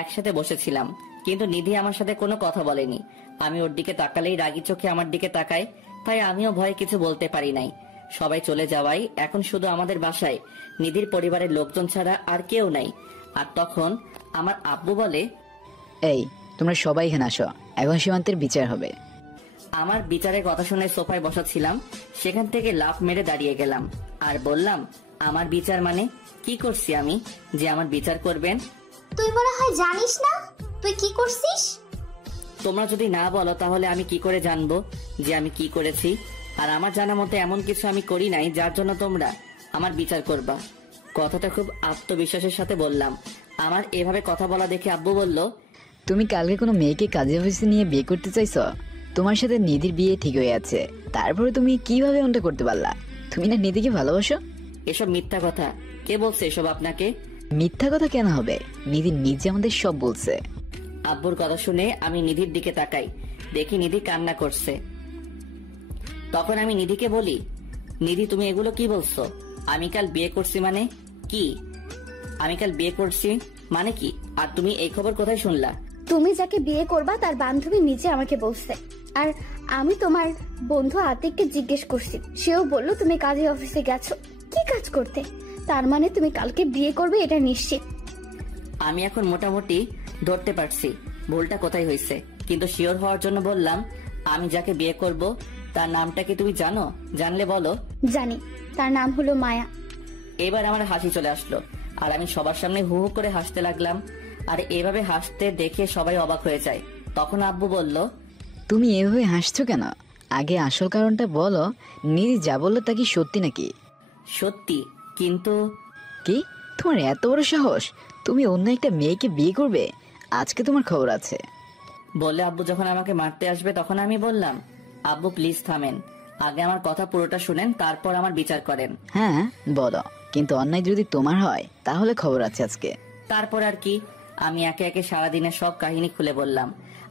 একসাথে বসেছিলাম, কিন্তু নিধি আমার সাথে কোনো কথা বলেনি। আমি ওর দিকে তাকালেই রাগী চোখে আমার দিকে তাকায়, তাই আমিও ভয়ে কিছু বলতে পারি নাই। সবাই চলে যাওয়ায় এখন শুধু আমাদের বাসায় নিধির পরিবারের লোকজন ছাড়া আর কেউ নাই। আর তখন আমার আব্বু বলে, এই তোমরা সবাই এখানে আসো, এখন সীমান্তের বিচার হবে। আমার বিচারের কথা শুনে সোফায় বসাছিলাম, সেখান থেকে লাফ মেরে দাঁড়িয়ে গেলাম আর বললাম, আমার বিচার মানে কি করছি আমি যে আমার বিচার করবেন? তুই মনে হয় জানিস না তুই কি করছিস। তোমরা যদি না বলো তাহলে আমি কি করে জানবো যে আমি কি করেছি? আর আমার জানা মতে এমন কিছু আমি করি নাই যার জন্য তোমরা আমার বিচার করবা। কথাটা খুব আত্মবিশ্বাসের সাথে বললাম। আমার এভাবে কথা বলা দেখে আব্বু বলল, তুমি কালকে কোনো মেয়েকে কাজে অফিসে নিয়ে বিয়ে করতে চাইছো? তোমার সাথে নিধির বিয়ে ঠিক হয়ে আছে, তারপরে তুমি কিভাবে এমনটা করতে পারলা? তুমি না নিধিকে ভালোবাসো? এসব মিথ্যা কথা। কে বলছে এসব আপনাকে? মিথ্যা কথা কেন হবে? নিধি নিজে আমাদের সব বলছে। আব্বুর কথা শুনে আমি নিধির দিকে তাকাই, দেখি নিধি কান্না করছে। তখন আমি নিধিকে বলি, নিধি তুমি এগুলো কি বলছো? আমি কাল বিয়ে করছি মানে কি? আমি কাল বিয়ে করছি মানে কি? আর তুমি এই খবর কোথায় শুনলা? তুমি যাকে বিয়ে করবা তার বান্ধবী নিজে আমাকে বলছে। আর আমি তোমার বন্ধু আতিককে জিজ্ঞেস করছি, সেও বলল তুমি কাজে অফিসে গেছো। কি কাজ করতে? তার মানে তুমি কালকে বিয়ে করবে এটা নিশ্চিত। আমি এখন মোটামুটি ধরতে পারছি ভুলটা কোথায় হয়েছে, কিন্তু শিওর হওয়ার জন্য বললাম, আমি যাকে বিয়ে করব তার নামটা কি তুমি জানো? জানলে বলো। জানি, তার নাম হলো মায়া। এবার আমার হাসি চলে আসলো, আর আমি সবার সামনে হু হু করে হাসতে লাগলাম। আর এভাবে হাসতে দেখে সবাই অবাক হয়ে যায়। তখন আব্বু বলল, তুমি এভাবে হাসছো কেন? আগে আসল কারণটা বলো। নিধি যা বললো তা কি সত্যি নাকি? সত্যি, কিন্তু কি তোমার এত বড় সাহস? তুমি অন্য একটা মেয়েকে বিয়ে করবে? আজকে তোমার খবর আছে। বলে আব্বু যখন আমাকে মারতে আসবে তখন আমি বললাম, আব্বু প্লিজ থামেন, আগে আমার কথা পুরোটা শুনেন, তারপর আমার বিচার করেন। হ্যাঁ বলো, কিন্তু অন্যায় যদি তোমার হয় তাহলে খবর আছে আজকে। তারপর আর কি, আমি একে একে সারাদিনের সব কাহিনী খুলে বললাম।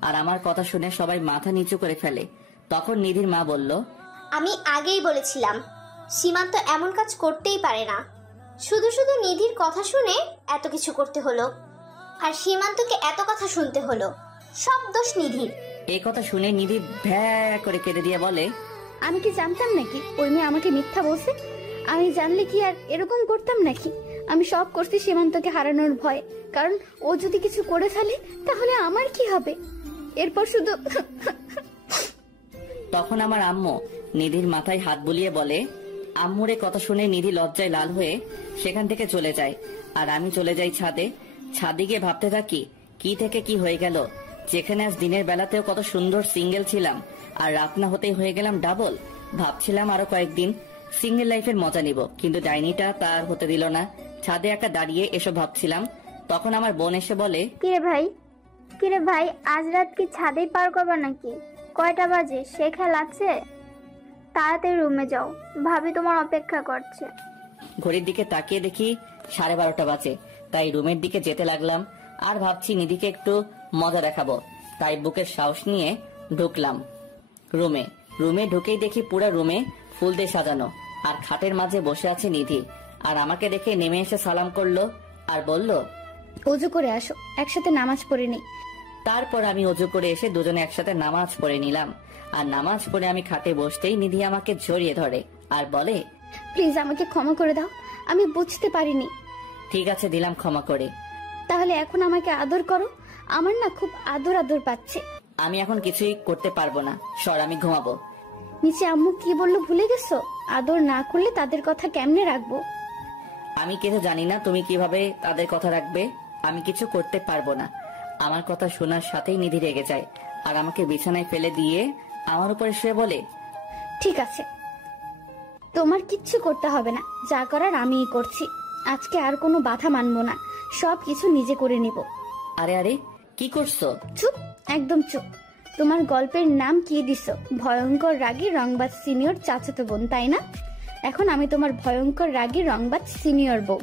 আর আমার কথা শুনে সবাই মাথা নিচু করে ফেলে। তখন নিধির মা বলল, আমি আগেই বলেছিলাম সীমান্ত এমন কাজ করতেই পারে না। শুধু শুধু নিধির কথা শুনে এত কিছু করতে হলো, আর সীমান্তকে এত কথা শুনতে হলো। সব দোষ নিধির। এই কথা শুনে নিধি ভ্যা করে কেঁদে দিয়ে বলে, আমি কি জানতাম নাকি ওই মেয়ে আমাকে মিথ্যা বলছে? আমি জানলে কি আর এরকম করতাম নাকি? আমি সব করছি সীমান্তকে হারানোর ভয়, কারণ ও যদি কিছু করে ফেলে তাহলে আমার কি হবে? এরপর শুধু তখন আমার আম্মু নিধির মাথায় হাত বুলিয়ে বলে। আম্মুর এই কথা শুনে নিধি লজ্জায় লাল হয়ে সেখান থেকে চলে যায়। আর আমি চলে যাই ছাদে। ছাদে গিয়ে ভাবতে থাকি, কি থেকে কি হয়ে গেল। যেখানে আজ দিনের বেলাতেও কত সুন্দর সিঙ্গেল ছিলাম, আর রাত না হতেই হয়ে গেলাম ডাবল। ভাবছিলাম আরো কয়েকদিন সিঙ্গেল লাইফের মজা নিব, কিন্তু ডাইনিটা তার হতে দিল না। ছাদে একা দাঁড়িয়ে এসব ভাবছিলাম, তখন আমার বোন এসে বলে, কিরে ভাই আজ রাত কি ছাদেই পার করবা নাকি? কয়টা বাজে? সে খেল আছে? তাড়াতাড়ি রুমে যাও, ভাবি তোমার অপেক্ষা করছে। ঘড়ির দিকে তাকিয়ে দেখি 12:30 বাজে। তাই রুমের দিকে যেতে লাগলাম। আর ভাবছি নিধিকে একটু মজা দেখাবো, তাই বুকের সাহস নিয়ে ঢুকলাম রুমে ঢুকেই দেখি পুরো রুমে ফুল দিয়ে সাজানো, আর খাটের মাঝে বসে আছে নিধি। আর আমাকে দেখে নেমে এসে সালাম করলো আর বলল, অজু করে আসো, একসাথে নামাজ পড়ে নেই। তারপর আমি অজু করে এসে দুজনে একসাথে নামাজ পড়ে নিলাম। আর নামাজ পড়ে আমি খাটে বসতেই নিধি আমাকে জড়িয়ে ধরে আর বলে, প্লিজ আমাকে ক্ষমা করে দাও, আমি বুঝতে পারিনি। ঠিক আছে, দিলাম ক্ষমা করে। তাহলে এখন আমাকে আদর করো, আমার না খুব আদর আদর পাচ্ছে। আমি এখন কিছুই করতে পারবো না, সর, আমি ঘুমাবো। নিচে আম্মু কি বললো ভুলে গেছো? আদর না করলে তাদের কথা কেমনে রাখবো? আমি কিছু জানি না তুমি কিভাবে তাদের কথা রাখবে। আমি কিছু করতে পারবো না। আমার কথা শোনার সাথেই নিধি রেগে যায় আর আমাকে বিছানায় ফেলে দিয়ে আমার উপরে শুয়ে বলে, ঠিক আছে, তোমার কিচ্ছু করতে হবে না, যা করার আমিই করছি। আজকে আর কোনো বাধা মানবো না, সব কিছু নিজে করে নিব। আরে আরে কি করছো? চুপ, একদম চুপ। তোমার গল্পের নাম কি দিছো? ভয়ঙ্কর রাগী রংবাজ সিনিয়র চাচাতো বোন, তাই না? এখন আমি তোমার ভয়ঙ্কর রাগী রংবাজ সিনিয়র বউ,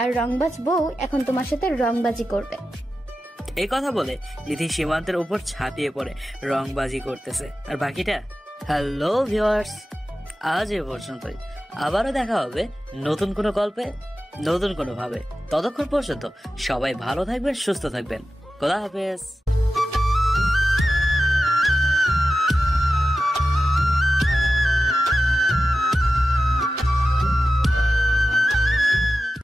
আর রংবাজ বউ এখন তোমার সাথে রংবাজি করবে। এই কথা বলে নিধি সীমান্তের উপর ছাপিয়ে পড়ে রংবাজি করতেছে। আর বাকিটা, হ্যালো ভিউয়ার্স, আজ এ পর্যন্তই। আবারও দেখা হবে নতুন কোনো গল্পে, নতুন কোনো ভাবে। ততক্ষণ পর্যন্ত সবাই ভালো থাকবেন, সুস্থ থাকবেন। খোদা হাফেজ।